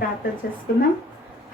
ప్రార్థన చేసుకుందాం.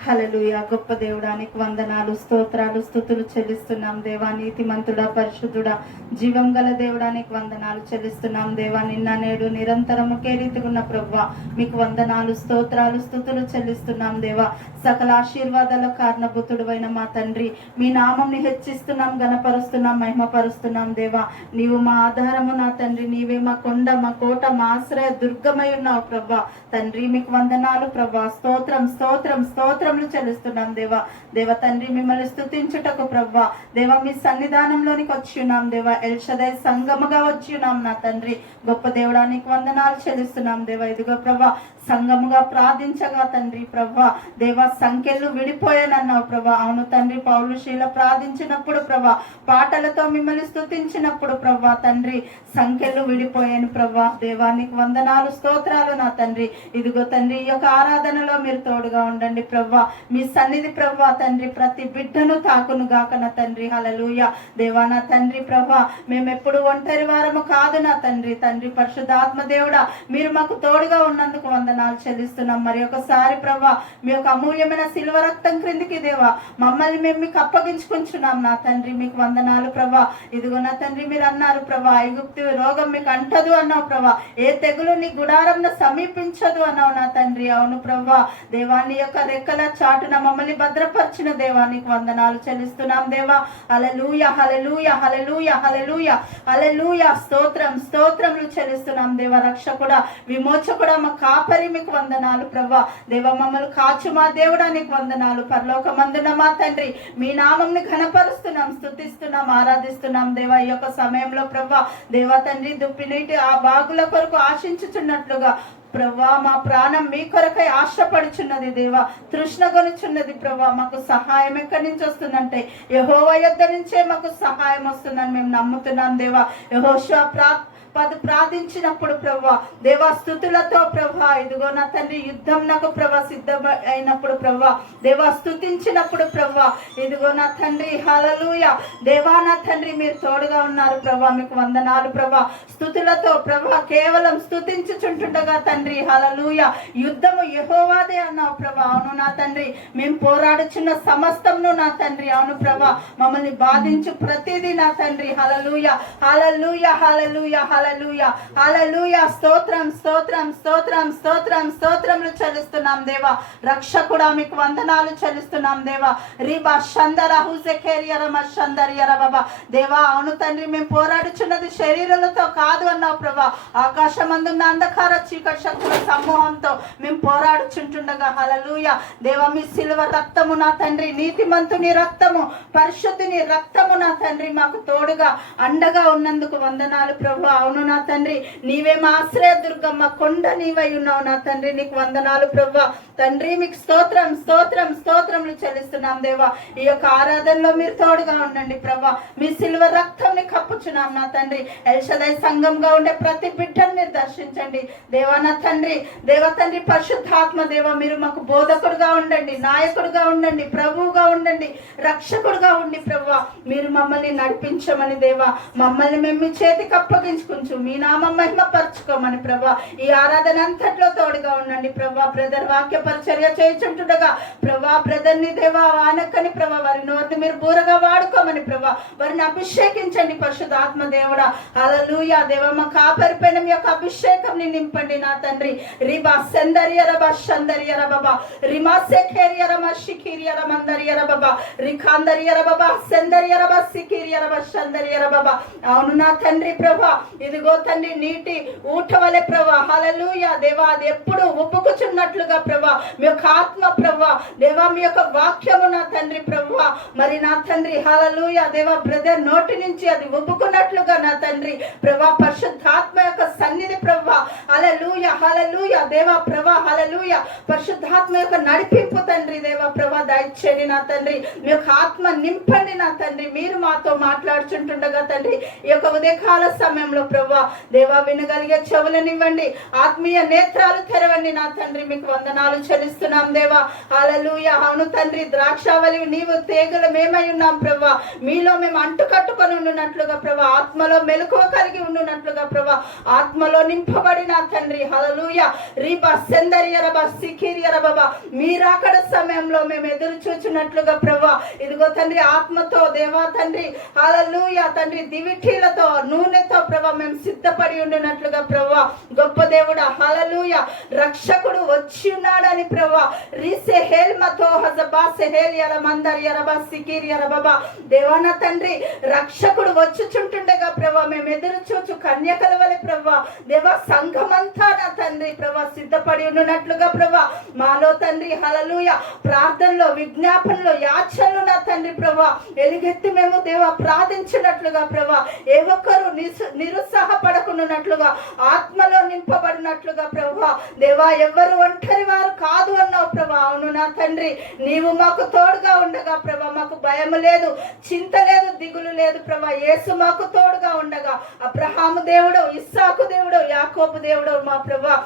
హల్లెలూయా. గొప్ప దేవుడానికి వందనాలు, స్తోత్రాలు, స్తుతులు చెల్లిస్తున్నాం దేవా. నీతిమంతుడా, పరిశుద్ధుడా, జీవం గల దేవుడానికి వందనాలు చెల్లిస్తున్నాం దేవా. నిన్న నేడు నిరంతరం ఒకే రీతిగా ఉన్న ప్రభువా మీకు వందనాలు, స్తోత్రాలు, స్తుతులు చెల్లిస్తున్నాం దేవా. సకల ఆశీర్వాదాల కారణభూతుడు అయిన మా తండ్రి, మీ నామంని హెచ్చిస్తున్నాం, గణపరుస్తున్నాం, మహిమపరుస్తున్నాం దేవా. నీవు మా ఆధారము నా తండ్రి, నీవే మా కొండ, మా కోట, మా ఆశ్రయ దుర్గమై ఉన్నావు ప్రభా. తండ్రి మీకు వందనాలు ప్రభా. స్తోత్రం స్తోత్రం స్తోత్రములు చెల్లిస్తున్నాం దేవా. దేవ తండ్రి మిమ్మల్ని స్తుతించుటకు ప్రభా దేవా మీ సన్నిధానంలోనికి వచ్చి ఉన్నాం దేవా. ఎల్ షదై సంగముగా వచ్చి ఉన్నాం నా తండ్రి. గొప్ప దేవుడానికి వందనాలు చెల్లిస్తున్నాం దేవా. ఇదిగో ప్రభా సంఘముగా ప్రార్థించగా తండ్రి ప్రభా దేవా సంఖ్యలు విడిపోయానన్నావు ప్రభా. అవును తండ్రి, పౌలు శీల ప్రార్థించినప్పుడు ప్రభా, పాటలతో మిమ్మల్ని స్తుతించినప్పుడు ప్రభా తండ్రి సంఖ్యలు విడిపోయాను ప్రభా. దేవానికి వందనాలు, స్తోత్రాలు నా తండ్రి. ఇదిగో తండ్రి ఈ యొక్క ఆరాధనలో మీరు తోడుగా ఉండండి ప్రభా. మీ సన్నిధి ప్రభా తండ్రి ప్రతి బిడ్డను తాకును గాక నా తండ్రి. హల్లెలూయా. దేవా నా తండ్రి ప్రభా మేము ఎప్పుడు ఒంటరి వారము కాదు నా తండ్రి. తండ్రి పరిశుద్ధాత్మ దేవుడా మీరు మాకు తోడుగా ఉన్నందుకు వందనాలు చెల్లిస్తున్నాం. మరి ఒకసారి ప్రభా మీ యొక్క అమూల్యమైన శిలువ రక్తం క్రిందికి దేవా మమ్మల్ని మేము మీకు అప్పగించుకుంటున్నాం నా తండ్రి. మీకు వందనాలు ప్రభా. ఇదిగో నా తండ్రి మీరు అన్నారు ప్రభా ఐగుప్తు రోగం మీకు అంటదు అన్నావు ప్రభా. ఏ తెగులు నీ గుడారంను సమీపించదు అన్నావు నా తండ్రి. అవును ప్రభా దేవాన్ని యొక్క రెక్కల చాటున మమ్మల్ని భద్రపరిచిన దేవానికి వందనాలు చెల్లిస్తున్నాం దేవా. హల్లెలూయా హల్లెలూయా హల్లెలూయా హల్లెలూయా హల్లెలూయా. స్తోత్రం స్తోత్రములు చెల్లిస్తున్నాం దేవా. రక్షకుడా, విమోచకుడా, మా కాపరి మీకు వందనాలు ప్రభా. దేవ మమ్మల్ని కాచు మా దేవుడా నీకు వందనాలు. పరలోకమందున మా తండ్రి మీ నామంని ఘనపరుస్తున్నాం, స్తుతిస్తున్నాం, ఆరాధిస్తున్నాం దేవా. ఈ యొక్క సమయంలో ప్రభా దేవా తండ్రి దుప్పినీటి ఆ బాగుల కొరకు ఆశించుచున్నట్లుగా ప్రభా మా ప్రాణం మీ కొరకై ఆశపడుచున్నది దేవా, తృష్ణ కొనుచున్నది ప్రభా. మాకు సహాయం ఎక్కడి నుంచి వస్తుందంటే యెహోవా యొద్ద నుంచే మాకు సహాయం వస్తుందని మేము నమ్ముతున్నాం దేవా. యెహోషువ ప్రార్థించినప్పుడు ప్రభా దేవా స్తుతులతో ప్రభా ఇదిగో నా తండ్రి యుద్ధం నాకు ప్రభా సిద్ధం అయినప్పుడు ప్రభా దేవా స్తుతించినప్పుడు ప్రభా ఇదిగో నా తండ్రి హల్లెలూయా. దేవా నా తండ్రి మీరు తోడుగా ఉన్నారు ప్రభా. మీకు వందనాలు ప్రభా. స్తుతులతో ప్రభా కేవలం స్తుతించుచుంటుండగా తండ్రి హల్లెలూయా యుద్ధము యెహోవాదే అన్నావు ప్రభా. అవును నా తండ్రి మేము పోరాడుచున్న సమస్తమును నా తండ్రి అవును ప్రభా మమ్మల్ని బాధించు ప్రతిదీ నా తండ్రి హల్లెలూయా హల్లెలూయా హల్లెలూయా హల్లెలూయా హల్లెలూయా. స్తోత్రం స్తోత్రం స్తోత్రం స్తోత్రం స్తోత్రములు చెల్లిస్తున్నాం దేవా. రక్షకుడా మీకు వందనాలు చెల్లిస్తున్నాం దేవా. రీబా షందర హుజెకేరియరమ షందరియర బాబా దేవా. అవును తండ్రి మేము పోరాడుచున్నది శరీరాలతో కాదు అన్నావు ప్రభా. ఆకాశమందున్న అంధకార చీకటి శక్తుల సమూహంతో మేము పోరాడుచుంటుండగా హల్లెలూయా దేవా మీ సిలువ రక్తము నా తండ్రి, నీతిమంతుని రక్తము, పరిశుద్ధుని రక్తము నా తండ్రి మాకు తోడుగా అండగా ఉన్నందుకు వందనాలు ప్రభా. అవును నా తండ్రి నీవే మా ఆశ్రయ దుర్గమ్మ, కొండ నీవై ఉన్నావు నా తండ్రి. నీకు వందనాలు ప్రభా. తండ్రి మీకు స్తోత్రం స్తోత్రం స్తోత్రములు చెల్లిస్తున్నాం దేవా. ఈ యొక్క ఆరాధనలో మీరు తోడుగా ఉండండి ప్రభా. మీ సిల్వ రక్తంని కప్పుచున్నాం నా తండ్రి. ఎల్ షదై సంఘంగా ఉండే ప్రతి బిడ్డను మీరు దర్శించండి దేవా నా తండ్రి. దేవ తండ్రి పరిశుద్ధాత్మ దేవ మీరు మాకు బోధకుడుగా ఉండండి, నాయకుడుగా ఉండండి, ప్రభువుగా ఉండండి, రక్షకుడుగా ఉండి ప్రభా మీరు మమ్మల్ని నడిపించమని దేవా. మమ్మల్ని మేము మీ చేతికి అప్పగించుకుంటూ మీ నామం మహిమ పరచుకోమని ప్రభా. ఈ ఆరాధన అంతట్లో తోడుగా ఉండండి ప్రభా. బ్రదర్ వాక్య పరిచర్య చేయించుంటుండగా ప్రభా బ్రదర్ ని దేవా ఆనకని ప్రభా వారి నోటిని మీరు బూరగా వాడుకోమని ప్రభా వారిని అభిషేకించండి పరిశుద్ధాత్మ దేవుడా. హల్లెలూయా దేవా మా కాపరిపైన మీ యొక్క అభిషేకం నింపండి నా తండ్రి. రిబా సందరియర బషందరియర బాబా రిమా సెఖేరియర మషికిరియర మందరియర బాబా రిఖాందరియర బాబా సందరియర బసికిరియర బషందరియర బాబా. అవును నా తండ్రి ప్రభా ఇదిగో తండ్రి నీటి ఊట వలె ప్రభా హల్లెలూయా దేవా అది ఎప్పుడు ఉబ్బుకుచున్నట్లుగా ప్రభా మీ యొక్క ఆత్మ ప్రభా దేవా మీ యొక్క వాక్యము నా తండ్రి ప్రభా మరి నా తండ్రి హల్లెలూయా దేవా బ్రదర్ నోటి నుంచి అది ఉబ్బుకున్నట్లుగా నా తండ్రి ప్రభా పరిశుద్ధాత్మ యొక్క సన్నిధి ప్రభా హల్లెలూయా హల్లెలూయా దేవా ప్రభా హల్లెలూయా పరిశుద్ధాత్మ యొక్క నడిపింపు తండ్రి దేవా ప్రభా దయచేయండి నా తండ్రి. మీ యొక్క ఆత్మ నింపండి నా తండ్రి. మీరు మాతో మాట్లాడుచుంటుండగా తండ్రి ఈ యొక్క ఉదయకాల సమయంలో ప్రభా దేవా వినగలిగే చెవులనివ్వండి, ఆత్మీయ నేత్రాలు తెరవండి నా తండ్రి. మీకు వందనాలు చెల్లిస్తున్నాం దేవా. హల్లెలూయా. అవును తండ్రి ద్రాక్షావళి నీవు తీగలు మేమై ఉన్నాం ప్రభా. మీలో మేము అంటుకట్టుకొని ఉండునట్లుగా ప్రభా, ఆత్మలో మెలకువ కలిగి ఉండునట్లుగా ప్రభా, ఆత్మలో నింపబడి నా తండ్రి హల్లెలూయా రీబా సెందరియరబా సికిరియరబా మీరు అక్కడ సమయంలో మేము ఎదురు చూచినట్లుగా ప్రభా ఇదిగో తండ్రి ఆత్మతో దేవా తండ్రి హల్లెలూయా తండ్రి దివిటీలతో నూనెతో ప్రభా మేము సిద్ధపడి ఉండినట్లుగా ప్రభా గొప్ప దేవుడా హల్లెలూయా రక్షకుడు వచ్చి ఉన్నాడని ప్రభా రీసే హేల్మతో హజబా సెహేలియర మందరియరబా సికిరియరబా దేవాన తండ్రి రక్షకుడు వచ్చుచుంటుండగా ప్రభా మేము ఎదురు చూచు కన్యకల వలె ప్రభా దేవా సంఘమంతా నా తండ్రి ప్రభా సిద్ధపడి ఉన్నట్లుగా ప్రభా మాలో తండ్రి హల్లెలూయా ప్రార్థనలో విజ్ఞాపనలో యాచనలు నా తండ్రి ప్రభా ఎలుగెత్తి మేము దేవా ప్రార్థించినట్లుగా ప్రభా ఏ ఒక్కరు నిరుత్సాహపడకున్నట్లుగా ఆత్మలో నింపబడినట్లుగా ప్రభా దేవా ఎవరు ఒంటరి వారు కాదు అన్నావు ప్రభా అవును నా తండ్రి నీవు మాకు తోడుగా ఉండగా ప్రభా మాకు భయం లేదు చింత లేదు దిగులు లేదు ప్రభా యేసు మాకు తోడుగా ఉండగా అబ్రహాము దేవుడు ఇస్సాకు దేవుడు యాకోబు దేవుడు మా ప్రభా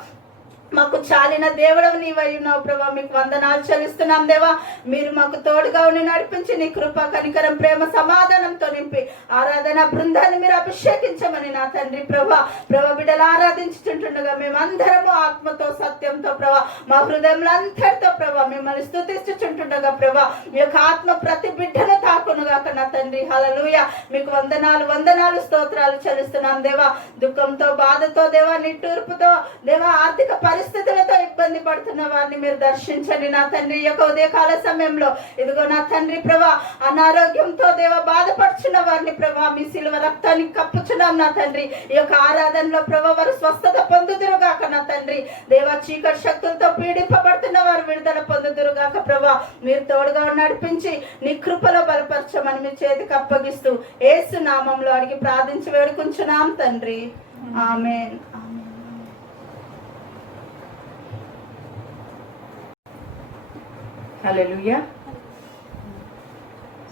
మాకు చాలిన దేవుడవు నీవై ఉన్నావు ప్రభా మీకు వందనాలు చెల్లిస్తున్నాం దేవా మీరు మాకు తోడుగా ఉండి నడిపించి నీ కృప కనికరం ప్రేమ సమాధానంతో నింపి ఆరాధన బృందాన్ని మీరు అభిషేకించమని నా తండ్రి ప్రభా బిడ్డలు ఆరాధించుతుండగా మేమందరము ఆత్మతో సత్యంతో ప్రభా మా హృదయంలో అంతటితో ప్రభా మిమ్మల్ని స్తుతిస్తుండగా ప్రభా మీ యొక్క ఆత్మ ప్రతి బిడ్డను తాకునుగాక నా తండ్రి హల్లెలూయా మీకు వందనాలు స్తోత్రాలు చెల్లిస్తున్నాం దేవా దుఃఖంతో బాధతో దేవా నిట్టూర్పుతో దేవా ఆర్థిక పరిస్థితులతో ఇబ్బంది పడుతున్న వారిని మీరు దర్శించండి నా తండ్రి ఈ యొక్క ఉదయకాల సమయంలో ఇదిగో నా తండ్రి ప్రభా అనారోగ్యంతో దేవ బాధపడుచున్న వారిని ప్రభా మీ సిలువ రక్తాన్ని కప్పుచున్నాం నా తండ్రి ఈ యొక్క ఆరాధనలో ప్రభా వారు స్వస్థత పొందుదురుగాక నా తండ్రి దేవా చీకటి శక్తులతో పీడింపబడుతున్న వారు విడుదల పొందుదురుగాక ప్రభా మీరు తోడుగా నడిపించి నీ కృపలో బలపరచమని మీ చేతికి అప్పగిస్తూ యేసు నామంలో అడిగి ప్రార్థించి వేడుకుంటున్నాం తండ్రి ఆమేన్. హల్లెలూయా.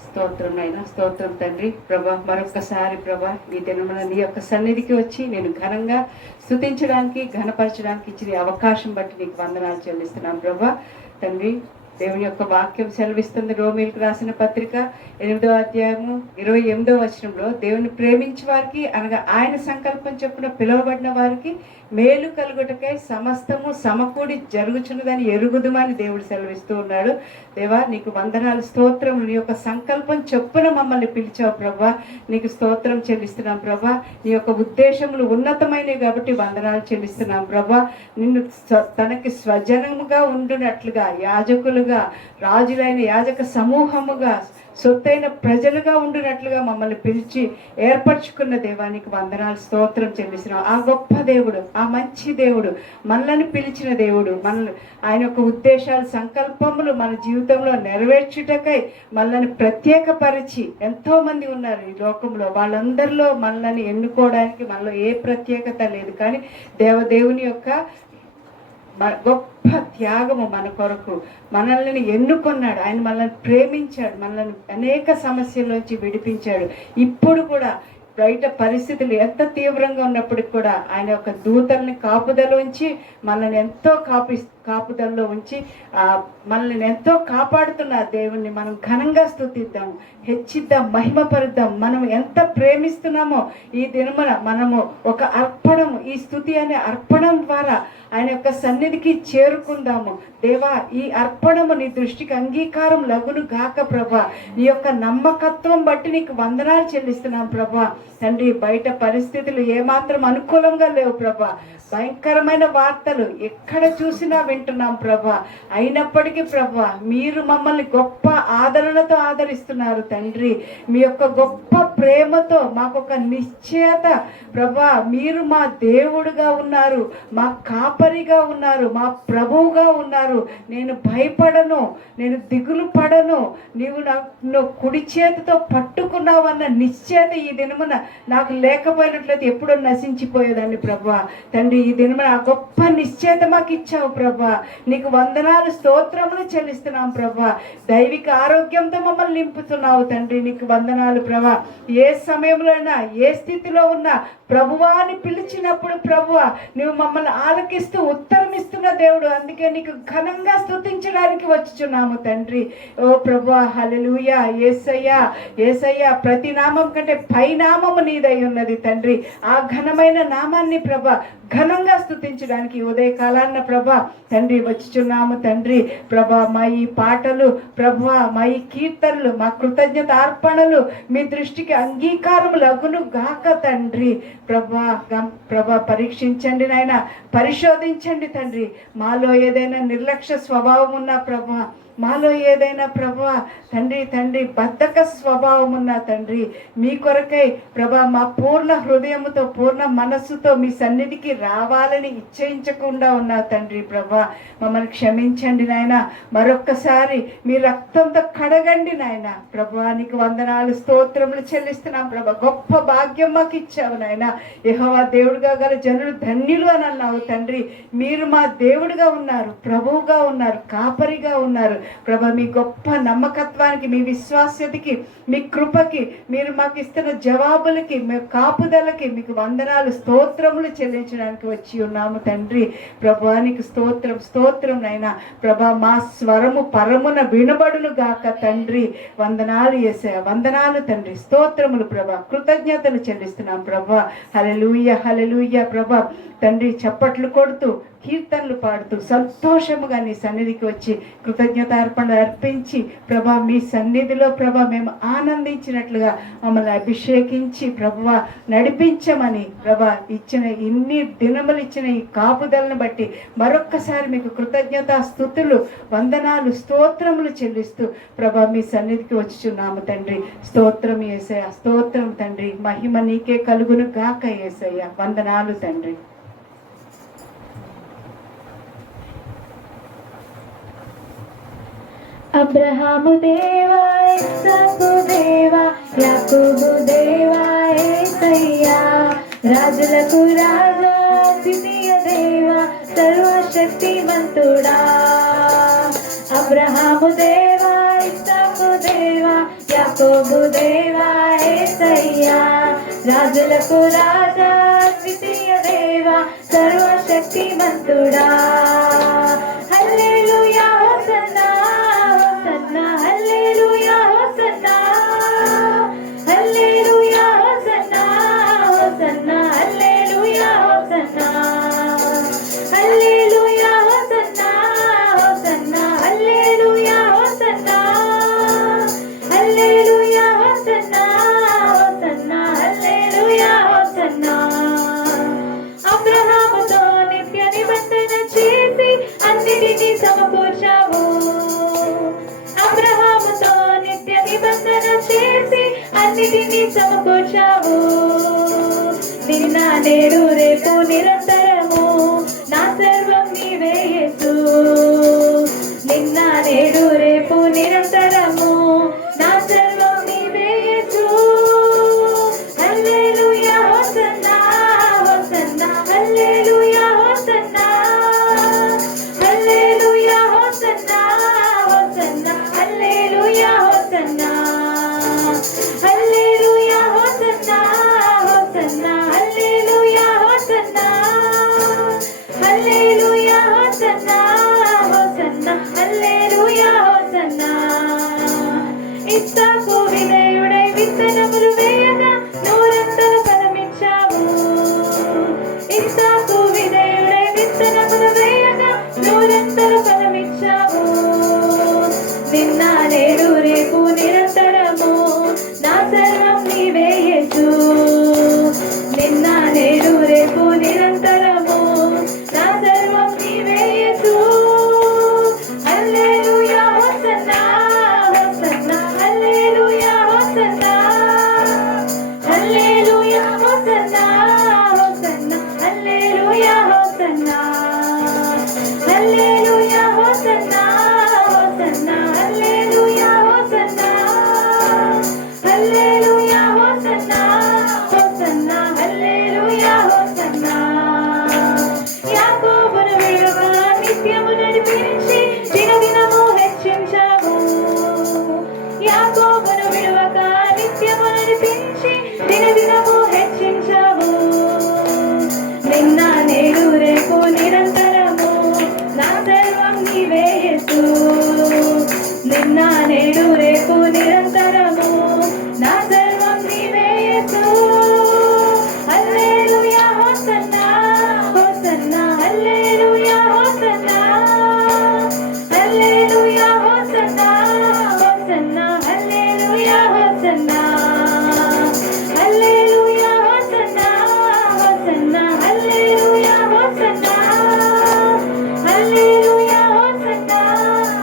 స్తోత్రం నాయనా, స్తోత్రం తండ్రి. ప్రభా మరొకసారి ప్రభా ఈ దినమున నీ యొక్క సన్నిధికి వచ్చి నేను ఘనంగా స్తుతించడానికి ఘనపరచడానికి ఇచ్చిన అవకాశం బట్టి నీకు వందనాలు చెల్లిస్తున్నాను ప్రభా తండ్రి. దేవుని యొక్క వాక్యం సెలవిస్తుంది రోమీలకు రాసిన పత్రిక 8వ అధ్యాయము 28వ వచనంలో దేవుని ప్రేమించే వారికి అనగా ఆయన సంకల్పం చొప్పున పిలువబడిన వారికి మేలు కలుగుటకై సమస్తము సమకూడి జరుగుచున్నదని ఎరుగుదుమని దేవుడు సెలవిస్తూ ఉన్నాడు. దేవా నీకు వందనాలు స్తోత్రం. నీ యొక్క సంకల్పం చొప్పున మమ్మల్ని పిలిచావు ప్రభా, నీకు స్తోత్రం చెల్లిస్తున్నాం ప్రభా. నీ యొక్క ఉద్దేశములు ఉన్నతమైనవి కాబట్టి వందనాలు చెల్లిస్తున్నాం ప్రభా. నిన్ను తనకి స్వజనముగా ఉండునట్లుగా యాజకులుగా రాజులైన యాజక సమూహముగా సొత్తైన ప్రజలుగా ఉండినట్లుగా మమ్మల్ని పిలిచి ఏర్పరచుకున్న దేవానికి వందనాలు స్తోత్రం చెల్లిస్తున్నాం. ఆ గొప్ప దేవుడు, ఆ మంచి దేవుడు, మనల్ని పిలిచిన దేవుడు, ఆయన యొక్క ఉద్దేశాలు సంకల్పములు మన జీవితంలో నెరవేర్చుటకై మనల్ని ప్రత్యేకపరిచి ఎంతో మంది ఉన్నారు ఈ లోకంలో. వాళ్ళందరిలో మనల్ని ఎన్నుకోవడానికి మనలో ఏ ప్రత్యేకత లేదు, కానీ దేవుని యొక్క గొప్ప త్యాగము మన కొరకు మనల్ని ఎన్నుకొన్నాడు. ఆయన మనల్ని ప్రేమించాడు, మనల్ని అనేక సమస్యల్లోంచి విడిపించాడు. ఇప్పుడు కూడా బయట పరిస్థితులు ఎంత తీవ్రంగా ఉన్నప్పటికి కూడా ఆయన యొక్క దూతల్ని కాపుదల ఉంచి మనల్ని ఎంతో కాపుదల్లో ఉంచి మనల్ని ఎంతో కాపాడుతున్న దేవుణ్ణి మనం ఘనంగా స్తుతిద్దాం, హెచ్చిద్దాం, మహిమపరుద్దాం. మనం ఎంత ప్రేమిస్తున్నామో ఈ దినమున మనము ఒక అర్పణం, ఈ స్తుతి అనే అర్పణం ద్వారా ఆయన యొక్క సన్నిధికి చేరుకుందాము. దేవా ఈ అర్పణము నీ దృష్టికి అంగీకారం లగును గాక ప్రభా. నీ యొక్క నమ్మకత్వం బట్టి నీకు వందనాలు చెల్లిస్తున్నాం ప్రభా. తండ్రి బయట పరిస్థితులు ఏమాత్రం అనుకూలంగా లేవు ప్రభా. భయంకరమైన వార్తలు ఎక్కడ చూసినా వింటున్నాం ప్రభా. అయినప్పటికీ ప్రభా మీరు మమ్మల్ని గొప్ప ఆదరణతో ఆదరిస్తున్నారు తండ్రి. మీ యొక్క గొప్ప ప్రేమతో మాకొక నిశ్చయత ప్రభా. మీరు మా దేవుడుగా ఉన్నారు, మా కాపరిగా ఉన్నారు, మా ప్రభువుగా ఉన్నారు. నేను భయపడను, నేను దిగులు పడను, నీవు నన్ను కుడి చేతితో పట్టుకున్నావన్న నిశ్చయత ఈ దినమున నాకు లేకపోయినట్లయితే ఎప్పుడో నశించిపోయేదాన్ని ప్రభా. తండ్రి ఈ దినమున ఆ గొప్ప నిశ్చయత మాకు ఇచ్చావు ప్రభా. నీకు వందనాలు స్తోత్రములు చెల్లిస్తున్నాం ప్రభా. దైవిక ఆరోగ్యంతో మమ్మల్ని నింపుతున్నావు తండ్రి. నీకు వందనాలు ప్రభా. ఏ సమయంలో అయినా ఏ స్థితిలో ఉన్నా ప్రభువా అని పిలిచినప్పుడు ప్రభువా నువ్వు మమ్మల్ని ఆలకిస్తూ ఉత్తరం ఇస్తున్న దేవుడు. అందుకే నీకు ఘనంగా స్తుతించడానికి వచ్చుచున్నాము తండ్రి. ఓ ప్రభువా, హల్లెలూయా. యేసయ్యా, యేసయ్యా, ప్రతి నామం కంటే పై నామము నీదై ఉన్నది తండ్రి. ఆ ఘనమైన నామాన్ని ప్రభా ఘనంగా స్తుతించడానికి ఉదయకాలాన్న ప్రభా తండ్రి వచ్చుచున్నాము తండ్రి. ప్రభా మా ఈ పాటలు ప్రభా, మా ఈ కీర్తనలు, మా కృతజ్ఞత అర్పణలు మీ దృష్టికి అంగీకారములు అగును గాక తండ్రి. ప్రభా పరీక్షించండి నాయన, పరిశోధించండి తండ్రి. మాలో ఏదైనా నిర్లక్ష్య స్వభావం ఉన్నా ప్రభా, మాలో ఏదైనా ప్రభా తండ్రి బద్ధక స్వభావం ఉన్నా తండ్రి, మీ కొరకై ప్రభా మా పూర్ణ హృదయముతో పూర్ణ మనస్సుతో మీ సన్నిధికి రావాలని ఇచ్ఛయించకుండా ఉన్నా తండ్రి. ప్రభా మమ్మల్ని క్షమించండి నాయన. మరొక్కసారి మీ రక్తంతో కడగండి నాయన. ప్రభా నీకు వందనాలు, స్తోత్రములు చెల్లిస్తున్నాం ప్రభా. గొప్ప భాగ్యం మాకు ఇచ్చావు నాయన. యెహోవా దేవుడుగా గల జనులు ధన్యులు అని అన్నావు తండ్రి. మీరు మా దేవుడుగా ఉన్నారు, ప్రభువుగా ఉన్నారు, కాపరిగా ఉన్నారు ప్రభా. మీ గొప్ప నమ్మకత్వానికి, మీ విశ్వాస్యతకి, మీ కృపకి, మీరు మాకు ఇస్తున్న జవాబులకి, మీ కాపుదలకి మీకు వందనాలు, స్తోత్రములు చెల్లించడానికి వచ్చి ఉన్నాము తండ్రి. ప్రభానికి స్తోత్రం నైనా. ప్రభా మా స్వరము పరమున వినబడును గాక తండ్రి. వందనాలు యేసయ్య, వందనాలు తండ్రి, స్తోత్రములు ప్రభా, కృతజ్ఞతలు చెల్లిస్తున్నాం ప్రభా. హల్లెలూయా, హల్లెలూయా ప్రభా. తండ్రి చప్పట్లు కొడుతూ కీర్తనలు పాడుతూ సంతోషముగా నీ సన్నిధికి వచ్చి కృతజ్ఞతార్పణ అర్పించి ప్రభా మీ సన్నిధిలో ప్రభా మేము ఆనందించినట్లుగా మమ్మల్ని అభిషేకించి ప్రభువా నడిపించమని ప్రభా ఇచ్చిన ఇన్ని దినములు ఇచ్చిన ఈ కాపుదలను బట్టి మరొక్కసారి మీకు కృతజ్ఞతా స్తుతులు, వందనాలు, స్తోత్రములు చెల్లిస్తూ ప్రభా మీ సన్నిధికి వచ్చుచున్నాము తండ్రి. స్తోత్రం యేసయ్య, స్తోత్రం తండ్రి. మహిమ నీకే కలుగును గాక యేసయ్య. వందనాలు తండ్రి. అబ్రహాము దేవా, ఇస్సాకు దేవా, యాకోబు దేవా, యేసయ్యా, రాజులకు రాజా, ద్వితీయ దేవా, సర్వశక్తిమంతుడా. అబ్రహాము దేవా, ఇస్సాకు దేవా, యాకోబు దేవా, యేసయ్యా, రాజులకు రాజా, ద్వితీయ దేవా, సర్వశక్తిమంతుడా. హల్లెలూయా హోసన్నా, హోసన్నా, హల్లెలూయా హోసన్నా, హల్లెలూయా హోసన్నా, హోసన్నా, హల్లెలూయా హోసన్నా, హల్లెలూయా హోసన్నా, హోసన్నా, హల్లెలూయా హోసన్నా, హల్లెలూయా హోసన్నా, హోసన్నా, హల్లెలూయా హోసన్నా. అబ్రహాముతో నిత్య నిబంధన చేసి అన్నిటినీ సమకూర్చావు. అబ్రహాముతో నిత్య నిబంధన చేసి అన్నిటినీ సమకూర్చావు. నిన్న నేడు రేపు నిరంతరము నా సర్వం నీవే యేసు. నిన్న నేడు రేపు నిరంతరము నా సర్వం నీవే యేసు. హల్లెలూయా హోసన్నా, హోసన్నా, హల్లెలూయా హోసన్నా, హల్లెలూయా హోసన్నా, హోసన్నా, హల్లెలూయా హోసన్నా, హల్లెలూయా హోసన్నా, హోసన్నా, హల్లెలూయా హోసన్నా, హల్లెలూయా హోసన్నా, హోసన్నా, హల్లెలూయా హోసన్నా. ఇస్సాకు విధేయుడై విత్తనములు వేయగా నూరంతలు ఫలమిచ్చావు. ఇస్సాకు విధేయుడై విత్తనములు వేయగా నూరంతలు ఫలమిచ్చావు. నిన్న నేడు రేపు నిరంతరము నా సర్వం నీవే యేసు. నిన్న నేడు రేపు నిరంతరము నా సర్వం నీవే యేసు. హల్లెలూయా హోసన్నా, హోసన్నా, హల్లెలూయా హోసన్నా, హల్లెలూయా హోసన్నా, హోసన్నా, హల్లెలూయా హోసన్నా, హల్లెలూయా హోసన్నా, నిరంతరము నా సర్వం నీవే యేసు నిన్న నేడు రేపు నిరంతరము నా సర్వం నీవే యేసు హల్లెలూయా హోసన్నా హోసన్నా హల్లెలూయా హోసన్నా హల్లెలూయా హోసన్నా హోసన్నా హల్లెలూయా హోసన్నా హల్లెలూయా హోసన్నా హోసన్నా హల్లెలూయా హోసన్నా హల్లెలూయా హోసన్నా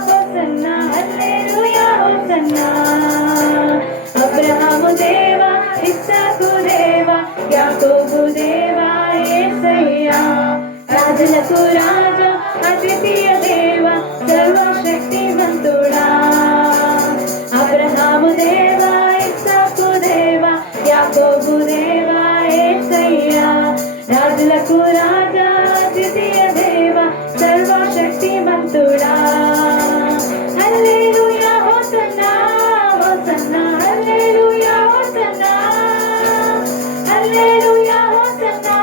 హోసన్నా హల్లెలూయా హోసన్నా అబ్రహాము దేవా ఇస్సాకు దేవా యాకోబు దేవా యేసయ్యా రాజులకు రాజా అద్వితీయ దేవా సర్వశక్తిమంతుడా అబ్రహాము దేవా ఇస్సాకు దేవా యాకోబు దేవా యేసయ్యా రాజులకు రాజా అద్వితీయ దేవా సర్వశక్తిమంతుడా హల్లెలూయా హోసన్నా హోసన్నా హల్లెలూయా హోసన్నా హల్లెలూయా హోసన్నా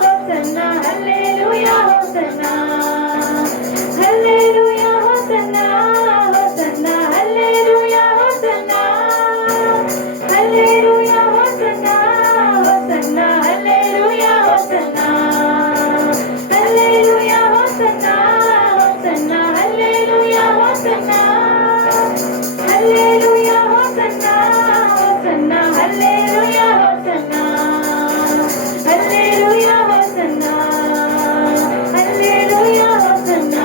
హోసన్నా హల్లెలూయా హోసన్నా హల్లెలూయా హోసన్నా హోసన్నా హల్లెలూయా హోసన్నా హల్లెలూయా హోసన్నా హోసన్నా హల్లెలూయా హోసన్నా హల్లెలూయా హోసన్నా హోసన్నా హల్లెలూయా హోసన్నా హల్లెలూయా హోసన్నా హోసన్నా హల్లెలూయా హోసన్నా హల్లెలూయా హోసన్నా హల్లెలూయా హోసన్నా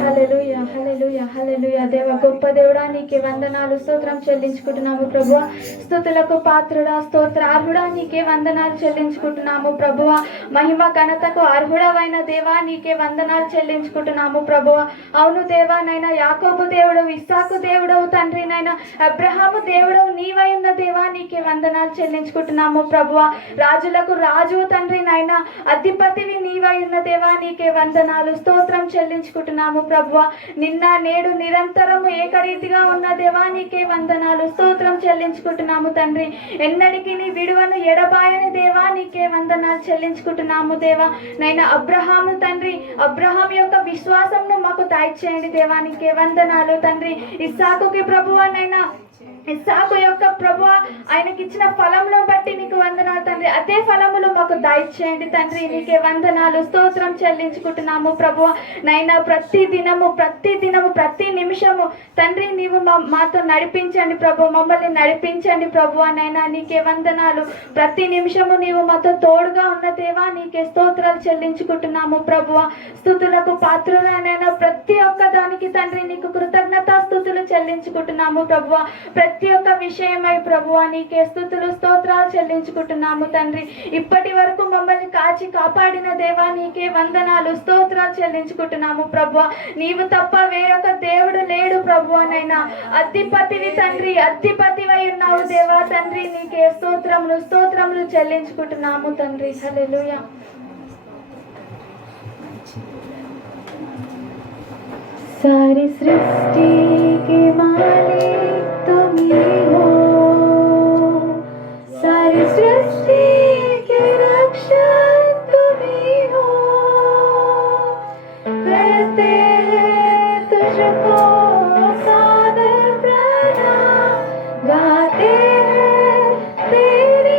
హల్లెలూయా హల్లెలూయా హల్లెలూయా దేవ గొప్ప దేవుడా నీకే వందనాలు స్తోత్రం చెల్లించుకుంటున్నాము ప్రభువా స్తుతులకు పాత్రుడా స్తోత్ర అర్హుడా నీకే వందనాలు చెల్లించుకుంటున్నాము ప్రభువా మహిమ ఘనతకు అర్హుడవైన దేవా నీకే వందనాలు చెల్లించుకుంటున్నాము ప్రభువా అవును దేవా నైనా యాకోబు దేవుడు ఇస్సాకు దేవుడవు తండ్రి నైనా అబ్రహాము దేవుడవు నీవై ఉన్న దేవా నీకే వందనాలు చెల్లించుకుంటున్నాము ప్రభువా రాజులకు రాజు తండ్రి నైనా అధిపతివి నీవై ఉన్న దేవా నీకే వందనాలు స్తోత్రం చెల్లించుకుంటున్నాము ప్రభువా నిన్న నేడు నిరంతరము ఏకరీతిగా ఉన్న దేవా నీకే వందనాలు స్తోత్రం చెల్లించుకుంటున్నాము తండ్రి ఎన్నడికి నీ విడువను ఎడబాయని దేవా నీకే వందనాలు చెల్లించుకుంటున్నాము దేవా నైనా అబ్రహాము తండ్రి అబ్రహాం యొక్క విశ్వాసంను మాకు దయచేయండి దేవా నీకే వందనాలు తండ్రి ఇస్సాకుకి ప్రభువా నైనా ఇస్సాకు యొక్క ప్రభువా ఆయనకి ఇచ్చిన ఫలంలో బట్టి నీకు వందనాలు తండ్రి అదే ఫలములు మాకు దయచేయండి తండ్రి నీకే వందనాలు స్తోత్రం చెల్లించుకుంటున్నాము ప్రభువా నైనా ప్రతి దినము ప్రతి నిమిషము తండ్రి నీవు మాతో నడిపించండి ప్రభు మమ్మల్ని నడిపించండి ప్రభువా నైనా నీకే వందనాలు ప్రతి నిమిషము నీవు మాతో తోడుగా ఉన్న దేవా నీకే స్తోత్రాలు చెల్లించుకుంటున్నాము ప్రభువా స్తుతులకు పాత్రులైన ప్రతి ఒక్క దానికి తండ్రి నీకు కృతజ్ఞతా స్తుతులు చెల్లించుకుంటున్నాము ప్రభువా ప్రతి ఒక్క విషయమై ప్రభువా నీకే స్తుతులు స్తోత్రాలు చెల్లించుకుంటున్నాము తండ్రి ఇప్పటి వరకు మమ్మల్ని కాచి కాపాడిన దేవా నీకే వందనాలు స్తోత్రాలు చెల్లించుకుంటున్నాము ప్రభువా నీవు తప్ప వేరొక దేవుడు లేడు ప్రభువానైనా అధిపతివి తండ్రి అధిపతివై ఉన్నావు దేవా తండ్రి నీకే స్తోత్రములు చెల్లించుకుంటున్నాము తండ్రి హల్లెలూయా सारी सृष्टि के मालिक तुम ही हो सारी सृष्टि के रक्षक तुम ही हो करते हैं तुझको सादर प्रणाम गाते हैं तेरी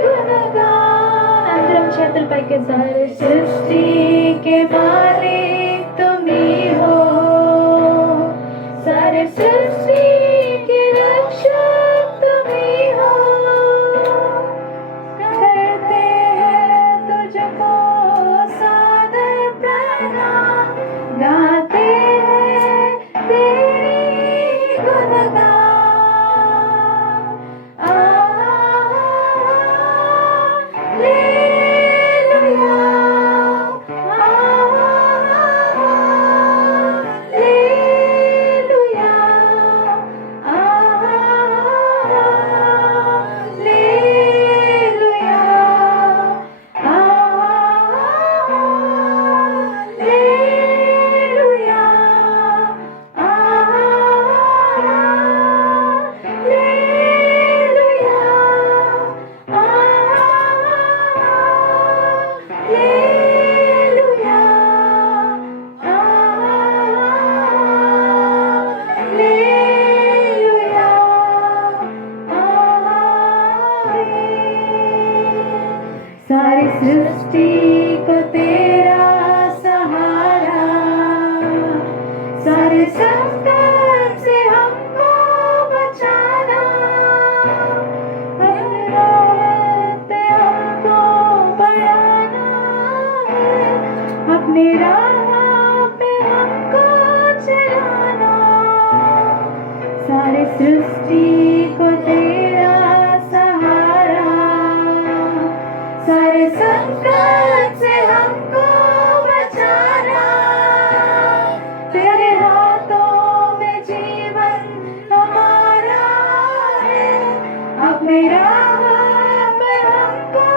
गुणगान अंतरम क्षेत्र पैके सारी सृष्टि के मालिक तुम ही हो सारे सृष्टि के रक्षक तुम ही हो करते हैं तुझको सादर प्रणाम गाते हैं तेरी गुणगान हालेलुया सृष्टि को तेरा सहारा, सारे संकट से हमको बचाना, हर रात हमको बढ़ाना है, अपने राह पे हमको चलाना, सारे सृष्टि को तेरा सहारा, सारे संकट से हमको बचाना, तेरे हाथों में जीवन हमारा है, अपने राह पे हमको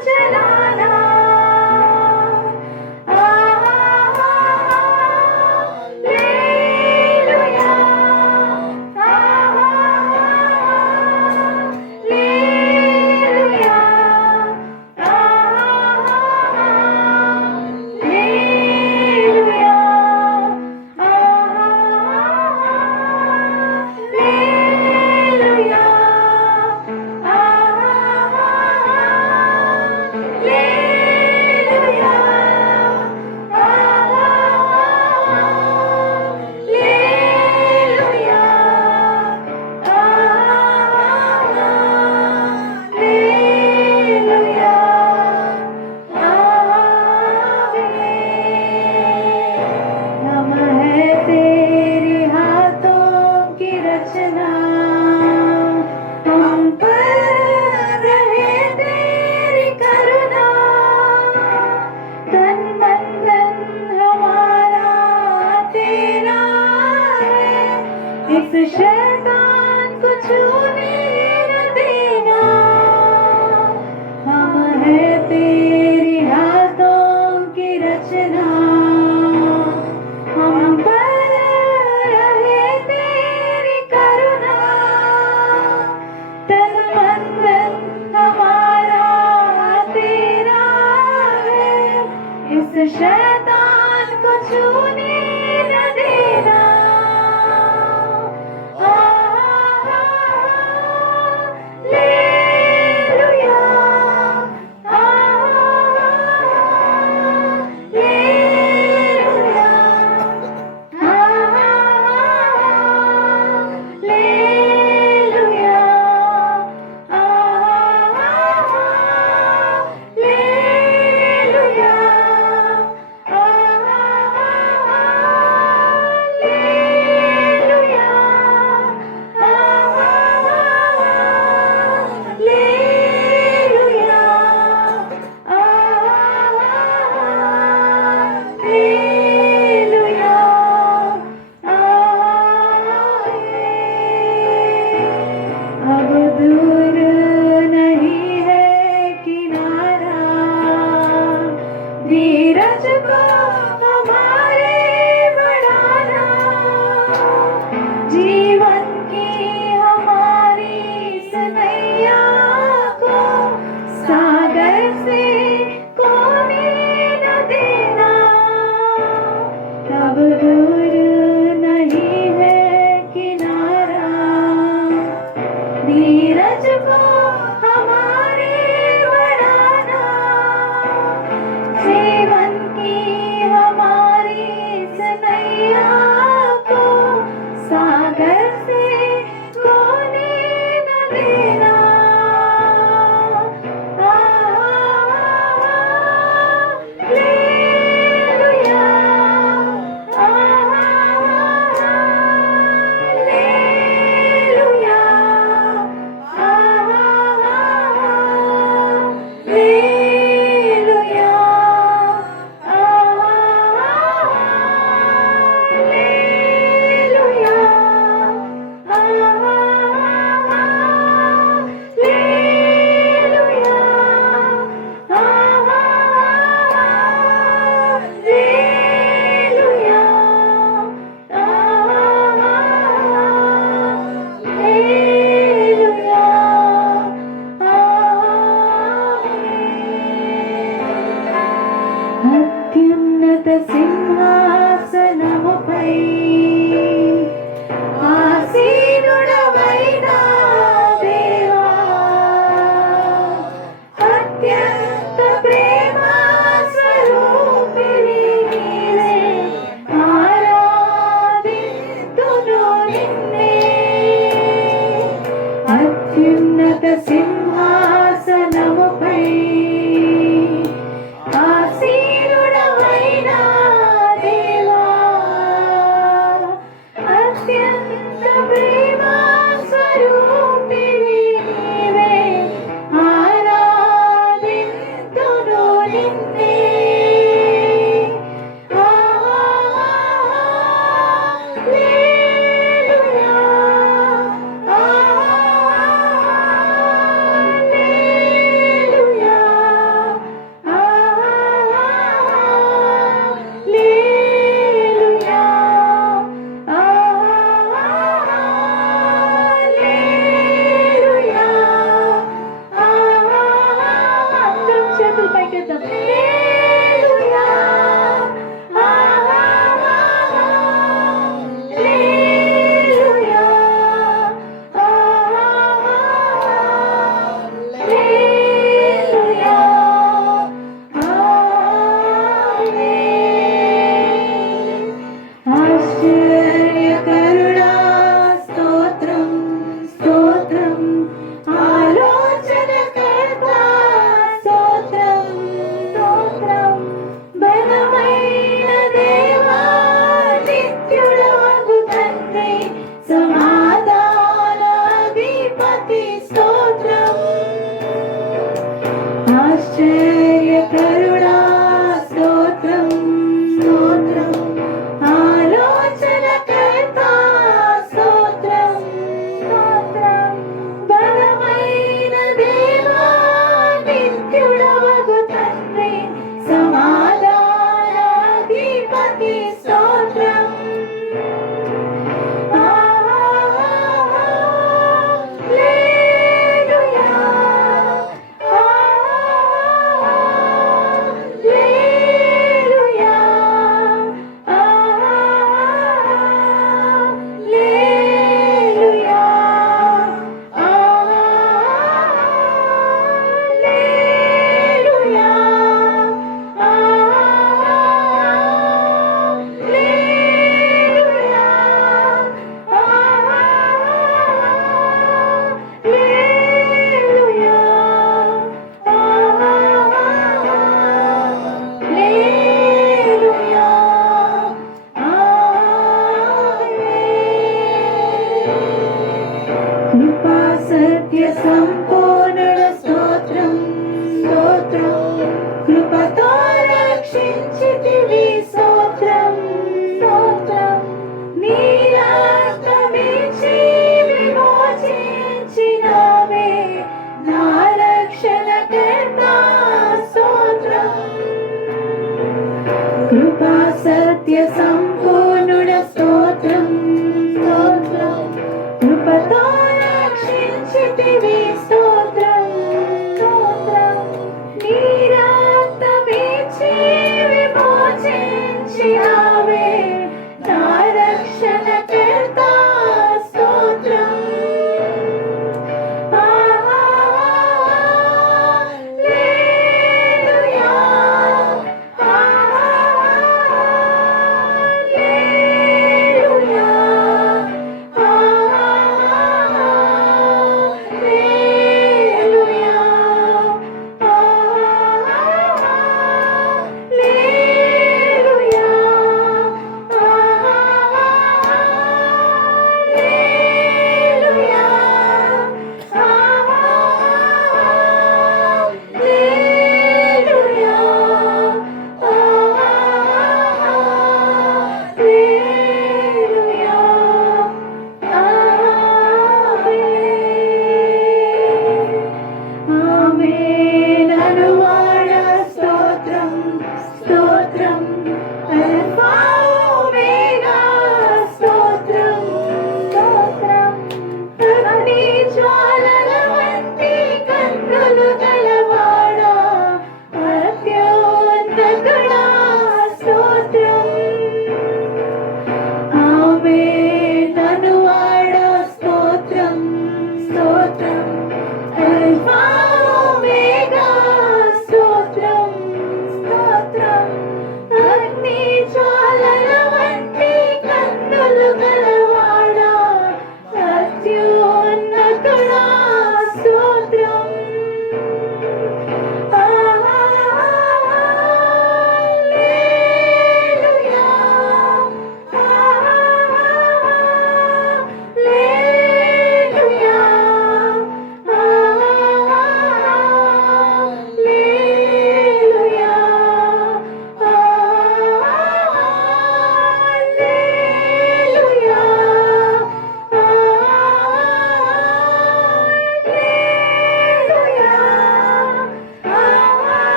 चलाना। हम है तेरे हाथों की रचना, हम पर रहे तेरी करुणा, तन मन धन हमारा तेरा है, इस शैतान को छूने न देना, हम है तेरे हाथों की रचना, हम पर रहे तेरी करुणा, तन मन धन हमारा तेरा है, इस शैतान को छूने न देना। लेलुया, लेलुया, लेलुया, लेलुया, अब दूर नहीं है किनारा, धीरज को हमारे बढ़ाना, जीवन की हमारी सनैया को सागर से खोने न देना, अब दूर नहीं है किनारा, धीरज को हमारे बढ़ाना, जीवन की నిన్నే హల్లెలూయా హల్లెలూయా హల్లెలూయా హల్లెలూయా అందరం చేతులు పైకెత్తాం హల్లెలూయా హల్లెలూయా హల్లెలూయా ఆశ్చర్యకరుడా స్తోత్రం స్తోత్రం ఆలోచనకర్త స్తోత్రం స్తోత్రం బలమైన దేవా నిత్యుడవగు తండ్రి సమాధానాధిపతి స్తోత్రం ఆశ్చర్యకరుడా స్తోత్రం స్తోత్రం ఆలోచనకర్త స్తోత్రం స్తోత్రం బలమైన దేవా నిత్యుడవగు తండ్రి సమాధానాధిపతి స్తోత్రం హల్లెలూయా హల్లెలూయా హల్లెలూయా హల్లెలూయా హల్లెలూయా హల్లెలూయా హల్లెలూయా కృపా సత్య సంపూర్ణ స్తోత్రం స్తోత్రం కృపతో రక్షించితివి స్తోత్రం స్తోత్రం నీరాతమిచ్చి విమోచించినావే నా రక్షణకర్త స్తోత్రం కృపా సత్య సంపూర్ణ స్తోత్రం స్తోత్రం కృపతో రక్షించితివి స్తోత్రం స్తోత్రం నీరాతమిచ్చి విమోచించినావే నా రక్షణకర్త స్తోత్రం హల్లెలూయా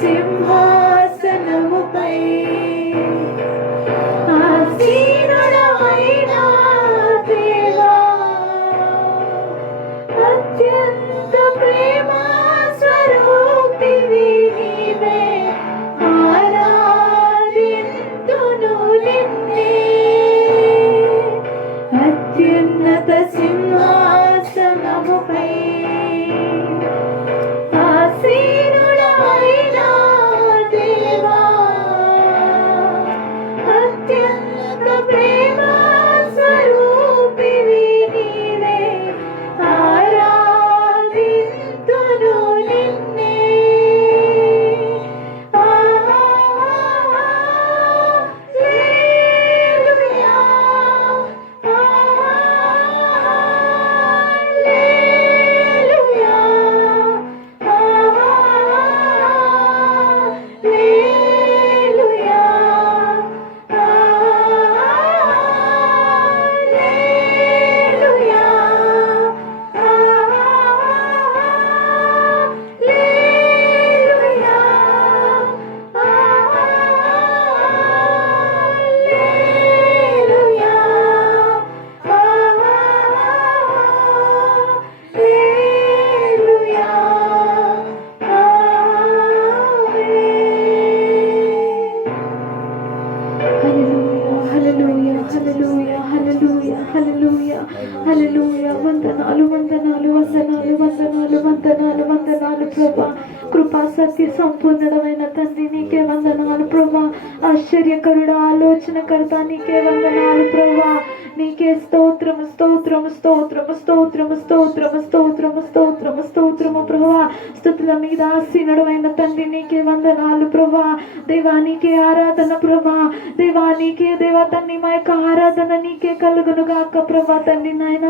సింహాసనముపై ఆసీనుడవైన దేవా, అత్యంత ప్రేమ స్వరూపివి నీవే, ఆరాధింతును నిన్నే. అత్యున్నత సింహాసనముపై ఆసీనుడవైన దేవా, అత్యంత ప్రేమ స్వరూపివి నీవే, ఆరాధింతును నిన్నే. హల్లెలూయా, హల్లెలూయా, హల్లెలూయా, హల్లెలూయా, హల్లెలూయా, హల్లెలూయా, హల్లెలూయా, హల్లెలూయా, హల్లెలూయా, హల్లెలూయా, హల్లెలూయా, హల్లెలూయా. వందనాలు, వందనాలు, వందనాలు, వందనాలు, వందనాలు, వందనాలు ప్రభా. కృపా సత్య సంపూర్ణమైన తండ్రి నీకే వందనాలు ప్రభా. ఆశ్చర్యకరుడు, ఆలోచనకర్త నీకే వందనాలు ప్రభా. నీకే స్తోత్రము, స్తోత్రము, స్తోత్రము, స్తోత్రము, స్తోత్రము, స్తోత్రము, స్తోత్రము, స్తోత్రము ప్రభా. స్థుతుల మీద ఆసీనుడైన తండ్రి నీకే వందనాలు ప్రభా. దేవా నీకే ఆరాధన ప్రభా. దేవా నీకే, దేవా తండ్రి మా యొక్క ఆరాధన నీకే కలుగును గాక ప్రభా తండ్రి నాయన.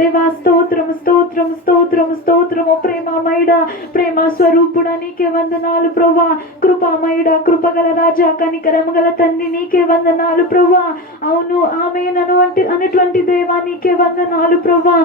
దేవా స్తోత్రము, స్తోత్రము, స్తోత్రము, స్తోత్రము. ప్రేమమయుడ, ప్రేమ స్వరూపుడ నీకే వందనాలు ప్రభా. కృపామయుడ, కృపగల రాజా, కనికరము గల తండ్రి నీకే వందనాలు ప్రభా. అవును ఆమేన్ అనేటువంటి దేవా నీకే వందనాలు ప్రభా.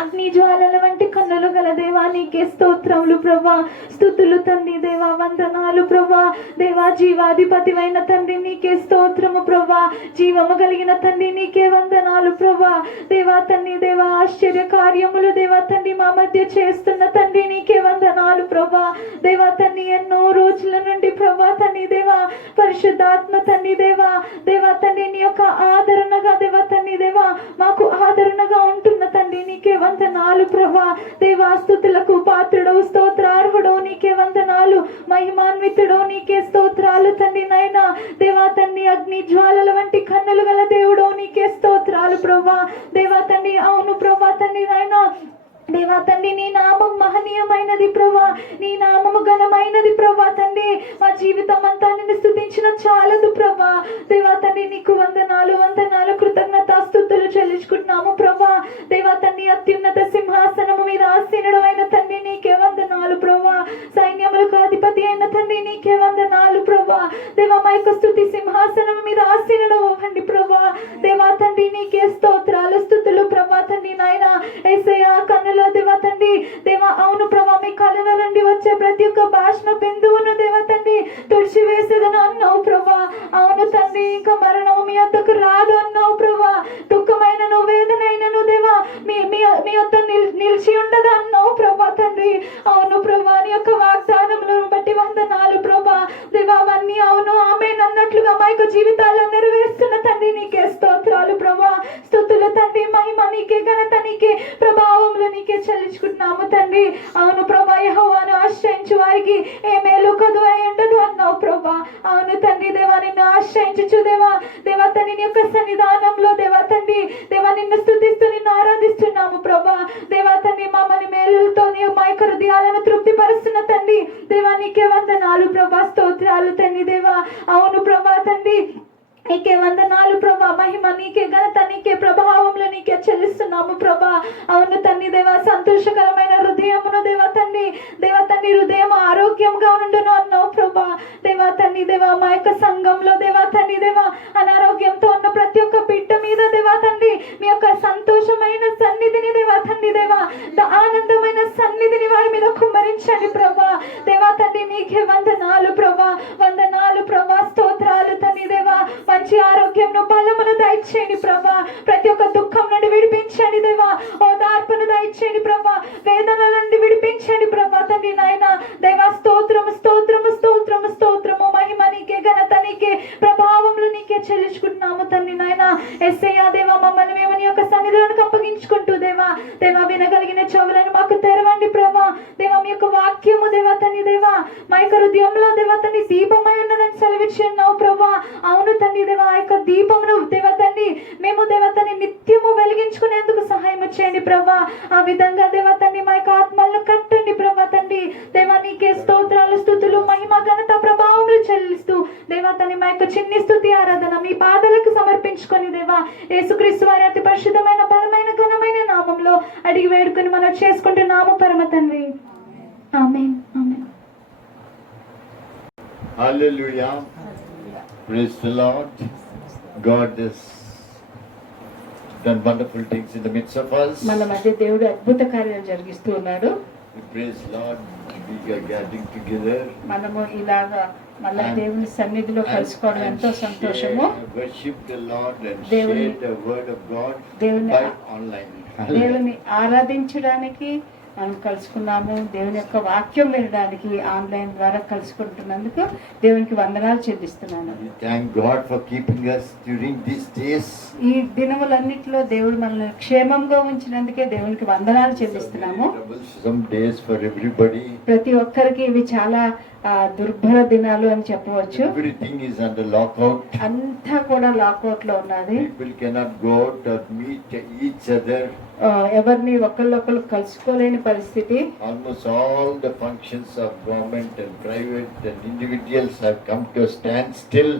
అగ్ని జ్వాలల వంటి కన్నులు గల దేవా నీకే స్తోత్రములు ప్రభా. స్తుతులు తండ్రి దేవా, వందనాలు ప్రభా. దేవా జీవాధిపతివైన తండ్రి నీకే స్తోత్రము ప్రభా. జీవము కలిగిన తండ్రి నీకే వందనాలు ప్రభా. దేవా తండ్రి దేవా, ఆశ్చర్య కార్యములు దేవా తండ్రి మా మధ్య చేస్తున్న తండ్రి నీకే వందనాలు ప్రభా. దేవా తండ్రి ఎన్నో రోజుల నుండి ప్రభా తండ్రి దేవా, పరిశుద్ధాత్మ తండ్రి దేవా, దేవా తండ్రి నీ యొక్క ఆదరణగా దేవా తండ్రి దేవా మాకు ఆదరణగా ఉంటున్న తండ్రి నీకే వందనాలు ప్రభా. దేవా స్తుతులకు పాత్రుడవు, స్తోత్రార్హుడవు నీకే వందనాలు. మహిమాన్వితుడవు నీకే స్తోత్రాలు తండ్రి నాయన. దేవా తండ్రి అగ్ని జ్వాలల వంటి కన్నులు గల దేవుడవు నీకే స్తోత్రాలు ప్రభా. దేవా తండ్రి అవును ప్రభా తండ్రి నాయన. దేవా తండ్రి నీ నామం మహనీయమైనది ప్రభా. నీ నామము ఘనమైనది ప్రభా తండ్రి. మా జీవితం అంతా నిన్ను స్తుతించిన చాలదు ప్రభా. దేవా తండ్రి నీకు వందనాలు, వందనాలు, కృతజ్ఞతాస్తుతులు చెల్లించుకుంటున్నాము ప్రభా. దేవా తండ్రి అత్యున్నత సింహాసనము మీద ఆసీనుడు అయిన తండ్రి నీకే వందనాలు ప్రభా. సైన్యములకు అధిపతి అయిన తండ్రి నీకే వందనాలు ప్రభా. దేవా మా యొక్క స్తుతి సింహాసనం మీద ఆసీనుడు అవ్వండి ప్రభా. దేవా తండ్రి నీకే స్తోత్రాలు, స్తుతులు ప్రభా తండ్రి నాయన. యేసయ్యా కన్నుల దేవా తండ్రి దేవా అవును ప్రభా, మీ కళ్ళ నుండి వచ్చే ప్రతి ఒక్క భాషణ బిందువును దేవా తండ్రి తుడిచి వేసేదని అన్నావు ప్రభా. అవును తండ్రి, ఇంకా మరణం మీ వద్దకు రాదు అన్నావు ప్రభా. దుఃఖమైనను వేదనైనను దేవా మీ వద్ద నిలిచి ఉండదు అన్నావు ప్రభా తండ్రి. అవును ప్రభా, నీ యొక్క వాగ్దానములను బట్టి వందనాలు ప్రభా. దేవా అవన్నీ అవును ఆమేన్ అన్నట్లుగా మా యొక్క జీవితాల్లో నెరవేరుస్తున్న తండ్రి నీకే స్తోత్రాలు ప్రభా. స్తుతులు తండ్రి, మహిమ నీకే, ఘనత నీకే, ప్రభావములు నీకే చెల్లించుకుంటున్నాము తండ్రి. అవును ప్రభా, యెహోవాను ఆశ్రయించు వారికి ఏ మేలు కదువై ఉండదు అన్నావు ప్రభా. అవును తండ్రి దేవా, నిన్ను ఆశ్రయించు దేవా. దేవా తండ్రి నీ యొక్క సన్నిధానంలో దేవా తండ్రి దేవా నిన్ను స్తుతిస్తూ నిన్ను ఆరాధిస్తున్నాము ప్రభా. దేవా తండ్రి మమ్మల్ని మేలులతో నీ మా యొక్క హృదయాలను తృప్తిపరుస్తున్న తండ్రి దేవా నీకే వందనాలు ప్రభా. స్తోత్రాలు తండ్రి దేవా. అవును ప్రభా తండ్రి నీకే వందనాలు ప్రభా. మహిమ నీకే, ఘనత నీకే, ప్రభావములు నీకే చెల్లిస్తున్నాము ప్రభా. అవును తండ్రి దేవా, సంతోషకరమైన హృదయమును దేవా తండ్రి హృదయం ఆరోగ్యంగా ఉండును అన్నావు ప్రభా. దేవా తండ్రి దేవా మా యొక్క సంఘంలో దేవా తండ్రి దేవా అనారోగ్యంతో ఉన్న ప్రతి ఒక్క బిడ్డ మీద దేవా తండ్రి మీ యొక్క సంతోషమైన సన్నిధిని దేవా తండ్రి దేవా ఆనందమైన సన్నిధిని వారి మీద కుమ్మరించండి ప్రభా. దేవా తండ్రి నీ నీకే వందనాలు ప్రభా, వందనాలు ప్రభా, స్తోత్రాలు తండ్రి దేవా. మంచి ఆరోగ్యంను బలమును దయచేయండి ప్రభా, ప్రతి ఒక్క దుఃఖం నుండి విడిపించండి దేవా, ఓదార్పును దయచేయండి ప్రభా, వేదన నుండి విడిపించండి ప్రభా తండ్రి నాయన దేవా. స్తోత్రము స్తోత్రము స్తోత్రము స్తోత్రము, మహిమ నీకే, ఘనత నీకే, ప్రభావములు నీకే చెల్లించుకుంటున్నాము తండ్రి నాయన. యేసయ్యా దేవా, మమ్మల్ని మేము నీ యొక్క సన్నిధిలోనికి అప్పగించుకుంటూ దేవా, దేవా వినగలిగిన చెవులను మాకు తెరవండి ప్రభా. దేవా మీ యొక్క వాక్యము దేవా తండ్రి దేవా మా యొక్క హృదయంలో దేవా తండ్రి దీపమై ఉన్నదని సెలవిచ్చి ఉన్నావు ప్రభా. అవును తండ్రి దేవా, ఆ యొక్క దీపమును దేవా తండ్రి మేము దేవా తండ్రి నిత్యము వెలిగించుకునేందుకు సహాయం చేయండి ప్రభా. ఆ విధంగా దేవా తండ్రి మా యొక్క ఆత్మలను కట్టండి ప్రభా తండ్రి దేవా. నీకే స్తోత్రాలు, స్తుతులు, మహిమ, ఘనత, ప్రభావములు చెల్లిస్తూ దేవా తండ్రి మా యొక్క చిన్ని స్తుతి ఆరాధన మీ పాదాలకు సమర్పించుకొని దేవా యేసుక్రీస్తు వారి అతి పరిశుద్ధమైన బలమైన ఘనమైన నామంలో అడిగి వేడుకొని మనం చేసుకుంటున్నాము పరమ తండ్రి. ఆమేన్, ఆమేన్. Hallelujah. Praise the Lord. God has done wonderful things in the midst of us. మన మధ్య దేవుడు అద్భుత కార్యాలు జరిగిస్తూ ఉన్నాడు. We praise Lord. We are gathering together. మనము ఇలాగా మళ్ళా దేవుని సన్నిధిలో కలుసుకోవడం ఎంతో సంతోషము. Worship the Lord and దేవుని- share the word of God దేవుని- by online. దేవుని ఆరాధించడానికి మనం కలుసుకున్నాము. దేవుని యొక్క వాక్యం వినడానికి ఆన్లైన్ ద్వారా కలుసుకుంటున్నందుకు దేవునికి వందనాలు చెల్లిస్తున్నాను. We thank God for keeping us during these days. ఈ దినములన్నిటిలో దేవుడు మనల్ని క్షేమంగా ఉంచినందుకే దేవునికి వందనాలు చెల్లిస్తున్నాము. Some days for everybody. ప్రతి ఒక్కరికి ఇవి చాలా దుర్భర దినాలు అని చెప్పవచ్చు. Everything is under lockout. అంతా కూడా లాకౌట్ లో ఉన్నది. People cannot go out or meet each other. ఎవరిని ఒకళ్ళొకళ్ళు కలుసుకోలేని పరిస్థితి. Almost all the functions of government and private and individuals have come to a standstill.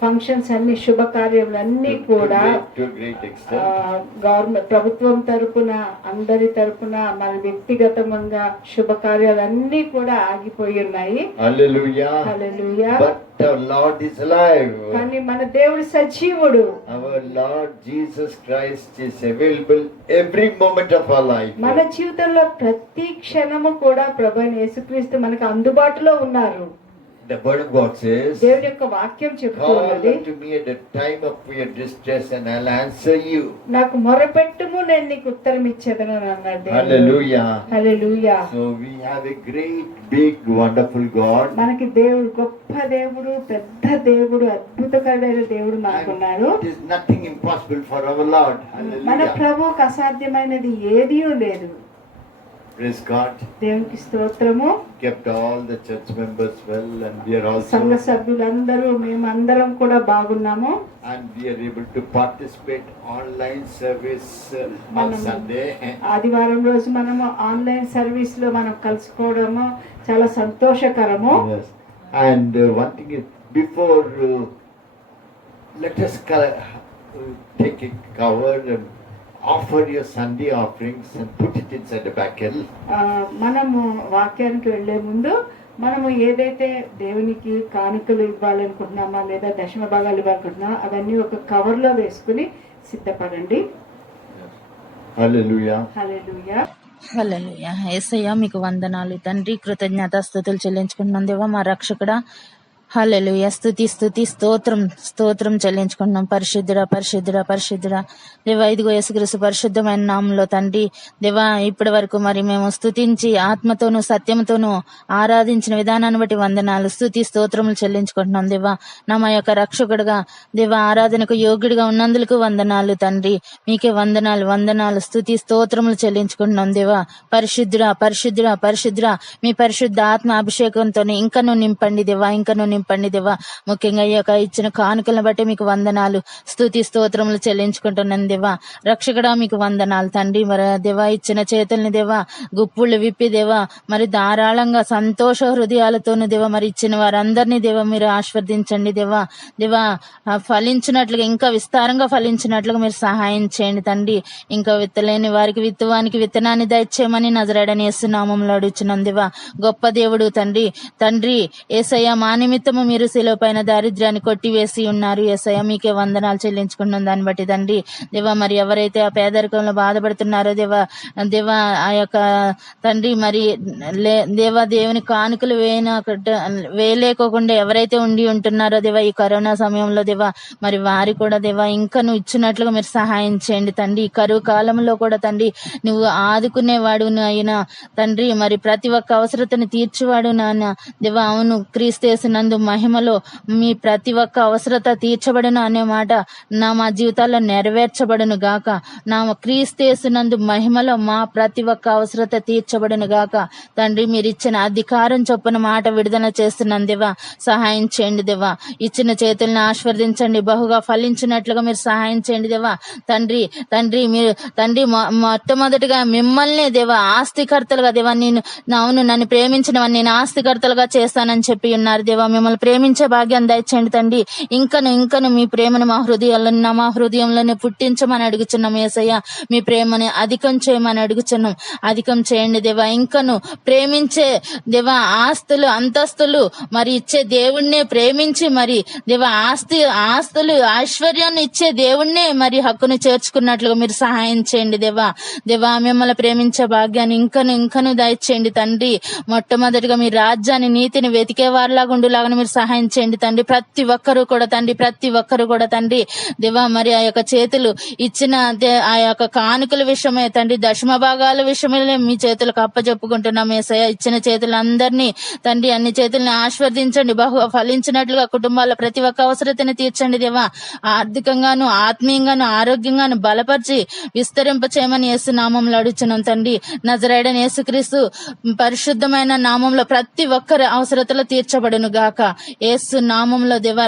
Functions అన్ని శుభకార్యములు అన్ని కూడా to a great extent. Government ప్రభుత్వం తరపున అందరి తరపున మన వ్యక్తిగతంగా శుభకార్యాలు అన్ని కూడా ఆగిపోయి ఉన్నాయి. Hallelujah. Hallelujah. But our Lord is alive. కానీ మన దేవుడు సజీవుడు. Our Lord Jesus Christ is available every moment of our life. మన జీవితంలో ప్రతి క్షణము కూడా ప్రభువైన యేసుక్రీస్తు మనకు అందుబాటులో ఉన్నారు. The word of God says, దేవుడి యొక్క వాక్యం call చెప్పుకున్నది, unto me at the time of your distress and I'll answer you. నాకు మొరపెట్టుము నేను నీకు ఉత్తరం ఇచ్చేదను అన్నాడు దేవుడు. Hallelujah. Hallelujah. So we have a great, big, wonderful God. మనకి దేవుడు గొప్ప దేవుడు, పెద్ద దేవుడు, అద్భుతకరమైన దేవుడు మనకున్నాడు. It is nothing impossible for our Lord. మన Hallelujah. ప్రభువుకు అసాధ్యమైనది ఏదీ లేదు. Praise God. దేవునికి స్తోత్రము. Kept all the church members well and we are సంఘ also సభ్యులందరూ మేమందరం కూడా బాగున్నాము. and we are able to participate online service on Sunday. ఆదివారం రోజు మనము ఆన్లైన్ సర్వీస్ లో మనం కలుసుకోవడము చాలా సంతోషకరము. Yes. And one thing is, before let us take a cover and offer your Sunday offerings and put it inside the bucket. మనము వాక్యానికి వెళ్లే ముందు మనము ఏదైతే దేవునికి కానుకలు ఇవ్వాలనుకుంటున్నామా లేదా దశమ భాగాలు ఇవ్వాలనుకుంటున్నామా అవన్నీ ఒక కవర్ లో వేసుకుని సిద్ధపడండి. Hallelujah. హల్లెలూయా. హల్లెలూయా. యేసయ్యా మీకు వందనాలు తండ్రి, కృతజ్ఞత స్తుతులు చెల్లించుకుంటున్నాం దేవా మా రక్షకుడా. హల్లెలూయా. స్తుతి స్తుతి స్తోత్రం స్తోత్రం చెల్లించుకుంటున్నాం. పరిశుద్ధుడా పరిశుద్ధుడా పరిశుద్ధుడా దేవా, ఇదిగో యేసుక్రీస్తు పరిశుద్ధమైన నామంలో తండ్రి దేవా ఇప్పటి వరకు మరి మేము స్తుతించి ఆత్మతోనూ సత్యముతోనూ ఆరాధించిన విధానాన్ని బట్టి వందనాలు, స్తుతి స్తోత్రములు చెల్లించుకుంటున్నాం దేవా. నా మా యొక్క రక్షకుడుగా దేవా ఆరాధనకు యోగ్యుడిగా ఉన్నందుకు వందనాలు తండ్రి. మీకే వందనాలు వందనాలు స్తుతి స్తోత్రములు చెల్లించుకుంటున్నాం దేవా. పరిశుద్ధుడా పరిశుద్ధుడా పరిశుద్ధుడా మీ పరిశుద్ధ ఆత్మ అభిషేకంతో ఇంకనూ నింపండి దేవా, ఇంకనూ నింపండి దేవా. ముఖ్యంగా ఈ యొక్క ఇచ్చిన కానుకలను బట్టి మీకు వందనాలు, స్తుతి స్తోత్రములు చెల్లించుకుంటున్నాను దేవా. రక్షకుడా మీకు వందనాలు తండ్రి. మరి దేవా ఇచ్చిన చేతుల్ని దేవా గుప్పుళ్ళు విప్పి దేవా మరి ధారాళంగా సంతోష హృదయాలతోను దేవా మరి ఇచ్చిన వారందరినీ దేవా మీరు ఆశీర్వదించండి దేవా. దేవా ఫలించినట్లుగా ఇంకా విస్తారంగా ఫలించినట్లుగా మీరు సహాయం చేయండి తండ్రి. ఇంకా విత్తలేని వారికి విత్తువానికి విత్తనాన్ని దయచేయమని నజరేయుడైన యేసు నామములో అడుగుచున్నాం దేవా. గొప్ప దేవుడు తండ్రి. తండ్రి యేసయ్య మా నిమిత్తం నిమిత్తము మీరు శిలువ పైన దారిద్ర్యాన్ని కొట్టివేసి ఉన్నారు యేసయ్య. మీకే వందనాలు చెల్లించుకున్నాం దాన్ని బట్టి తండ్రి. దేవా మరి ఎవరైతే ఆ పేదరికంలో బాధపడుతున్నారో దేవా ఆ యొక్క తండ్రి మరి దేవుని కానుకలు వేయలేకోకుండా ఎవరైతే ఉండి ఉంటున్నారో దేవా ఈ కరోనా సమయంలో దేవా మరి వారి కూడా దేవా ఇంకా నువ్వు ఇచ్చినట్లుగా మీరు సహాయం చేయండి తండ్రి. ఈ కరువు కాలంలో కూడా తండ్రి నువ్వు ఆదుకునేవాడు నాయన తండ్రి. మరి ప్రతి ఒక్క అవసరతను తీర్చువాడు నాన్న దేవా. అవును, క్రీస్తునందు మహిమలో మీ ప్రతి ఒక్క అవసరత తీర్చబడును అనే మాట మా జీవితాల్లో నెరవేర్చబడును గాక. క్రీస్తునందు మహిమలో మా ప్రతి ఒక్క అవసరత తీర్చబడును గాక తండ్రి. మీరు ఇచ్చిన అధికారం చొప్పున మాట విడుదల చేస్తున్నాను దేవా. సహాయం చేయండి దేవా. ఇచ్చిన చేతులను ఆశీర్వదించండి, బహుగా ఫలించినట్లుగా మీరు సహాయం చేయండి దేవా. తండ్రి మీరు మొట్టమొదటిగా మిమ్మల్ని దేవా ఆస్తికర్తలుగా దేవా నన్ను ప్రేమించిన నేను ఆస్తికర్తలుగా చేస్తానని చెప్పి ఉన్నారు దేవా. మిమ్మల్ని ప్రేమించే భాగ్యం దయచేయండి తండ్రి. ఇంకను మీ ప్రేమను మా హృదయంలోనే పుట్టించమని అడుగుచున్నాం యేసయ్య. మీ ప్రేమని అధికం చేయమని అడుగుచున్నాం. అధికం చేయండి దేవా. ఇంకను ప్రేమించే దేవా ఆస్తులు అంతస్తులు మరి ఇచ్చే దేవుణ్ణే ప్రేమించి మరి దేవా ఆస్తులు ఐశ్వర్యాన్ని ఇచ్చే దేవుణ్ణే మరి హక్కును చేర్చుకున్నట్లుగా మీరు సహాయం చేయండి దేవా. మిమ్మల్ని ప్రేమించే భాగ్యాన్ని ఇంకను దయచేయండి తండ్రి. మొట్టమొదటిగా మీ రాజ్యాన్ని నీతిని వెతికే వారిలాగా ఉండులాగా మీరు సహాయం చేయండి తండ్రి. ప్రతి ఒక్కరూ కూడా తండ్రి దేవా మరి ఆ యొక్క చేతులు ఇచ్చిన ఆ యొక్క కానుకల విషయమే తండ్రి, దశమ భాగాల విషయమే మీ చేతులకు అప్పచెప్పుకుంటున్నాం యేసయ్య. ఇచ్చిన చేతులందరినీ తండ్రి అన్ని చేతుల్ని ఆశీర్వదించండి, బహు ఫలించినట్లుగా కుటుంబాల ప్రతి ఒక్క అవసరతని తీర్చండి దేవా. ఆర్థికంగాను ఆత్మీయంగాను ఆరోగ్యంగాను బలపరిచి విస్తరింప చేయమని యేసు నామంలో అడుగుచున్నాం తండ్రి. నజరేయుడైన యేసుక్రీస్తు పరిశుద్ధమైన నామంలో ప్రతి ఒక్కరి అవసరతలు తీర్చబడును గాక. యేసు నామంలో దేవా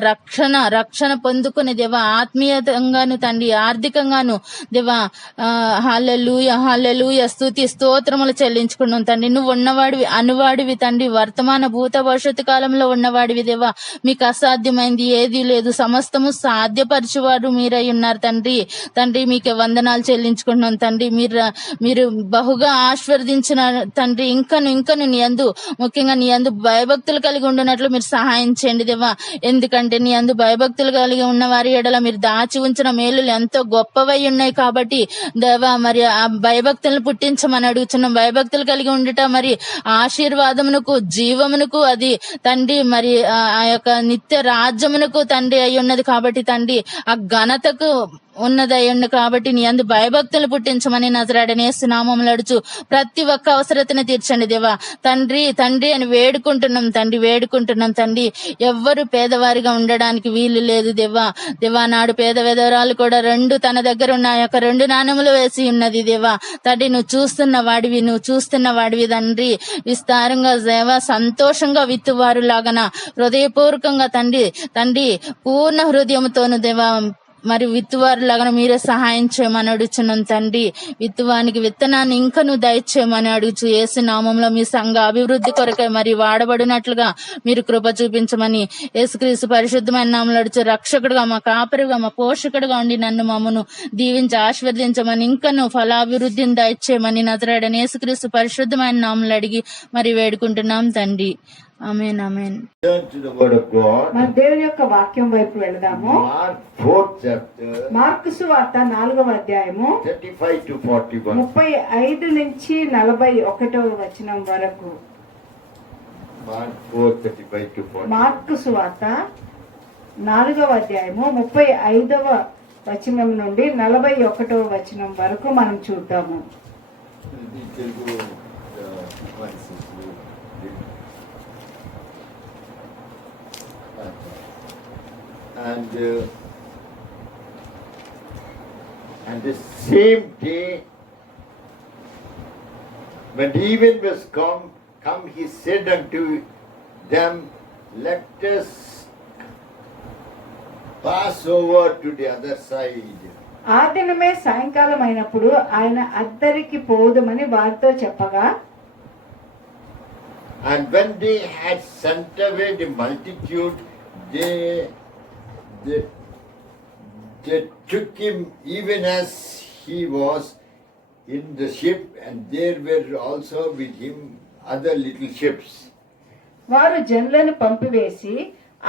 రక్షణ పొందుకుని దేవా ఆత్మీయంగాను తండ్రి ఆర్థికంగాను దేవా హల్లెలూయా స్తుతి స్తోత్రములు చెల్లించుకున్నాం తండ్రి. నువ్వు ఉన్నవాడివి అనువాడివి తండ్రి, వర్తమాన భూత భవిష్యత్తు కాలంలో ఉన్నవాడివి దేవా. మీకు అసాధ్యమైంది ఏదీ లేదు, సమస్తము సాధ్యపరచువారు మీరై ఉన్నారు తండ్రి. మీకే వందనాలు చెల్లించుకుంటున్నాం తండ్రి. మీరు బహుగా ఆశీర్వదించిన తండ్రి. ఇంకను నీ యందు ముఖ్యంగా నీ యందు భయభక్తులు కలిగి ఉండినట్లు మీరు సహాయం చేయండి దేవా. ఎందుకంటే నీ యందు భయభక్తులు కలిగి ఉన్న వారి ఎడల మీరు దాచి ఉంచిన మేలులు ఎంతో గొప్పవై ఉన్నాయి కాబట్టి దేవా మరి ఆ భయభక్తులను పుట్టించమని అడుగుతున్నాం. భయభక్తులు కలిగి ఉండుట మరి ఆశీర్వాదమునకు జీవమునకు అది తండ్రి మరి ఆ యొక్క నిత్య రాజ్యమునకు తండ్రి అయి ఉన్నది కాబట్టి తండ్రి ఆ ఘనతకు ఉన్నదయ్యండు కాబట్టి నీ అందు భయభక్తులు పుట్టించమని నజరేయుడైన యేసు నామములో అడుచు ప్రతి ఒక్క అవసరతను తీర్చండి దేవా. తండ్రి అని వేడుకుంటున్నాం తండ్రి. ఎవ్వరు పేదవారిగా ఉండడానికి వీలు లేదు దేవా. నాడు పేద విధవరాలు కూడా తన దగ్గర ఉన్న యొక్క 2 నాణెములు వేసి ఉన్నది దేవా. తండ్రి నువ్వు చూస్తున్న వాడివి తండ్రి. విస్తారంగా దేవా సంతోషంగా విత్తువారు లాగన హృదయపూర్వకంగా తండ్రి పూర్ణ హృదయంతోను దేవా మరి విత్తువారు లాగా మీరే సహాయం చేయమని అడుగుచున్నాం తండ్రి. విత్తువానికి విత్తనాన్ని ఇంకను దయచేయమని అడుగుచు యేసు నామంలో మీ సంఘ అభివృద్ధి కొరకై మరి వాడబడినట్లుగా మీరు కృప చూపించమని యేసుక్రీస్తు పరిశుద్ధమైన నామంలో అడుచు రక్షకుడుగా మా కాపరిగా మా పోషకుడుగా ఉండి మమ్మను దీవించి ఆశీర్వదించమని ఇంకను ఫలాభివృద్ధిని దయచేయమని నజరేయుడైన యేసుక్రీస్తు పరిశుద్ధమైన నామంలో అడిగి మరి వేడుకుంటున్నాం తండ్రి. ఆమేన్. Turn to the word of God. మన దేవుని యొక్క వాక్యం వైపు వెళదాము. Mark 4th chapter. మార్కు సువార్త 4వ అధ్యాయము 35 to 41. 35 నుంచి 41వ వచనం వరకు. Mark 4:35 to 41. మార్కు సువార్త 4వ అధ్యాయము 35వ వచనం నుండి 41వ వచనం వరకు మనం చూద్దాము. And the same day, when even was come, he said unto them, let us pass over to the other side. ఆ దినమే సాయంకాలం అయినప్పుడు ఆయన అద్దరికి పోదుమని వారితో చెప్పగా, and when they had sent away the multitude, they took him even as he was in the ship, and there were also with him other little ships. వారు జనులను పంపివేసి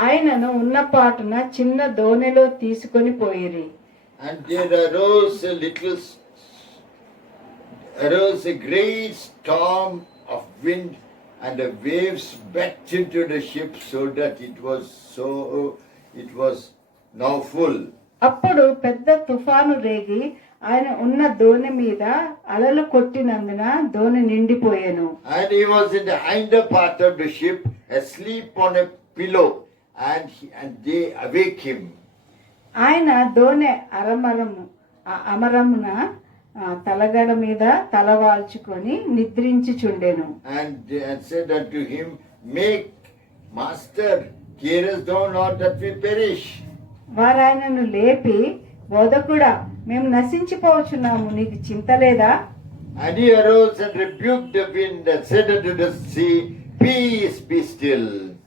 ఆయనను ఉన్న పాటున చిన్న దోణిలో తీసుకొని పోయిరి. And there arose a great storm of wind, and the waves beat into the ship so that it was now full. అప్పుడు పెద్ద తుఫాను రేగి ఆయన ఉన్న దోణి మీద అలలు కొట్టినందున దోణి నిండిపోయాను. And he was in the hinder part of the ship, asleep on a pillow, and they awake him. ఆయన దోణి అమరమున తలగడ మీద తలవాల్చుకొని నిద్రించుచుండెను. And said unto him, Make, Master, carest thou not that we perish? వారు ఆయనను లేపి, బోధకుడా, మేము నశించిపోవచ్చున్నాము, నీకు చింత లేదా? And he arose and rebuked the wind and said unto the sea, Peace, be still.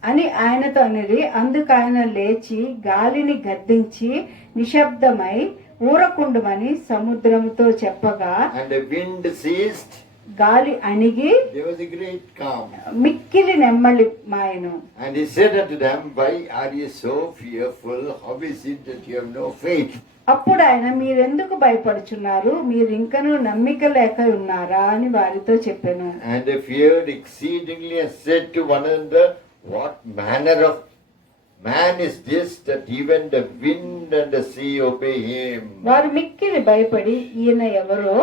అని ఆయనతో అనిరి. అందుకు ఆయన లేచి గాలిని గద్దించి నిశ్శబ్దమై ఊరకుండమని సముద్రముతో చెప్పగా, And the wind ceased. గాలి అణిగి There was a great calm. మిక్కిలి నెమ్మలి మాయను. And he said unto them, Why are ye so fearful? How is it that you have no faith? అప్పుడు ఆయన, మీరెందుకు భయపడుచున్నారు? మీరు ఇంకనూ నమ్మిక లేక ఉన్నారా అని వారితో చెప్పాను. And they feared exceedingly and said to one another, What manner of man is this that even the wind and the sea obey him? వారు మిక్కిలి భయపడి, ఈయన ఎవరో,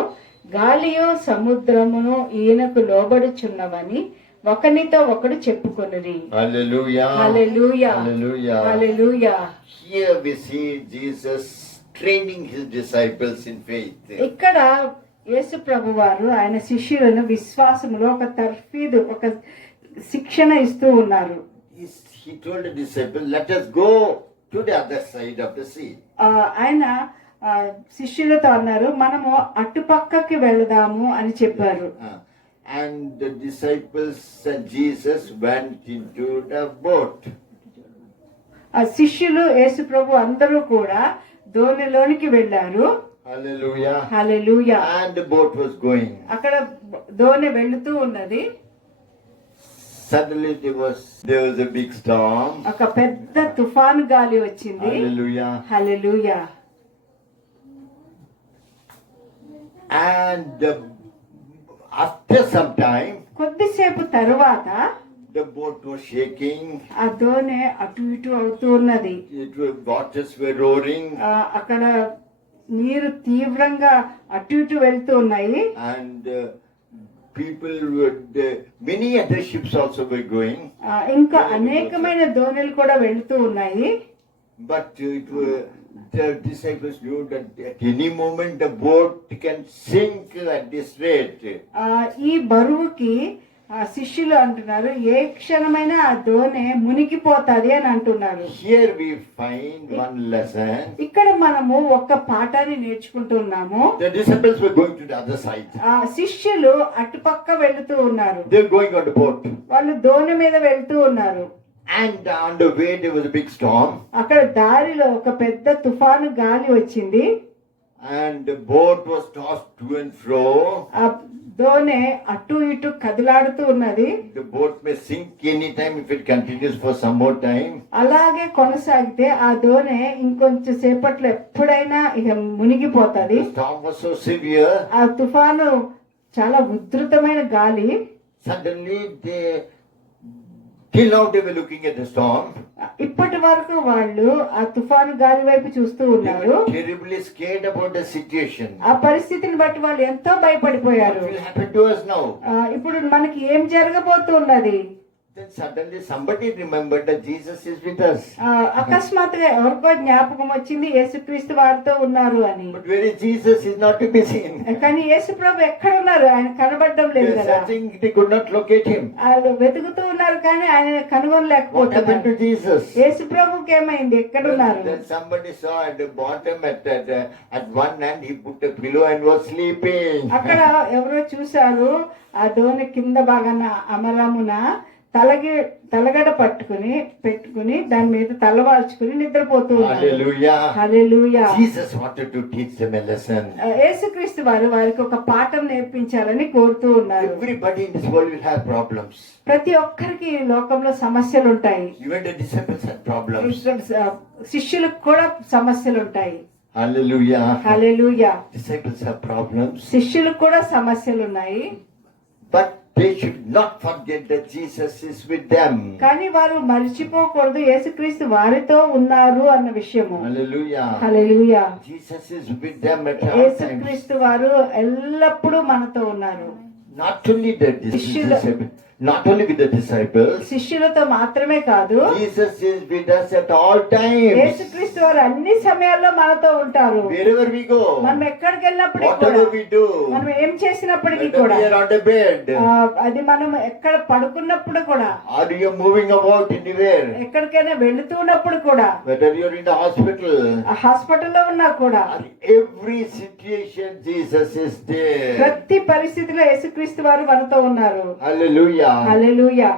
గాలియో సముద్రమును ఈయనకు లోబడుచున్నవని ఒకనితో ఒకడు చెప్పుకొనిరి. Hallelujah. Hallelujah. Hallelujah. Hallelujah. Here we see Jesus training his disciples in faith. ఇక్కడ యేసు ప్రభు వారు ఆయన శిష్యులను విశ్వాసములో ఒక తర్ఫీదు, ఒక శిక్షణ ఇస్తూ ఉన్నారు. He told the disciples, Let us go to the other side of the sea. ఆయన శిష్యులతో అన్నారు, మనము అటుపక్కకి వెళదాము అని చెప్పారు. And the disciples and Jesus went into the boat. ఆ శిష్యులు, యేసు ప్రభు అందరూ కూడా దోణిలోనికి వెళ్ళారు. Hallelujah. Hallelujah. And the boat was going. అక్కడ దోణి వెళుతూ ఉన్నది. Suddenly there was a big storm. ఒక పెద్ద తుఫాను గాలి వచ్చింది. Hallelujah. Hallelujah. And after some time, కొద్దిసేపు తరువాత the boat was shaking. ఆ దోణి అటు ఇటు అవుతూ ఉన్నది. Waters were roaring. అక్కడ నీరు తీవ్రంగా అటు ఇటు వెళ్తూ ఉన్నాయి. And many other ships also were going. ఇంకా అనేకమైన దోణులు కూడా వెళ్తూ ఉన్నాయి. But the disciples knew that at any moment the boat can sink at this rate. ఈ బరువుకి శిష్యులు అంటున్నారు, ఏ క్షణమైనా ఆ దోణి మునిగిపోతాది అని అంటున్నారు. Here we find one lesson. ఇక్కడ మనము ఒక పాఠాన్ని నేర్చుకుంటున్నాము. The disciples were going to the other side. శిష్యులు అటుపక్క వెళుతూ ఉన్నారు. They were going on the boat. వాళ్ళు దోణి మీద వెళ్తూ ఉన్నారు. And on the way there was a big storm. అక్కడ దారిలో ఒక పెద్ద తుఫాను గాలి వచ్చింది. And the boat was tossed to and fro. ఆ దోణి అటు ఇటు కదిలాడుతూ ఉన్నది. The boat may sink anytime if it continues for some more time. అలాగే కొనసాగితే ఆ దోణి ఇంకొంచెం సేపట్లో ఎప్పుడైనా ఇక మునిగిపోతది. The storm was so severe. ఆ తుఫాను చాలా ఉధృతమైన గాలి. Suddenly till now they were looking at the storm. ఇప్పటి వరకు వాళ్ళు ఆ తుఫాను గాలి వైపు చూస్తూ They ఉన్నారు. were terribly scared about the situation. ఆ పరిస్థితిని బట్టి వాళ్ళు ఎంతో భయపడిపోయారు. What will happen to us now? ఇప్పుడు మనకి ఏం జరగబోతున్నది? Then suddenly somebody remembered that Jesus is with us. అకస్మాత్తుగా ఎవరికో జ్ఞాపకం వచ్చింది, యేసుక్రీస్తు వారితో ఉన్నారు అని. But where is Jesus? Is not to be seen. కానీ యేసు ప్రభు ఎక్కడ ఉన్నారు? ఆయన కనబడడం లేదు They are కదా. searching, they could not locate him. వాళ్ళు వెతుకుతూ ఉన్నారు కానీ ఆయన What happened కనుగొనలేకపోతున్నారు. to Jesus? యేసు ప్రభుకి ఏమైంది? ఎక్కడ ఉన్నారు? Then somebody saw at the bottom at one hand he put a pillow and was sleeping. అక్కడ ఎవరో చూశారు, ఆ దోణి కింద భాగాన అమరమున తలగడ పెట్టుకుని దాని మీద తలవాల్చుకుని నిద్రపోతూ ఉన్నారు. Hallelujah. Hallelujah. Jesus wanted to teach them a lesson. యేసుక్రీస్తు వారికి ఒక పాఠం నేర్పించాలని కోరుతూ ఉన్నారు. Everybody in this world will have problems. ప్రతి ఒక్కరికి ఈ లోకంలో సమస్యలు ఉంటాయి. Even the disciples had problems. శిష్యులకు కూడా సమస్యలు ఉంటాయి. Hallelujah. Hallelujah. Disciples have problems. శిష్యులకు కూడా సమస్యలు ఉన్నాయి. But they should not forget that Jesus is with them. కానీ వారు మర్చిపోకూడదు యేసుక్రీస్తు వారితో ఉన్నారు అన్న విషయము. Hallelujah. Hallelujah. Jesus is with them at all times. యేసుక్రీస్తు వారు ఎల్లప్పుడూ మనతో ఉన్నారు. Not only the disciples, not only with the disciples. శిష్యులతో మాత్రమే కాదు, Jesus is with us at all times. యేసుక్రీస్తు వారు అన్ని సమయాల్లో మనతో ఉంటారు. Wherever we go, మనం ఎక్కడికి వెళ్ళినప్పటికీ కూడా, whatever we do, మనం ఏం చేసినప్పటికీ whether కూడా, we are on the bed, అది మనం ఎక్కడ పడుకున్నప్పుడు కూడా, or you are moving about anywhere, ఎక్కడికైనా వెళుతున్నప్పుడు కూడా, whether you are in the hospital, హాస్పిటల్లో ఉన్నా కూడా, every situation Jesus is there. ప్రతి పరిస్థితిలో యేసుక్రీస్తు వారు మనతో ఉన్నారు. Hallelujah. Hallelujah.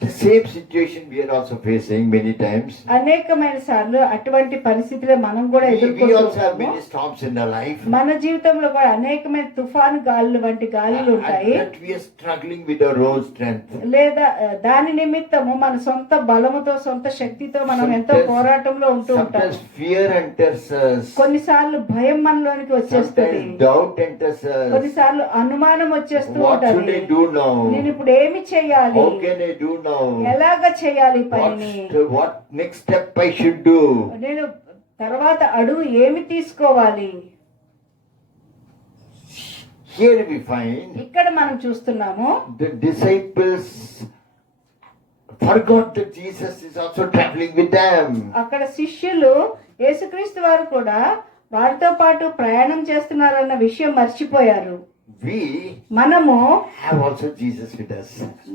The same situation we are also facing many times. అనేకమైన సార్లు అటువంటి పరిస్థితులు మనం కూడా We also have ఎదుర్కొంటాము. many storms in our life. మన జీవితంలో కూడా అనేకమైన తుఫాను గాలులు వంటి గాలులు ఉంటాయి. And that we are struggling with our own strength. లేదా దాని నిమిత్తము మన సొంత బలముతో సొంత శక్తితో మనం ఎంతో పోరాటంలో ఉంటూ ఉంటాం. Sometimes fear enters us. కొన్నిసార్లు భయం మనలోనికి వచ్చేస్తుంది. Sometimes doubt enters us. కొన్నిసార్లు అనుమానం వచ్చేస్తూ What should ఉంటుంది. I do now? నేను ఇప్పుడు ఏమి చేయాలి, How can I do now? ఎలాగ చేయాలి పనిని, What next step I should do? నేను తర్వాత అడుగు ఏమి తీసుకోవాలి. Here we find ఇక్కడ మనం చూస్తున్నాము the disciples forgot that Jesus is also traveling with them. అక్కడ శిష్యులు యేసుక్రీస్తు వారు కూడా వారితో పాటు ప్రయాణం చేస్తున్నారన్న విషయం మర్చిపోయారు. We మనము have also Jesus with us.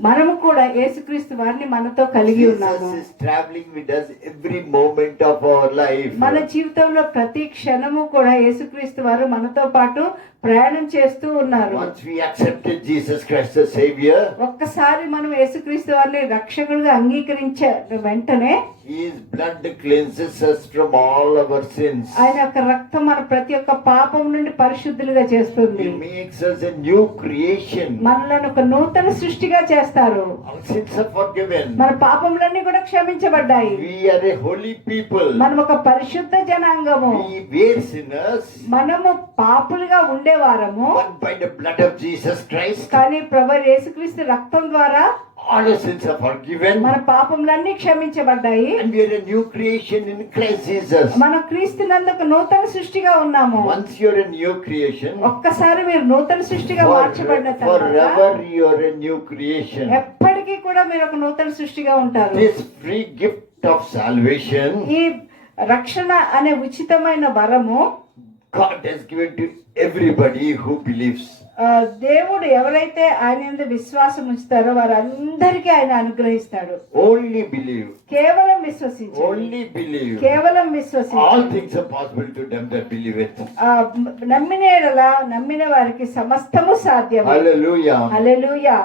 మనము కూడా యేసుక్రీస్తు వారిని మనతో కలిగి ఉన్నాము. Jesus is traveling with us every moment of our life. మన జీవితంలో ప్రతి క్షణము కూడా యేసుక్రీస్తు వారు మనతో పాటు ప్రయాణం చేస్తూ ఉన్నారు. Once we accepted Jesus Christ as Savior, ఒక్కసారి మనం యేసుక్రీస్తు వారిని రక్షకుడిగా అంగీకరించే వెంటనే His blood cleanses us from all our sins. ఆయన యొక్క రక్తం మన ప్రతి ఒక్క పాపం నుండి పరిశుద్ధులుగా చేస్తుంది. He makes us a new creation. మనలను ఒక నూతన సృష్టిగా చేస్తారు. Our sins are forgiven. మన పాపములన్నీ కూడా క్షమించబడ్డాయి. We are a holy people. మనం ఒక పరిశుద్ధ జనాంగము. We were sinners, మనము పాపులుగా ఉండేవారము. but by the blood of Jesus Christ, కానీ ప్రభు యేసుక్రీస్తు రక్తం ద్వారా all our sins are forgiven. మన పాపములన్నీ క్షమించబడ్డాయి. And we are a new creation in Christ Jesus. మన క్రీస్తునందు ఒక నూతన సృష్టిగా ఉన్నాము. Once you are a new creation, ఒక్కసారి మీరు నూతన సృష్టిగా మార్చబడిన తర్వాత forever you are a new creation. ఎప్పటికీ కూడా మీరు ఒక నూతన సృష్టిగా ఉంటారు. This free gift of salvation, ఈ రక్షణ అనే ఉచితమైన వరము God has given to everybody who believes. దేవుడు ఎవరైతే ఆయన యందు విశ్వాసం ఉంచుతారో వారందరికీ ఆయన అనుగ్రహిస్తాడు. Only believe. కేవలం విశ్వసించండి. Only believe. కేవలం విశ్వసించండి. All things are possible to them that believe it. నమ్మిన యెడల నమ్మిన వారికి సమస్తము సాధ్యమే. Hallelujah. Hallelujah.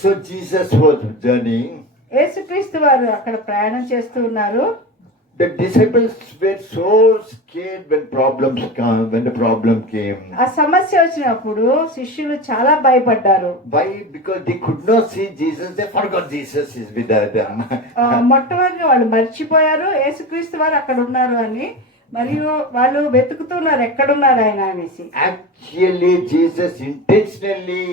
So Jesus was journeying. యేసుక్రీస్తు వారు అక్కడ ప్రయాణం చేస్తూ ఉన్నారు. The disciples were so scared when the problem came. ఆ సమస్య వచ్చినప్పుడు శిష్యులు చాలా భయపడ్డారు. Why? Because they could not see Jesus. They forgot Jesus is with them. మొట్టమొదటి వాళ్ళు మర్చిపోయారు యేసుక్రీస్తు వారు అక్కడ ఉన్నారు అని, మరియు వాళ్ళు వెతుకుతున్నారు ఎక్కడున్నారు ఆయన అనేసి. Actually, Jesus intentionally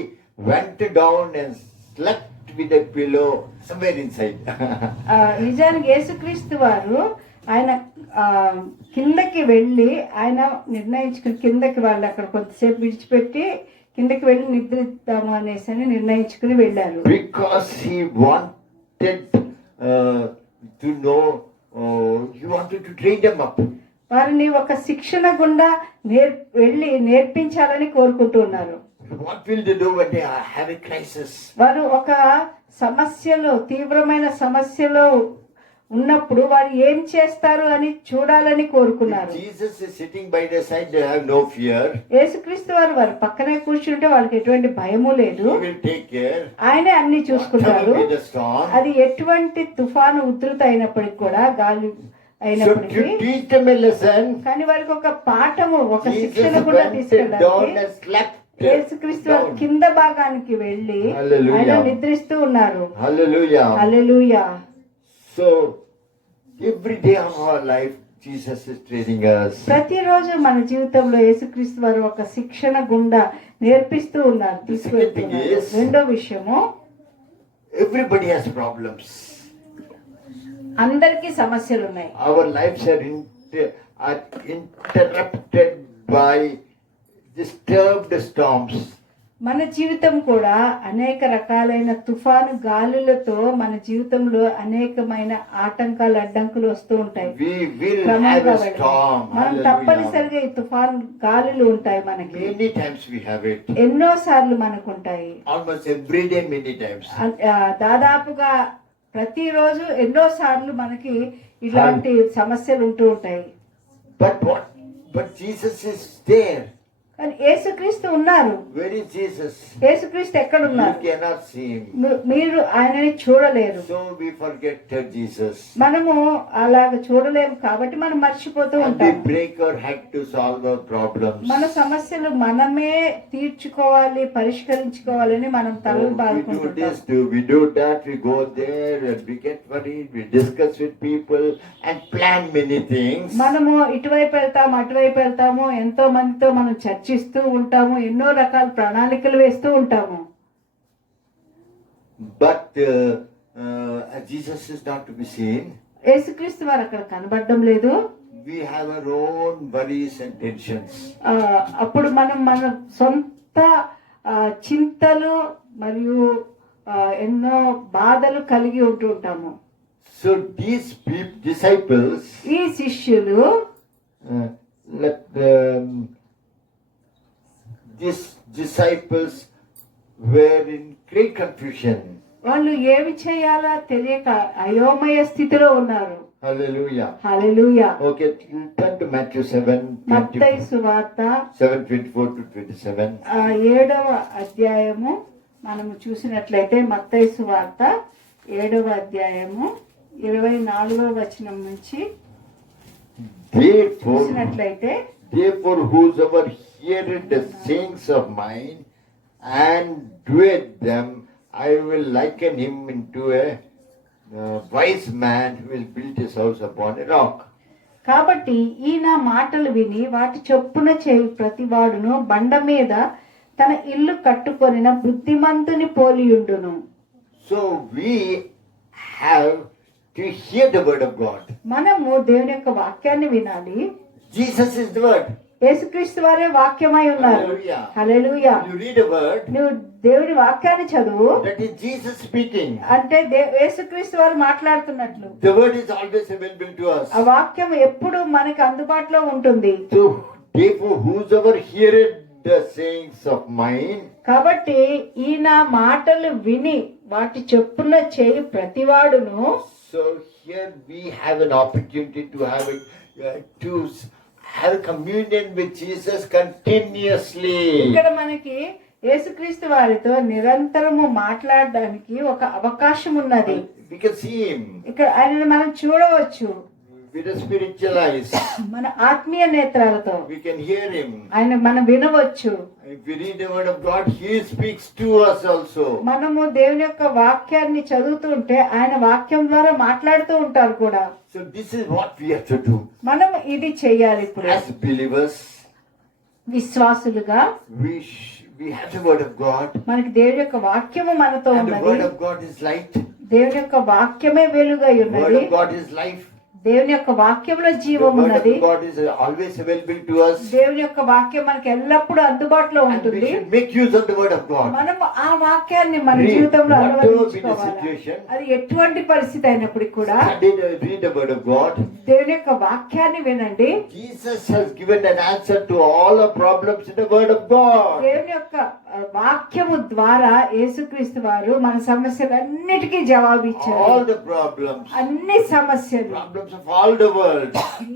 went down and slept with a pillow somewhere inside. నిజానికి యేసుక్రీస్తు వారు ఆయన కిందకి వెళ్ళి ఆయన నిర్ణయించుకుని కిందకి వాళ్ళు అక్కడ కొంతసేపు విడిచిపెట్టి కిందకి వెళ్ళి నిద్రిద్దాము అనేసి అని నిర్ణయించుకుని వెళ్ళారు. Because he wanted to know, he wanted to train them up. వారిని ఒక శిక్షణ గుండా వెళ్ళి నేర్పించాలని కోరుకుంటున్నారు. What will they do when they have a crisis? వారు ఒక సమస్యలో తీవ్రమైన సమస్యలో ఉన్నప్పుడు వారు ఏం చేస్తారు అని చూడాలని కోరుకున్నారు. Jesus is sitting by their side, they have no fear. యేసుక్రీస్తు వారు వారి పక్కనే కూర్చుంటే వాళ్ళకి ఎటువంటి భయము లేదు. He will take care. ఆయనే అన్ని చూసుకుంటారు. Whatever be the storm. అది ఎటువంటి తుఫాను ఉధృత అయినప్పటికీ కూడా, గాలి So అయినప్పటికీ, to teach them a lesson, కానీ వారికి ఒక పాఠము, ఒక Jesus శిక్షణ కూడా went down తీసుకెళ్ళడానికి and slept యేసుక్రీస్తు వారు down. కింద భాగానికి వెళ్ళి Hallelujah. ఆయన నిద్రిస్తూ ఉన్నారు. Hallelujah. Hallelujah. So every day of our life, Jesus is training us. ప్రతిరోజు మన జీవితంలో యేసుక్రీస్తు వారు ఒక శిక్షణ గుండా నేర్పిస్తూ ఉన్నారు, తీసుకెళ్తున్నారు. Yes. రెండో విషయము, Everybody has problems. అందరికీ సమస్యలు ఉన్నాయి. Our lives are interrupted by disturbed storms. మన జీవితం కూడా అనేక రకాలైన తుఫాను గాలులతో మన జీవితంలో అనేకమైన ఆటంకాలు, అడ్డంకులు వస్తూ ఉంటాయి. We will have క్రమంగా a వెళ్ళి. storm. మనం Hallelujah. తప్పనిసరిగా ఈ తుఫాను గాలులు ఉంటాయి మనకి. Many times we have it. ఎన్నో సార్లు మనకు ఉంటాయి. Almost every day, many times. దాదాపుగా ప్రతిరోజు ఎన్నో సార్లు మనకి ఇలాంటి సమస్యలు ఉంటూ ఉంటాయి. But Jesus is there. కానీ యేసుక్రీస్తు ఉన్నారు. Where is Jesus? యేసుక్రీస్తు ఎక్కడ You ఉన్నారు? cannot see him. మీరు ఆయనని చూడలేరు. So we forget Jesus. మనము అలాగ చూడలేము కాబట్టి మనం మర్చిపోతూ And we ఉంటాం. break our head to solve our problems. మన సమస్యలు మనమే తీర్చుకోవాలి, పరిష్కరించుకోవాలని మనం తలలు We do బాదుకుంటుంటాం. this, we do that, we go there and we get worried, we discuss with people and plan many things. మనము ఇటువైపు వెళ్తాము, అటువైపు వెళ్తాము, ఎంతో మందితో మనం చర్చిస్తూ ఉంటాము, ఎన్నో రకాల ప్రణాళికలు వేస్తూ ఉంటాము. But Jesus is not to be seen. యేసుక్రీస్తు వారు అక్కడ కనబడడం లేదు. We have our own worries and tensions. అప్పుడు మనం మన సొంత చింతలు మరియు ఎన్నో బాధలు కలిగి ఉంటూ ఉంటాము. So these disciples, ఈ శిష్యులు these disciples were in great confusion. వాళ్ళు ఏమి చేయాలో తెలియక అయోమయ స్థితిలో ఉన్నారు. Hallelujah. Hallelujah. Okay, turn to Matthew 7, మత్తయి సువార్త 7:24 to 27. 7వ అధ్యాయము మనము చూసినట్లయితే, మత్తయి సువార్త 7వ అధ్యాయము 24వ వచనం నుంచి చూసినట్లయితే, Therefore, whosoever heareth the sayings of mine and doeth them, I will liken him into a wise man who will build his house upon a rock. కాబట్టి ఈయన మాటలు విని వాటి చొప్పున చేయు ప్రతివాడును బండ మీద తన ఇల్లు కట్టుకొనిన బుద్ధిమంతుని పోలియుండును. So we have to hear the word of God. మనము దేవుని యొక్క వాక్యాన్ని వినాలి. Jesus is the word. యేసుక్రీస్తు వారే వాక్యమై ఉన్నారు. Hallelujah. Hallelujah. When you read a word, నువ్వు దేవుని వాక్యాన్ని చదువు, that is Jesus speaking. అంటే యేసుక్రీస్తు వారు మాట్లాడుతున్నట్లు. The word is always available to us. ఆ వాక్యం ఎప్పుడు మనకి అందుబాటులో ఉంటుంది. So therefore, whosoever heareth the sayings of mine, కాబట్టి ఈయన మాటలు విని వాటి చొప్పున చేయు ప్రతివాడును. so here we have an opportunity to have communion with Jesus continuously. ఇక్కడ మనకి యేసుక్రీస్తు వారితో నిరంతరము మాట్లాడడానికి ఒక అవకాశం ఉన్నది. We can see him ఇక్కడ ఆయనను మనం చూడవచ్చు with a spiritual eyes. మన ఆత్మీయ నేత్రాలతో. We can hear him. ఆయన మనం వినవచ్చు. If we read the word of God, he speaks to us also. మనము దేవుని యొక్క వాక్యాన్ని చదువుతుంటే ఆయన వాక్యం ద్వారా మాట్లాడుతూ ఉంటారు కూడా. So this is what we have to do. మనం ఇది చెయ్యాలి. ఇప్పుడు As believers, విశ్వాసులుగా we have the word of God. మనకి దేవుని యొక్క వాక్యము మనతో And the ఉన్నది. word of God is light. దేవుని యొక్క వాక్యమే వెలుగై The ఉన్నది. word of God is life. దేవుని యొక్క వాక్యంలో The జీవం word ఉన్నది. of God is always available to us. దేవుని యొక్క వాక్యం మనకి ఎల్లప్పుడూ అందుబాటులో And we ఉంటుంది. should make use of the word of God. మనం ఆ వాక్యాన్ని మన Read జీవితంలో whatever be the అలవర్చుకోవాలి. situation. అది ఎటువంటి పరిస్థితి అయినప్పటికీ కూడా Read the word of God. దేవుని యొక్క వాక్యాన్ని వినండి. Jesus has given an answer to all our problems in the word of God. దేవుని యొక్క వాక్యము ద్వారా యేసుక్రీస్తు వారు మన సమస్యలన్నిటికీ జవాబిచ్చారు. All the problems, అన్ని సమస్యలు, problems of all the world, ఈ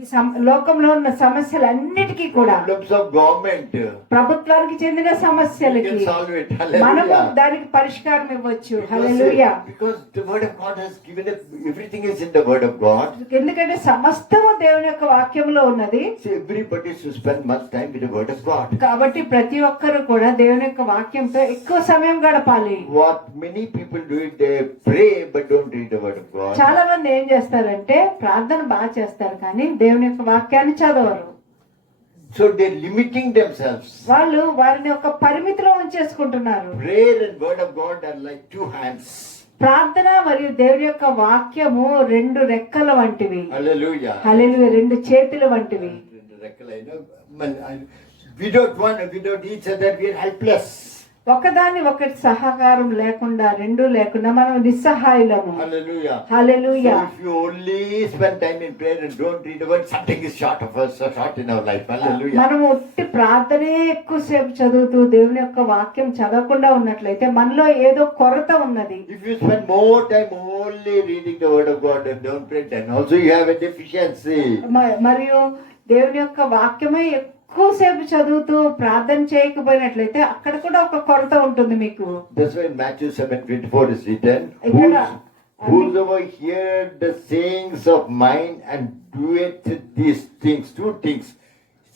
లోకంలో ఉన్న సమస్యలన్నిటికీ కూడా, problems of government, ప్రభుత్వానికి చెందిన you సమస్యలకి can solve it. మనము Hallelujah. దానికి పరిష్కారం ఇవ్వచ్చు. హల్లెలూయా. Because the word of God has given us, everything is in the word of God. ఎందుకంటే సమస్తము దేవుని యొక్క వాక్యంలో ఉన్నది. So everybody should spend much time with the word of God. కాబట్టి ప్రతి ఒక్కరు కూడా దేవుని యొక్క వాక్యంతో ఎక్కువ సమయం గడపాలి. What many people do it, they pray but don't read the word of God. చాలా మంది ఏం చేస్తారంటే ప్రార్థన బాగా చేస్తారు కానీ దేవుని యొక్క వాక్యాన్ని చదవరు. So they're limiting themselves. వాళ్ళు వారిని ఒక పరిమితిలో ఉంచేసుకుంటున్నారు. Prayer and word of God are like two hands. ప్రార్థన మరియు దేవుని యొక్క వాక్యము రెండు రెక్కల వంటివి. Hallelujah. హల్లెలూయా. రెండు చేతుల వంటివి. Without each other we are helpless. ఒకదాని ఒకటి సహకారం లేకుండా, రెండు లేకుండా మనం నిస్సహాయులము. Hallelujah. Hallelujah. So if you only spend time in prayer and don't read the word, something is short of us, short in our life. Hallelujah. మనం ఒట్టి ప్రార్థనే ఎక్కువసేపు చదువుతూ దేవుని యొక్క వాక్యం చదవకుండా ఉన్నట్లయితే మనలో ఏదో కొరత ఉన్నది. If you spend more time only reading the word of God and don't pray, then also you have a deficiency. మరియు దేవుని యొక్క వాక్యమే ఎక్కువసేపు చదువుతూ ప్రార్థన చేయకపోయినట్లయితే అక్కడ కూడా ఒక కొరత ఉంటుంది మీకు. That's why in Matthew 7:24 is written, whosoever hear the sayings of mine and doeth these things, two things.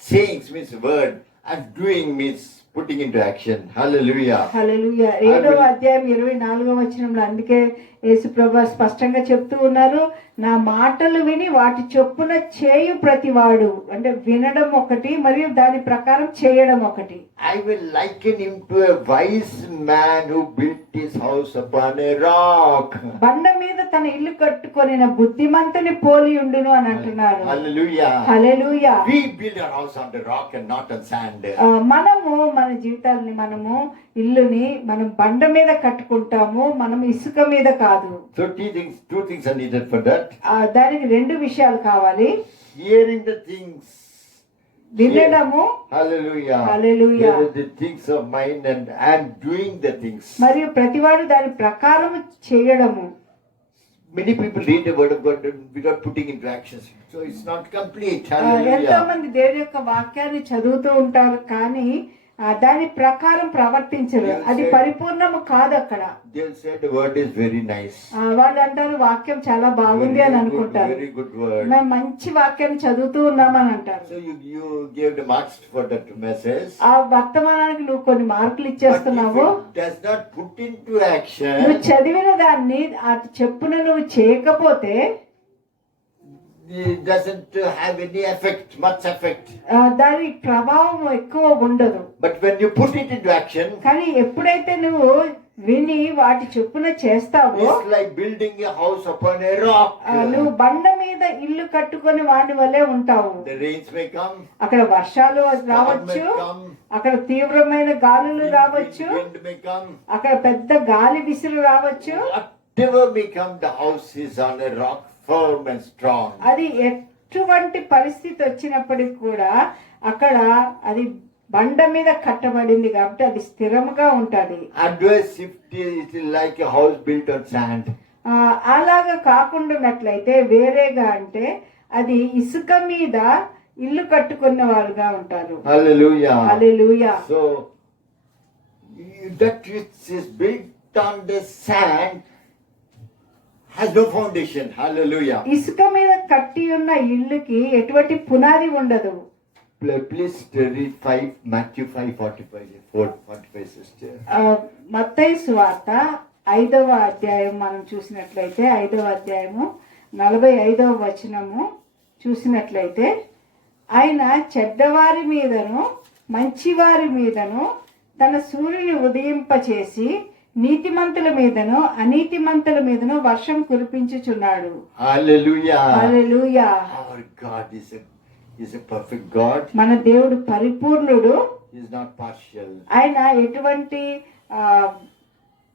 Sayings means word and doing means putting into action. Hallelujah. హల్లెలూయా. 7వ అధ్యాయం 24వ వచనంలో అందుకే యేసు ప్రభువు స్పష్టంగా చెప్తూ ఉన్నారు, నా మాటలు విని వాటి చొప్పున చేయు ప్రతివాడు, అంటే వినడం ఒకటి మరియు దాని ప్రకారం చేయడం ఒకటి. I will liken him to a wise man who built his house upon a rock. బండ మీద తన ఇల్లు కట్టుకొనిన బుద్ధిమంతుని పోలి ఉండును అని అంటున్నారు. Hallelujah. Hallelujah. We build our house on the rock and not on sand. మనము మన జీవితాలని, మనము ఇల్లుని మనం బండ మీద కట్టుకుంటాము, మనం ఇసుక మీద కాదు. So two things are needed for that. దానికి రెండు విషయాలు కావాలి. Hearing the things. వినడము. Hallelujah. Hallelujah. Hearing the things of mine and doing the things. మరియు ప్రతివాడు దాని ప్రకారం చేయడము. Many people read the word of God without putting into action. So it's not complete. ఎంతో Hallelujah. మంది దేవుని యొక్క వాక్యాన్ని చదువుతూ ఉంటారు కానీ దాని ప్రకారం ప్రవర్తించరు. అది పరిపూర్ణము కాదు. అక్కడ They'll say the word is very nice. వాళ్ళు అంటారు వాక్యం చాలా బాగుంది అని అనుకుంటారు. Very good word. మేము మంచి వాక్యాన్ని చదువుతూ ఉన్నామని అంటారు. So you gave the marks for that message. ఆ వర్తమానానికి నువ్వు కొన్ని మార్కులు ఇచ్చేస్తున్నావు. But if it does not put into action, నువ్వు చదివిన దాన్ని అటు చెప్పున నువ్వు చేయకపోతే it doesn't have any effect, much effect. దాని ప్రభావం ఎక్కువ ఉండదు. But when you put it into action, కానీ ఎప్పుడైతే నువ్వు విని వాటి చొప్పున చేస్తావో, it's like building a house upon a rock. నువ్వు బండ మీద ఇల్లు కట్టుకొని వాడి వల్లే ఉంటావు. The rains may come, అక్కడ వర్షాలు రావచ్చు, అక్కడ తీవ్రమైన గాలులు రావచ్చు, wind may come, అక్కడ పెద్ద గాలి విసురు రావచ్చు. whatever may come, the house is on a rock, firm and strong. అది ఎటువంటి పరిస్థితి వచ్చినప్పటికి కూడా అక్కడ అది బండ మీద కట్టబడింది కాబట్టి అది స్థిరముగా ఉంటది. Otherwise, if it is like a house built on sand. అలాగా కాకుండా వేరేగా అంటే అది ఇసుక మీద ఇల్లు కట్టుకున్న వారుగా ఉంటారు. Hallelujah. Hallelujah. So that which is built on the sand has no foundation. Hallelujah. ఇసుక మీద కట్టి ఉన్న ఇల్లుకి ఎటువంటి పునాది ఉండదు. Please read Matthew 5:45 sister. మత్తయి సువార్త 5వ అధ్యాయం మనం చూసినట్లయితే 5వ అధ్యాయము 45వ వచనము చూసినట్లయితే, ఆయన చెడ్డవారి మీదను మంచివారి మీదను తన సూర్యుని ఉదయింపచేసి నీతిమంతుల మీదను అనీతిమంతుల మీదను వర్షం కురిపించుచున్నాడు. Hallelujah. Hallelujah. Our God is a perfect God. మన దేవుడు పరిపూర్ణుడు. He is not partial. ఆయన ఎటువంటి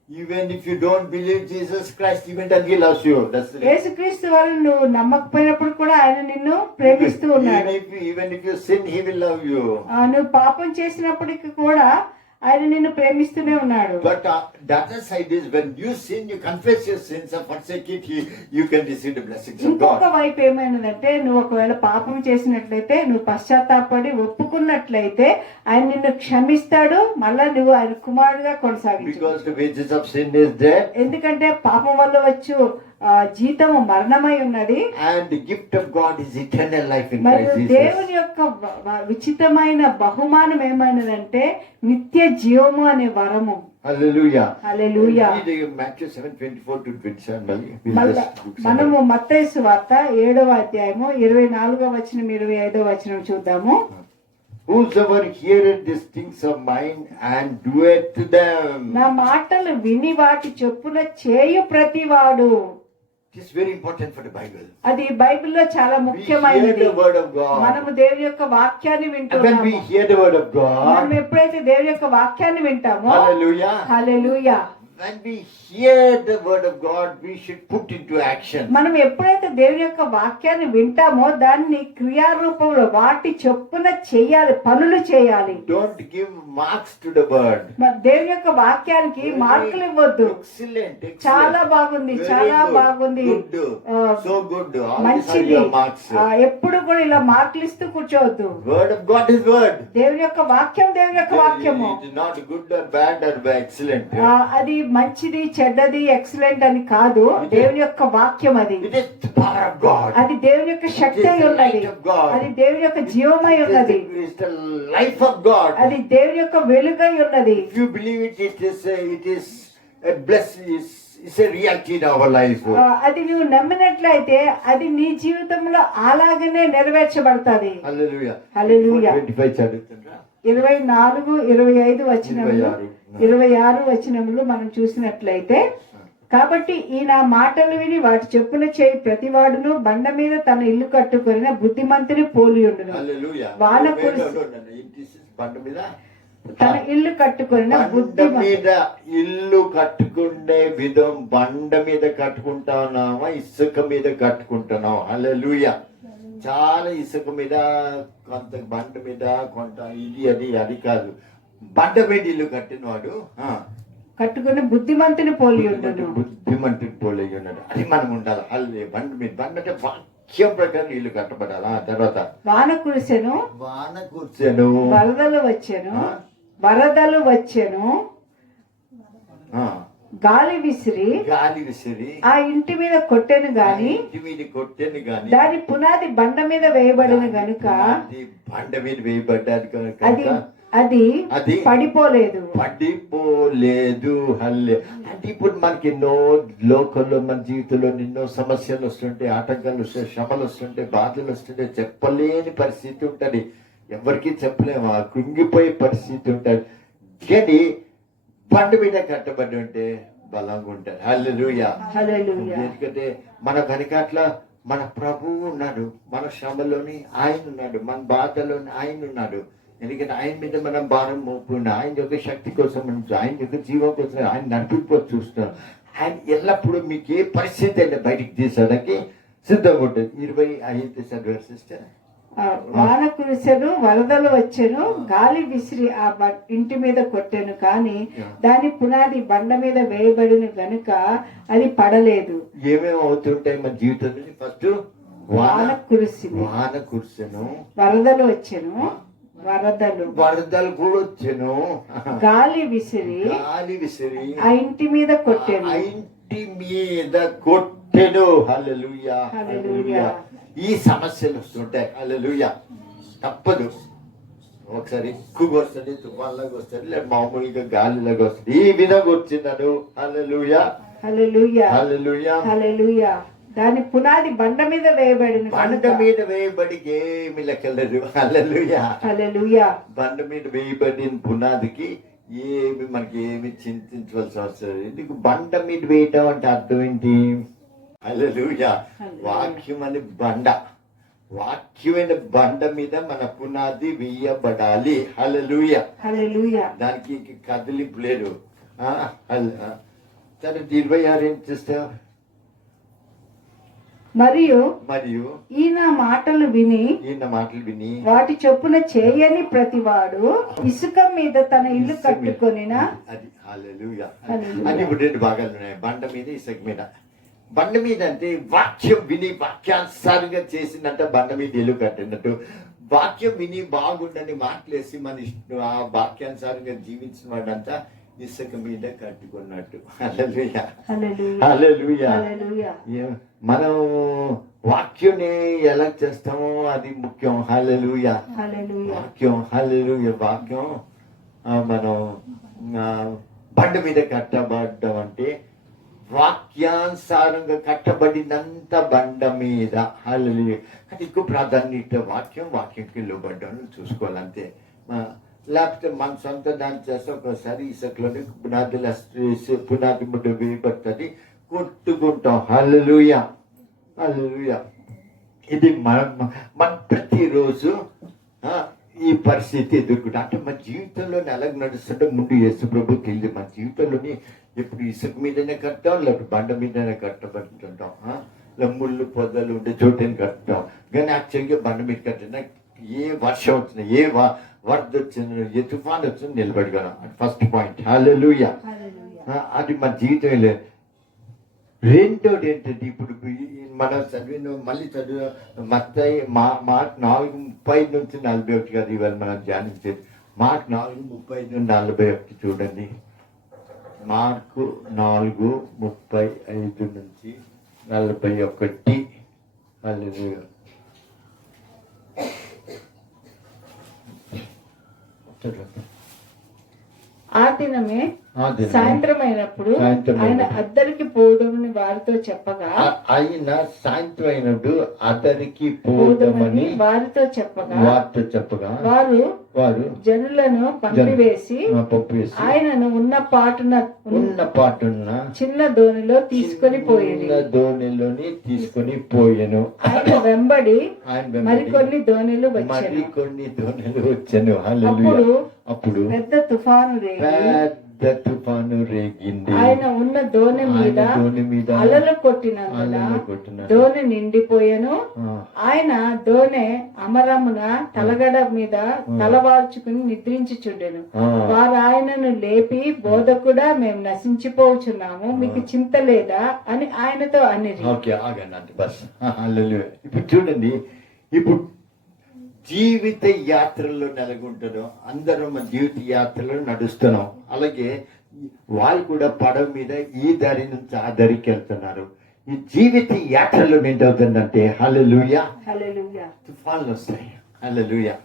Even if you don't believe Jesus Christ, even then He loves you. That's the యేసుక్రీస్తు వారిని నువ్వు నమ్మకపోయినప్పుడు కూడా ఆయన నిన్ను ప్రేమిస్తూ ఉన్నాడు. even if you sin, He will love you. నువ్వు పాపం చేసినప్పటికీ కూడా ఆయన నిన్ను ప్రేమిస్తూనే ఉన్నాడు. But the other side is when you sin, you confess your sins and forsake it, you can receive the blessings of ఇంకొక God. వైపు ఏమైనదంటే నువ్వు ఒకవేళ పాపం చేసినట్లయితే, నువ్వు పశ్చాత్తాపడి ఒప్పుకున్నట్లయితే ఆయన నిన్ను క్షమిస్తాడు, మళ్ళా నువ్వు ఆయన కుమారుడిగా కొనసాగించు. Because the wages of sin is death, ఎందుకంటే పాపం వల్ల వచ్చు జీతము మరణమై ఉన్నది, and the gift of God is eternal life in మరియు Christ దేవుని Jesus. యొక్క ఉచితమైన బహుమానం ఏమైనదంటే నిత్య జీవము అనే వరము. Hallelujah. Hallelujah. Read Matthew 7:24 to 27. We'll మళ్ళా just look మనము somewhere. మత్తయి సువార్త 7వ అధ్యాయము 24వ వచనం 25వ వచనం చూద్దాము. Whosoever heareth these things of mine and doeth them. నా మాటలు విని వాటి చొప్పున చేయు ప్రతివాడు. It is very important for the Bible. అది బైబిల్లో చాలా We hear ముఖ్యమైనది. the word of God. మనము దేవుని యొక్క వాక్యాన్ని And when వింటున్నాము. we hear the word of మనం God, ఎప్పుడైతే దేవుని యొక్క వాక్యాన్ని వింటామో, hallelujah. Hallelujah, When we hear the word of God, we should put into action. మనం ఎప్పుడైతే దేవుని యొక్క వాక్యాన్ని వింటామో దాన్ని క్రియారూపంలో వాటి చొప్పున చేయాలి, పనులు చేయాలి. Don't give marks to the word. మరి దేవుని యొక్క వాక్యానికి మార్కులు ఇవ్వద్దు. Excellent, excellent. చాలా బాగుంది, Very చాలా good, బాగుంది, good, so good. All these are మంచిది. your marks. ఎప్పుడు కూడా ఇలా మార్కులు ఇస్తూ కూర్చోవద్దు. Word of God is word. దేవుని యొక్క వాక్యం దేవుని యొక్క వాక్యము. It is not good or bad or excellent. అది మంచిది చెడ్డది ఎక్సలెంట్ అని కాదు, దేవుని యొక్క వాక్యం అది. It is the power of God. అది దేవుని యొక్క శక్తి అయి ఉన్నది, అది దేవుని యొక్క జీవమై ఉన్నది, It is the life of God. అది దేవుని యొక్క వెలుగై ఉన్నది. If you believe it, it is a blessing. It's a reality in our life. అది నువ్వు నమ్మినట్లయితే అది నీ జీవితంలో అలాగనే నెరవేర్చబడుతుంది. Hallelujah. Hallelujah. 25 చదువుతుండ్రా? 24, 25 వచనములు, 26 వచనములు మనం చూసినట్లయితే, కాబట్టి ఈ నా మాటలు విని వాటి చెప్పున చేయి ప్రతివాడును బండ మీద తన ఇల్లు కట్టుకొనిన బుద్ధిమంతుని పోలి ఉండును. Hallelujah. వాన No, కురిసి no, no, no. It is బండ మీద తన ఇల్లు కట్టుకొనిన బండ బుద్ధిమంతుడు. మీద ఇల్లు కట్టుకునే విధం బండ మీద కట్టుకుంటున్నావా, ఇసుక మీద కట్టుకుంటున్నావా? హల్లెలూయా. చాలా ఇసుక మీద, కొంత బండ మీద, కొంత ఇది అది కాదు. బండ మీద ఇల్లు కట్టినవాడు కట్టుకుని బుద్ధిమంతుని పోలి ఉండును. బుద్ధిమంతుని పోలి ఉన్నాడు. అది మనం ఉండాలి. అల్లే బండ మీద, బండ అంటే వాక్యం ప్రకారం ఇల్లు కట్టబడాలి. ఆ తర్వాత వాన కురిసెను, వాన కూర్చొను, వరదలు వచ్చెను, వరదలు వచ్చెను, గాలి విసిరి ఆ ఇంటి మీద కొట్టెను గాని ఇంటి మీద కొట్టెను గాని దాని పునాది బండ మీద వేయబడిన గనుక బండ మీద వేయబడ్డాడు కనుక అది అది పడిపోలేదు. హల్లే. అంటే ఇప్పుడు మనకి ఎన్నో లోకంలో, మన జీవితంలో ఎన్నో సమస్యలు వస్తుంటాయి, ఆటంకాలు వస్తాయి, శ్రమలు వస్తుంటాయి, బాధలు వస్తుంటాయి, చెప్పలేని పరిస్థితి ఉంటుంది, ఎవరికి చెప్పలేము, కృంగిపోయే పరిస్థితి ఉంటుంది. కానీ బండ మీద కట్టబడి ఉంటే బలంగా ఉంటారు. హల్లెలూయా. ఎందుకంటే మన వెనకాట్ల మన ప్రభువు ఉన్నాడు, మన శ్రమలోని ఆయన ఉన్నాడు, మన బాధలోని ఆయన ఉన్నాడు. ఎందుకంటే ఆయన మీద మనం భారం మోపుకున్నా, ఆయన యొక్క శక్తి కోసం, ఆయన యొక్క జీవం కోసం ఆయన నడిపిపోతూ చూస్తున్నాం. ఆయన ఎల్లప్పుడూ మీకు ఏ పరిస్థితి అయినా బయటికి తీసడానికి సిద్ధంగా ఉంటుంది. 25 చదివారు సిస్టర్. వాన కురిసెను, వరదలు వచ్చెను, గాలి విసిరి ఆ ఇంటి మీద కొట్టెను కానీ దాని పునాది బండ మీద వేయబడిన గనుక అది పడలేదు. ఏమేమి అవుతుంటాయి మన జీవితంలో? ఫస్ట్ వాన కురిసెను, వరదలు వచ్చెను, వరదలు కూడా వచ్చెను, గాలి విసిరి ఆ ఇంటి మీద కొట్టెను. హల్లెలూయా. హల్లెలూయా. ఈ సమస్యలు వస్తుంటాయి. హల్లెలూయా. తప్పదు. ఒకసారి ఎక్కువగా వస్తుంది, తుఫాన్లాగా వస్తుంది, లేదా మామూలుగా గాలిలాగా వస్తుంది. ఈ విధంగా వచ్చినాడు. హల్లెలూయా. హల్లెలూయా. హల్లెలూయా. హల్లెలూయా. దాని పునాది బండ మీద వేయబడిన బండ మీద వేయబడి ఏమి లెక్కలేదు. హల్లెలూయా. హల్లెలూయా. బండ మీద వేయబడిన పునాదికి మనకి ఏమి చింతించవలసిన అవసరం. ఎందుకు బండ మీద వేయటం అంటే అర్థం ఏంటి? హల్లెలూయా. వాక్యం అని బండ, వాక్యమైన బండ మీద మన పునాది వేయబడాలి. హల్లెలూయా. హల్లెలూయా. దానికి కదిలింపు లేదు. సరే 26 ఏం చేస్తావు? మరియు మరియు ఈయన మాటలు విని ఈయన మాటలు విని వాటి చొప్పున చేయని ప్రతివాడు ఇసుక మీద తన ఇల్లు కట్టుకొనిన అది హల్లెలూయా. హల్లెలూయా. అది ఇప్పుడు 2 భాగాలు ఉన్నాయి, బండ మీద ఇసుక మీద. బండ మీద అంటే వాక్యం విని వాక్యానుసారంగా చేసినట్ట బండ మీద ఇల్లు కట్టినట్టు, వాక్యం విని బాగుండని మాటలేసి మన ఇష్టం ఆ వాక్యానుసారంగా జీవించిన వాడంతా ఇసుక మీద కట్టుకున్నట్టు. హల్లెలూయా. హల్లెలూయా. హల్లెలూయా. హల్లెలూయా. మనం వాక్యాన్ని ఎలా చేస్తామో అది ముఖ్యం. హల్లెలూయా. హల్లెలూయా. వాక్యం హల్లెలూయా. వాక్యం మనం బండ మీద కట్టబడ్డం అంటే వాక్యానుసారంగా కట్టబడినంత బండ మీద. హల్లెలూయా. కానీ ఎక్కువ ప్రాధాన్యత వాక్యంకి లోబడ్డం చూసుకోవాలంతే. లేకపోతే మన సొంత దాన్ని చేస్తే ఒకసారి ఇసుకలోనే పునాది ముద్ద వేయబడుతుంది, కొట్టుకుంటాం. హల్లెలూయా. హల్లెలూయా. ఇది మన ప్రతిరోజు ఈ పరిస్థితి ఎదుర్కొంటాం. అంటే మన జీవితంలో ఎలాగ నడుస్తుంటే ముందు యేసు ప్రభుకి వెళ్ళి మన జీవితంలోని ఎప్పుడు ఇసుక మీదనే కట్టాం, లేకపోతే బండ మీదనే కట్టబడుతుంటాం, లేదా ముళ్ళు పొదలు ఉండే చోటని కట్టాం. కానీ యాక్చువల్గా బండ మీద కట్టినా ఏ వర్షం వచ్చినా, ఏ వరద వచ్చిన, ఏ తుఫాన్ వచ్చినా నిలబడగలం. First point. హల్లెలూయా. అది మన జీవితం. రెండోది ఏంటంటే ఇప్పుడు మనం చదివిన మళ్ళీ మత్తయి మార్క్ 4:30 నుంచి 41 కాదు ఇవాళ మనం ధ్యానించేది. మార్క్ 4:30-41 చూడండి. మార్కు 4:35 నుంచి 41. హల్లెలూయా. ఆ దినమే సాయంత్రం అయినప్పుడు ఆయన అద్దరికి పోదామని వారితో చెప్పగా, ఆయన సాయంత్రం అయినప్పుడు అతనికి పోదామని వారితో చెప్పగా వారు జనులను పంపివేసి ఆయనను ఉన్న పాటున చిన్న దోణిలో తీసుకొని పోయాను. ఆయన వెంబడి మరికొన్ని దోణిలు వచ్చాను. హల్లెలూయా. అప్పుడు పెద్ద తుఫాను రేగింది. ఆయన ఉన్న దోణి మీద అలలు కొట్టినందున దోణి నిండిపోయాను. ఆయన దోణి అమరమున తలగడ మీద తలవాల్చుకుని నిద్రించుచుండెను. వారు ఆయనను లేపి, బోధకుడా, మేము నశించిపోవచ్చున్నాము, మీకు చింత లేదా అని ఆయనతో అనిరి. ఇప్పుడు చూడండి, ఇప్పుడు జీవిత యాత్రలో నెలకొంటారు. అందరం మన జీవిత యాత్రలో నడుస్తున్నాం. అలాగే వాళ్ళు కూడా పడవ మీద ఈ దారి నుంచి ఆ దారికి వెళ్తున్నారు. ఈ జీవిత యాత్రలో ఏంటవుతుందంటే హల్లెలూయా, తుఫాన్లు వస్తాయి. హల్లెలూయా.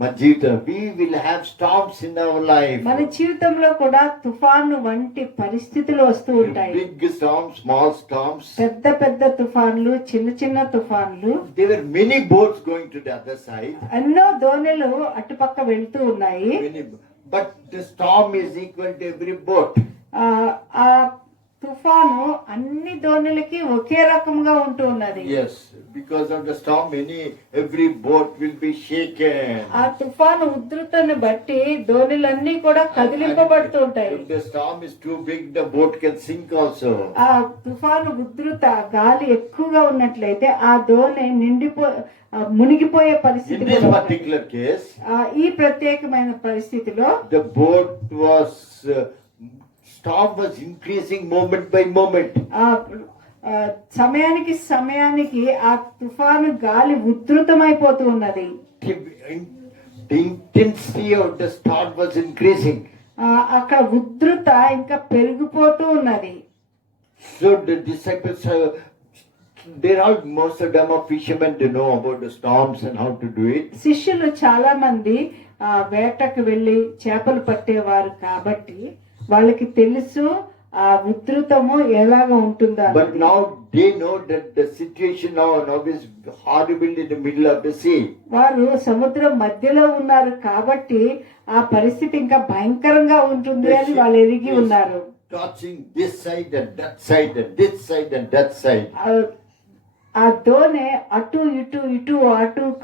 మన జీవితం we will have storms in our life. మన జీవితంలో కూడా తుఫాను వంటి పరిస్థితులు వస్తూ ఉంటాయి. Big storms, small storms. పెద్ద పెద్ద తుఫాన్లు, చిన్న చిన్న తుఫాన్లు. There were many boats going to the other side. ఎన్నో దోణులు అటుపక్క వెళ్తూ ఉన్నాయి. But the storm is equal to every boat. ఆ తుఫాను అన్ని దోణులకి ఒకే రకంగా ఉంటూ ఉన్నది. Yes, because of the storm every boat will be shaken. ఆ తుఫాను ఉధృతను బట్టి దోణులన్నీ కూడా కదిలింపబడుతూ ఉంటాయి. If the storm is too big, the boat can sink also. ఆ తుఫాను ఉధృత గాలి ఎక్కువగా ఉన్నట్లయితే ఆ దోణి మునిగిపోయే పరిస్థితి. In this particular case, ఈ ప్రత్యేకమైన పరిస్థితిలో the boat was storm was increasing moment by moment. సమయానికి ఆ తుఫాను గాలి ఉధృతమైపోతూ ఉన్నది. The intensity of the storm was increasing. అక్కడ ఉధృత ఇంకా పెరిగిపోతూ ఉన్నది. So the disciples most of them are fishermen, they know about the storms and how to do it. శిష్యులు చాలా మంది వేటకు వెళ్ళి చేపలు పట్టేవారు కాబట్టి వాళ్ళకి తెలుసు ఆ ఉధృతము ఎలాగా ఉంటుందో. But now they know that the situation now is horrible in the middle of the sea. వారు సముద్రం మధ్యలో ఉన్నారు కాబట్టి ఆ పరిస్థితి ఇంకా భయంకరంగా ఉంటుంది అని వాళ్ళు ఎరిగి ఉన్నారు. Touching this side and that side and this side and that side. ఆ దోణి అటు ఇటు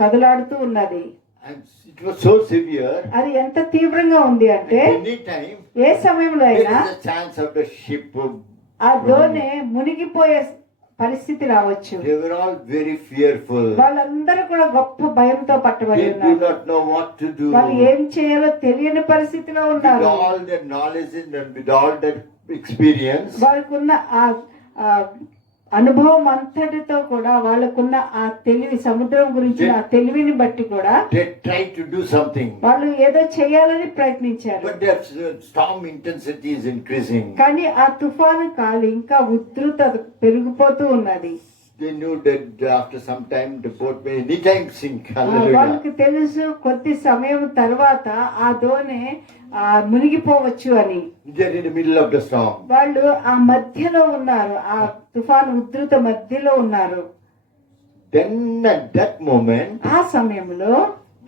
కదలాడుతూ ఉన్నది. And it was so severe. అది ఎంత తీవ్రంగా ఉంది అంటే Any time ఏ సమయంలో అయినా there is a chance of the ship ఆ దోణి మునిగిపోయే పరిస్థితి రావచ్చు. They were all very fearful. వాళ్ళందరూ కూడా గొప్ప భయంతో పట్టబడి They do ఉన్నారు. not know what to do. వాళ్ళు ఏం చేయాలో తెలియని పరిస్థితిలో With ఉన్నారు. all their knowledge and with all their experience, వాళ్ళకున్న ఆ అనుభవం అంతటితో కూడా వాళ్ళకున్న ఆ తెలివి, సముద్రం గురించి ఆ తెలివిని బట్టి కూడా they tried to do something. వాళ్ళు ఏదో చేయాలని ప్రయత్నించారు. But their storm intensity is increasing. కానీ ఆ తుఫాను కాలి ఇంకా ఉధృత పెరిగిపోతూ ఉన్నది. They knew that after some time the boat may anytime sink. Hallelujah. వాళ్ళకి తెలుసు కొద్ది సమయం తర్వాత ఆ దోణి మునిగిపోవచ్చు అని. They're in the middle of the storm. వాళ్ళు ఆ మధ్యలో ఉన్నారు, ఆ తుఫాను ఉధృత మధ్యలో ఉన్నారు. Then at that moment, ఆ సమయంలో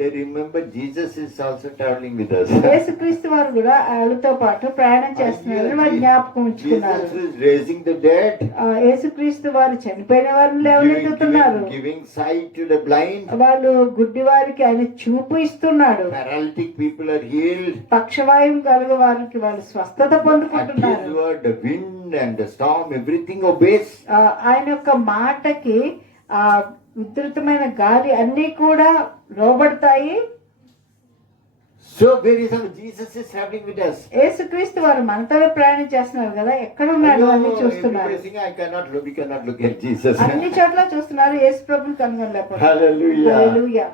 they remember Jesus is also traveling with us. యేసుక్రీస్తు వారు కూడా వాళ్ళతో పాటు ప్రయాణం చేస్తున్నారని వారు జ్ఞాపకం ఉంచుకున్నారు. Jesus is raising the dead, యేసుక్రీస్తు వారు చనిపోయిన వారిని లేవనెత్తుతున్నారు. giving sight to the blind. వాళ్ళు గుడ్డి వారికి ఆయన చూపు ఇస్తున్నాడు. Paralytic people are healed. పక్షవాయువు కలుగు వారికి వాళ్ళు స్వస్థత At పొందుకుంటున్నారు. his word, the wind and the storm, everything obeys. ఆయన యొక్క మాటకి ఆ ఉధృతమైన గాలి అన్ని కూడా లోబడతాయి. So where is our Jesus is traveling with us? యేసుక్రీస్తు వారు మనతో ప్రయాణం చేస్తున్నారు కదా, ఎక్కడ ఉన్నాడు అని చూస్తున్నారు. Everybody saying, we cannot look at Jesus. అన్ని చోట్ల చూస్తున్నారు, యేసు ప్రభుని కనుగొనలేకపోతున్నారు. Hallelujah. Hallelujah.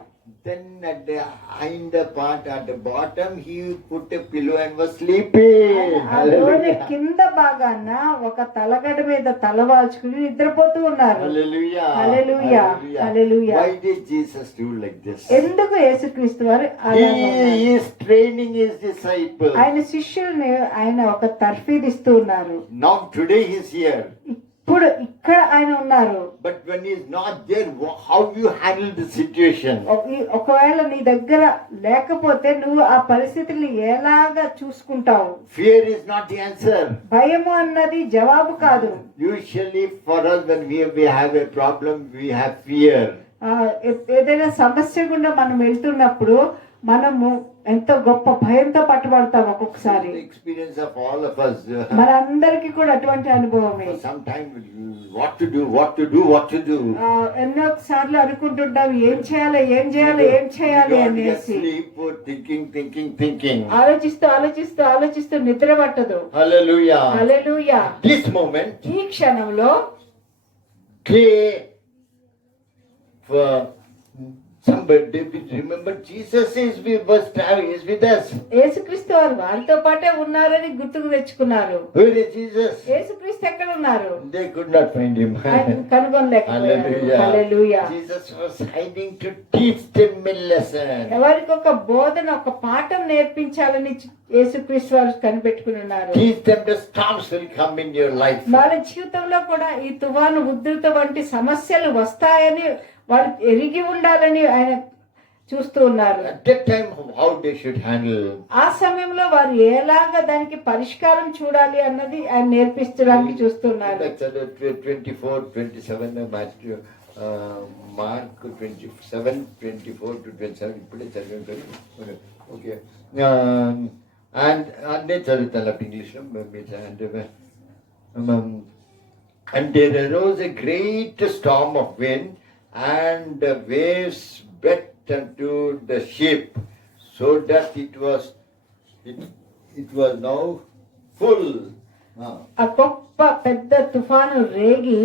Then at the hinder part, at the bottom, he put a pillow and was sleeping. ఆ దోణి Hallelujah. కింద భాగాన ఒక తలగడ మీద తలవాల్చుకుని నిద్రపోతూ ఉన్నారు. Hallelujah. Hallelujah. Hallelujah. Why did Jesus do like this? ఎందుకు యేసుక్రీస్తు వారు అలా ఉన్నారు? He is training his disciples. ఆయన శిష్యుల్ని ఆయన ఒక తర్ఫీదిస్తూ ఉన్నారు. Now today he is here. ఇప్పుడు ఇక్కడ ఆయన ఉన్నారు. But when he is not there, how you handle the situation? ఒకవేళ నీ దగ్గర లేకపోతే నువ్వు ఆ పరిస్థితిని ఎలాగా చూసుకుంటావు? Fear is not the answer. భయము అన్నది జవాబు కాదు. Usually for us when we have a problem, we have fear. ఏదైనా సమస్య గుండా మనం వెళ్తున్నప్పుడు మనము ఎంతో గొప్ప భయంతో పట్టుబడతాం ఒక్కొక్కసారి. The experience of all of us. మనందరికీ కూడా అటువంటి అనుభవమే. Sometimes what to do. ఎన్నో సార్లు అనుకుంటుంటాం ఏం చేయాలి అనేసి. Sleep or thinking. ఆలోచిస్తూ నిద్ర పట్టదు. Hallelujah. హల్లెలూయా. This moment, ఈ క్షణంలో somebody remember Jesus is with us. యేసుక్రీస్తు వారు వారితో పాటే ఉన్నారని గుర్తుకు తెచ్చుకున్నారు. Where is Jesus? యేసుక్రీస్తు ఎక్కడ ఉన్నారు? They could not find him. ఆయన కనుగొనలేకపోయారు. Hallelujah. Hallelujah. Jesus was hiding to teach them a lesson. ఎవరికి ఒక బోధన, ఒక పాఠం నేర్పించాలని యేసుక్రీస్తు వారు కనిపెట్టుకుని ఉన్నారు. Teach them the storms will come in your life. వాళ్ళ జీవితంలో కూడా ఈ తుఫాను ఉధృత వంటి సమస్యలు వస్తాయని వారు ఎరిగి ఉండాలని ఆయన చూస్తూ ఉన్నారు. At that time, how they should handle. ఆ సమయంలో వారు ఎలాగా దానికి పరిష్కారం చూడాలి అన్నది ఆయన నేర్పించడానికి చూస్తున్నారు. That's 24, 27, Matthew, Mark 27, 24 to 27. ఇప్పుడే చదివాం కదా. Okay. And they చదువుతాను English. And there arose a great storm of wind, and the waves beat unto the ship, so that it was now full. ఆ గొప్ప పెద్ద తుఫాను రేగి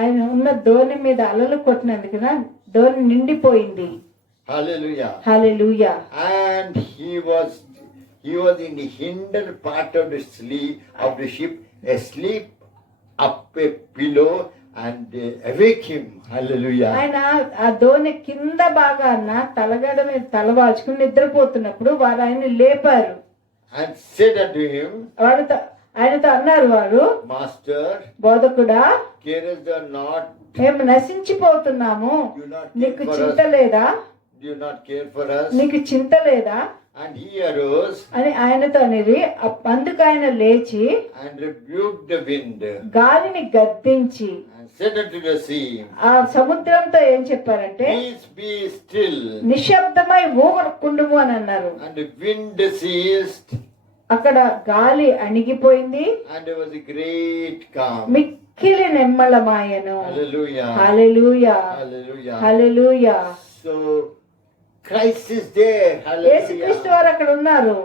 ఆయన ఉన్న దోణి మీద అలలు కొట్టినందుకున దోణి నిండిపోయింది. Hallelujah. Hallelujah. And he was in the hinder part of the ship, asleep up a pillow, and they awake him. Hallelujah. ఆయన ఆ దోణి కింద భాగాన తలగడ మీద తలవాల్చుకుని నిద్రపోతున్నప్పుడు వారు ఆయన లేపారు. And said unto him, ఆయనతో అన్నారు వారు, Master, బోధకుడా, carest thou not? మేము నశించిపోతున్నాము, నీకు చింత లేదా? Do you not care for us? నీకు చింత లేదా? And he arose అని ఆయనతో అనేది. అందుకు ఆయన లేచి and rebuked the wind, గాలిని గద్దించి and said unto the sea, ఆ సముద్రంతో ఏం చెప్పారంటే, Peace be still. నిశ్శబ్దమై ఊగకుండుము అని అన్నారు. And the wind ceased, అక్కడ గాలి అణిగిపోయింది, and there was a great calm. మిక్కిలి మిక్కిలి నెమ్మలమాయను. Hallelujah. Hallelujah, Hallelujah. Hallelujah. So Christ is there. యేసుక్రీస్తు Hallelujah. వారు అక్కడ ఉన్నారు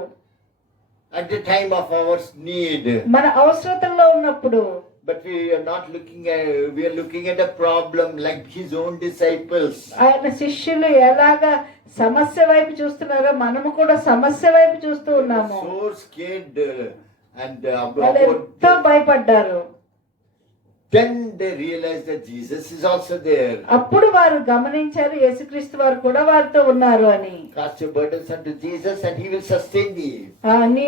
At the time of our need. మన అవసరతల్లో ఉన్నప్పుడు. But we are not looking at, we are looking at a problem like his own disciples. ఆయన శిష్యులు ఎలాగా సమస్య వైపు చూస్తున్నారో మనము కూడా సమస్య వైపు చూస్తూ ఉన్నాము. So scared and వాళ్ళు ఎంతో భయపడ్డారు. then they realized that Jesus is also there. అప్పుడు వారు గమనించారు యేసుక్రీస్తు వారు కూడా వారితో ఉన్నారు అని. Cast your burdens unto Jesus and he will sustain thee. నీ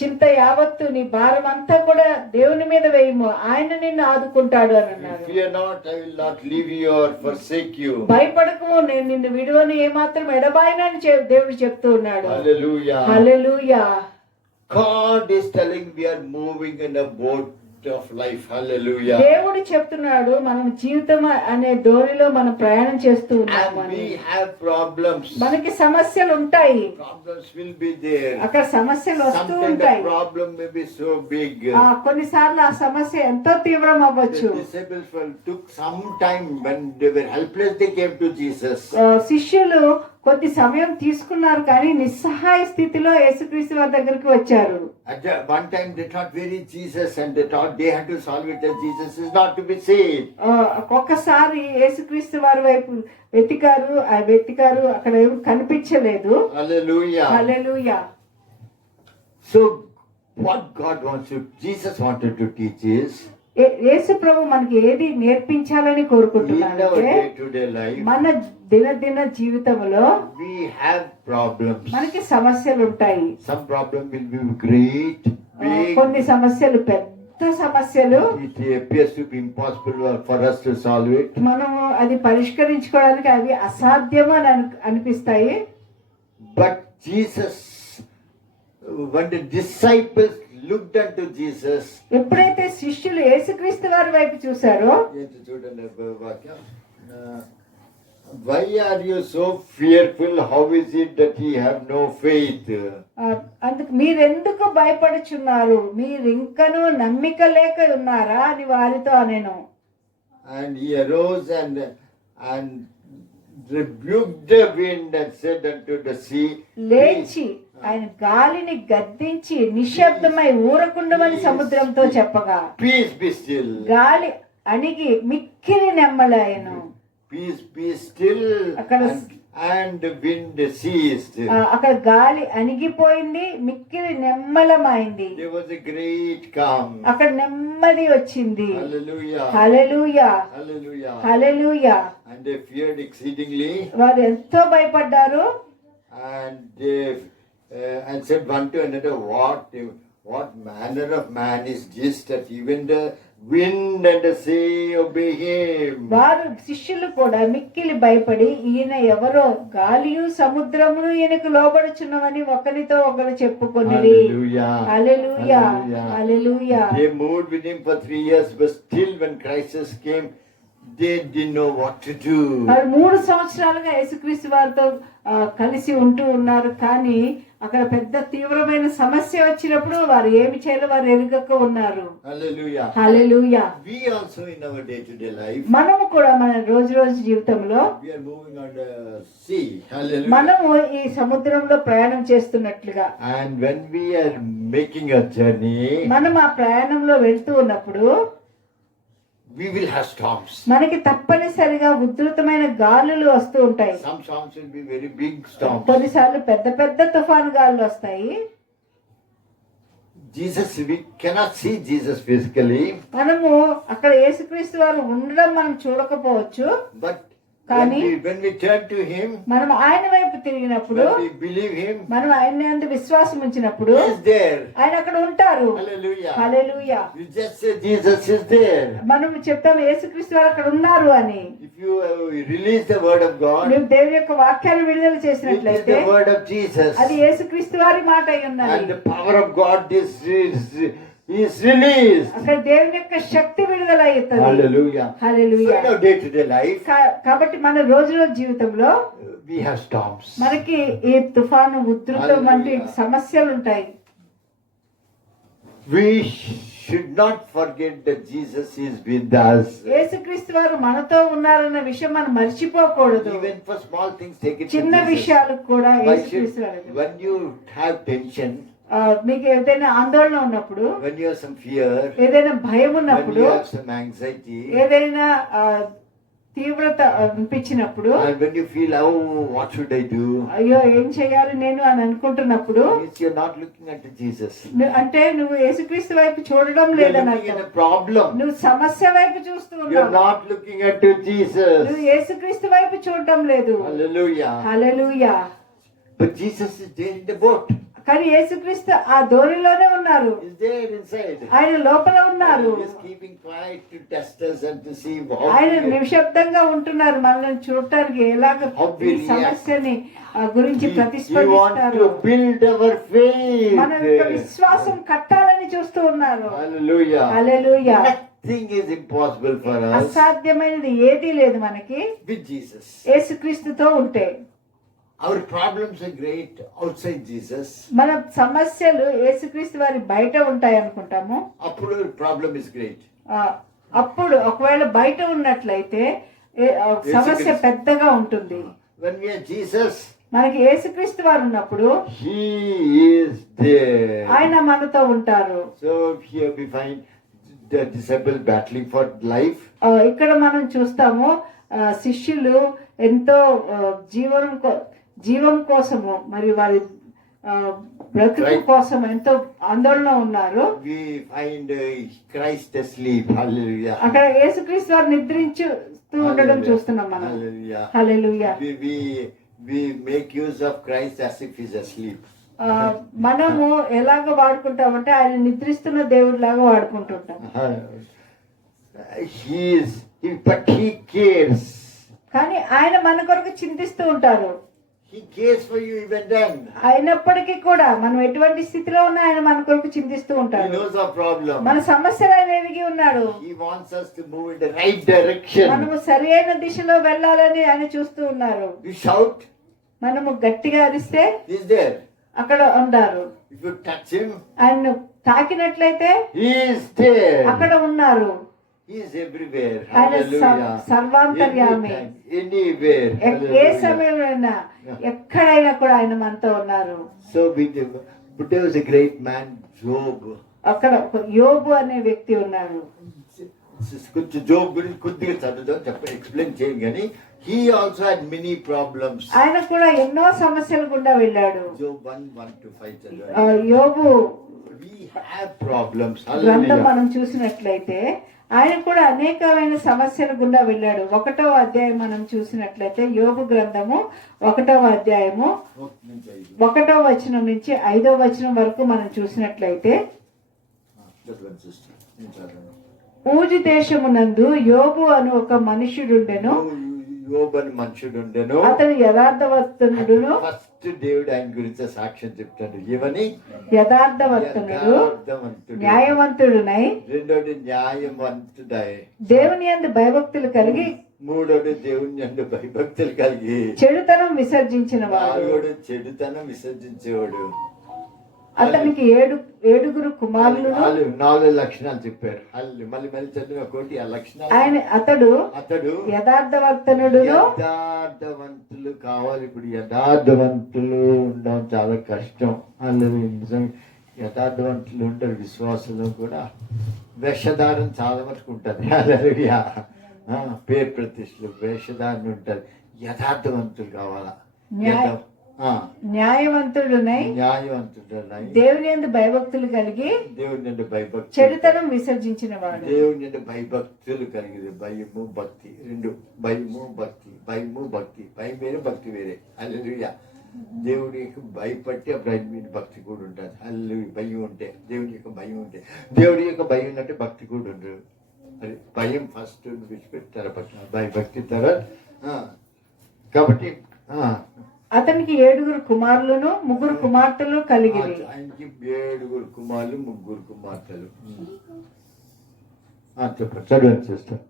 చింత యావత్తు, నీ భారం అంతా కూడా దేవుని మీద వేయము, ఆయన నిన్ను ఆదుకుంటాడు అని అన్నారు. Fear not, I will not leave you or forsake you. భయపడకము, నేను నిన్ను విడువను, ఏమాత్రం ఎడబాయనని దేవుడు చెప్తూ ఉన్నాడు. Hallelujah. Hallelujah. God is telling we are moving in a boat of life. Hallelujah. దేవుడు చెప్తున్నాడు మనం జీవితం అనే దోణిలో మనం ప్రయాణం చేస్తూ ఉన్నాము And అని. we have problems. మనకి సమస్యలు ఉంటాయి, Problems will be there. అక్కడ సమస్యలు వస్తూ Sometimes the ఉంటాయి. problem may be so big. కొన్నిసార్లు ఆ సమస్య ఎంతో తీవ్రం అవ్వచ్చు. The disciples took some time when they were helpless. They came to Jesus. శిష్యులు కొద్ది సమయం తీసుకున్నారు కానీ నిస్సహాయ స్థితిలో యేసుక్రీస్తు వారి దగ్గరికి వచ్చారు. At one time they thought where is Jesus and they thought they had to solve it that Jesus is not to be saved. ఒక్కసారి యేసుక్రీస్తు వారి వైపు వెతికారు, అక్కడ ఏమి కనిపించలేదు. Hallelujah. Hallelujah. So what God wants to, Jesus wanted to teach is యేసు ప్రభు మనకి ఏది నేర్పించాలని in కోరుకుంటున్నాడు our అంటే day-to-day life మన దినదిన జీవితంలో we have problems. మనకి సమస్యలు ఉంటాయి. Some problem will be great, big. కొన్ని సమస్యలు పెద్ద సమస్యలు, It appears to be impossible for us to solve it. మనము అది పరిష్కరించుకోవడానికి అవి అసాధ్యం అని అనిపిస్తాయి. But Jesus, when the disciples looked unto Jesus, ఎప్పుడైతే శిష్యులు యేసుక్రీస్తు వారి వైపు చూశారో, why are you so fearful? How is it that ye have no faith? అందుకు మీరెందుకు భయపడుచున్నారు, మీరు ఇంకనూ నమ్మిక లేక ఉన్నారా అని వారితో అనెను. And he arose and rebuked the wind and said unto the sea, లేచి ఆయన గాలిని గద్దించి నిశ్శబ్దమై ఊరకుండమని సముద్రంతో చెప్పగా peace be still. గాలి అణిగి మిక్కిలి నెమ్మలాయను. Peace be still. అక్కడ- And the wind ceased. అక్కడ గాలి అణిగిపోయింది, మిక్కిలి నెమ్మలమైంది. There was a great calm. అక్కడ నెమ్మది వచ్చింది. Hallelujah. Hallelujah, Hallelujah. Hallelujah. And they feared exceedingly వారు ఎంతో భయపడ్డారు. and they and said one to another, what manner of man is this that even the wind and the sea obey him? వారు శిష్యులు కూడా మిక్కిలి భయపడి ఈయన ఎవరో, గాలియు సముద్రమును ఈయనకు లోబడుచున్నవని ఒకరితో ఒకరు చెప్పుకొనిరి. Hallelujah. Hallelujah, Hallelujah. Hallelujah. They moved with him for 3 years, but still when crisis came, they didn't know what to do. వారు 3 సంవత్సరాలుగా యేసుక్రీస్తు వారితో కలిసి ఉంటూ ఉన్నారు, కానీ అక్కడ పెద్ద తీవ్రమైన సమస్య వచ్చినప్పుడు వారు ఏమి చేయాలో వారు ఎరుగక ఉన్నారు. Hallelujah. Hallelujah. We also in our day-to-day life, మనము కూడా మన రోజు జీవితంలో we are moving on the sea. Hallelujah. మనము ఈ సముద్రంలో ప్రయాణం చేస్తున్నట్లుగా, And when we are making a journey, మనం ఆ ప్రయాణంలో వెళ్తూ ఉన్నప్పుడు we will have storms. మనకి తప్పనిసరిగా ఉధృతమైన గాలులు వస్తూ ఉంటాయి. Some storms will be very big storms. కొన్నిసార్లు పెద్ద పెద్ద తుఫాను గాలులు వస్తాయి. We cannot see Jesus physically, మనము అక్కడ యేసుక్రీస్తు వారు ఉండడం మనం చూడకపోవచ్చు, but కానీ when we turn to him, మనం ఆయన వైపు తిరిగినప్పుడు, when we believe him, మనం ఆయన యందు విశ్వాసం ఉంచినప్పుడు he is there. ఆయన అక్కడ ఉంటారు. Hallelujah. Hallelujah. You just say Jesus is there. మనం చెప్తాం యేసుక్రీస్తు వారు అక్కడ ఉన్నారు అని. If you release the word of God, నువ్వు దేవుని యొక్క వాక్యాన్ని విడుదల it is చేసినట్లయితే the word of Jesus. అది యేసుక్రీస్తు వారి మాట అయి ఉన్నది. And the power of God is released. అక్కడ దేవుని యొక్క శక్తి విడుదల అవుతుంది. Hallelujah. So hallelujah. in our day-to-day life, కాబట్టి మన రోజు జీవితంలో we have storms. మనకి ఈ తుఫాను ఉధృతం వంటి సమస్యలు ఉంటాయి. We should not forget that Jesus is with us. యేసుక్రీస్తు వారు మనతో ఉన్నారన్న విషయం మనం మర్చిపోకూడదు. Even for small things, take it to చిన్న Jesus. విషయాలకు కూడా Why యేసుక్రీస్తు should, వారు. when you have tension, మీకు ఏదైనా ఆందోళన ఉన్నప్పుడు, when you have some fear, ఏదైనా భయం when ఉన్నప్పుడు, you have some anxiety, ఏదైనా తీవ్రత అనిపించినప్పుడు, and when you feel, oh, what should I do? అయ్యో ఏం చేయాలి నేను అని అనుకుంటున్నప్పుడు, Means you're not looking at Jesus. అంటే నువ్వు యేసుక్రీస్తు వైపు చూడడం You're లేదని looking అర్థం. at a problem. నువ్వు సమస్య వైపు చూస్తూ You're ఉన్నావు. not looking at Jesus. నువ్వు యేసుక్రీస్తు వైపు చూడటం లేదు. Hallelujah. Hallelujah. But Jesus is there in the boat. కానీ యేసుక్రీస్తు ఆ ధోనిలోనే ఉన్నారు. He's there inside. ఆయన లోపల ఉన్నారు. He is keeping quiet to test us and to see ఆయన how we నిశ్శబ్దంగా ఉంటున్నారు మనల్ని చూడటానికి ఎలాగ How we ఈ సమస్యని గురించి He want ప్రతిస్పందిస్తారు. to build our faith. మన యొక్క విశ్వాసం కట్టాలని చూస్తూ ఉన్నారు. Hallelujah. Hallelujah. Nothing is impossible for us అసాధ్యమైనది ఏదీ లేదు మనకి with Jesus. యేసుక్రీస్తుతో ఉంటే. Our problems are great outside Jesus. మన సమస్యలు యేసుక్రీస్తు వారి బయట ఉంటాయి అనుకుంటాము. Appudu problem is great. అప్పుడు ఒకవేళ బయట ఉన్నట్లయితే సమస్య పెద్దగా ఉంటుంది. When we are Jesus, మనకి యేసుక్రీస్తు వారు ఉన్నప్పుడు He is there. ఆయన మనతో ఉంటారు. So here we find the disciple battling for life. ఇక్కడ మనం చూస్తాము శిష్యులు ఎంతో జీవం కోసము మరియు వారి బ్రతుకు కోసం ఎంతో ఆందోళన ఉన్నారు. We find Christ asleep. Hallelujah. అక్కడ యేసుక్రీస్తు వారు నిద్రించుతూ ఉండడం చూస్తున్నాం మనం. Hallelujah. Hallelujah. We make use of Christ as if he's asleep. మనము ఎలాగ వాడుకుంటామంటే ఆయన నిద్రిస్తున్న దేవుడి లాగా వాడుకుంటుంటాం. But he cares. కానీ ఆయన మన కొరకు చింతిస్తూ ఉంటారు. He cares for you even then. అయినప్పటికీ కూడా మనం ఎటువంటి స్థితిలో ఉన్నా ఆయన మన కొరకు చింతిస్తూ He ఉంటారు. knows our problem. మన సమస్యలు ఆయన ఎరిగి ఉన్నాడు. He wants us to move in the right direction. మనము సరి అయిన దిశలో వెళ్ళాలని ఆయన చూస్తూ ఉన్నారు. We shout. మనము గట్టిగా అరిస్తే He's there. అక్కడ ఉన్నారు. If you touch him, ఆయన తాకినట్లయితే he is there. అక్కడ ఉన్నారు. He is everywhere. ఆయన Hallelujah. సర్వాంతర్యామి. Anytime, anywhere. ఏ Hallelujah. సమయంలోనైనా ఎక్కడైనా కూడా ఆయన మనతో ఉన్నారు. So but there was a great man, Job. అక్కడ యోబు అనే వ్యక్తి ఉన్నారు. కొంచెం జోబ్ గురించి కొద్దిగా చదువుతాం ఎక్స్ప్లెయిన్ చేయను కానీ he also had many problems. ఆయన కూడా ఎన్నో సమస్యలు గుండా వెళ్ళాడు. Job 1:1-5 చదవండి. యోబు We have problems. గ్రంథం Hallelujah. మనం చూసినట్లయితే ఆయన కూడా అనేకమైన సమస్యల గుండా వెళ్ళాడు. 1వ అధ్యాయం మనం చూసినట్లయితే యోబు గ్రంథము 1వ అధ్యాయము 1వ వచనం నుంచి 5వ వచనం వరకు మనం చూసినట్లయితే చదవండి sister. నేను చదవను. ఊజు దేశమునందు యోబు అను ఒక మనుష్యుడుండెను. యోబు అని మనుషుడు ఉండెను. అతడు యథార్థవంతుడును. ఫస్ట్ దేవుడు ఆయన గురించి సాక్ష్యం చెప్తాడు. ఏమని? యథార్థవంతుడు, న్యాయవంతుడునై, రెండోది న్యాయవంతుడై, దేవుని యందు భయభక్తులు కలిగి, మూడోది దేవుని యందు భయభక్తులు కలిగి, చెడుతనం విసర్జించిన వాడు. నాలుగోడు చెడుతనం విసర్జించేవాడు. అతనికి ఏడుగురు కుమారులు. 4 లక్షణాలు చెప్పారు. మళ్ళీ చదివిన ఒకటి ఆ లక్షణాలు. అతడు యథార్థవంతుడు. యథార్థవంతులు కావాలి. ఇప్పుడు యథార్థవంతులు ఉండడం చాలా కష్టం. నిజం యథార్థవంతులు ఉంటారు. విశ్వాసంలో కూడా వేషధారణ చాలా వరకు ఉంటుంది. హల్లెలూయా. పేరు ప్రతిష్టలు వేషధారణ ఉంటుంది. యథార్థవంతులు కావాలా. న్యాయవంతుడునై, దేవుని యందు భయభక్తులు కలిగి, దేవుని యందు భయభక్తి, చెడుతనం విసర్జించిన వాడు. దేవుని యందు భయభక్తులు కలిగింది. భయము భక్తి రెండు. భయము భక్తి. భయము భక్తి. భయం వేరే, భక్తి వేరే. హల్లెలూయా. దేవుడికి భయపట్టి అప్పుడు ఆయన మీద భక్తి కూడా ఉంటుంది. హల్లెలూయా. భయం ఉంటే, దేవుని యొక్క భయం ఉంటే, దేవుడి యొక్క భయం ఉంటే భక్తి కూడా ఉండదు. అది భయం ఫస్ట్ విడిచిపెట్టారు. భయభక్తి తర్వాత. కాబట్టి అతనికి 7 కుమారులను 3 కుమార్తెలు కలిగిరి. ఆయనకి 7 కుమారులు 3 కుమార్తెలు. చెప్పండి, చదవండి సిస్టర్.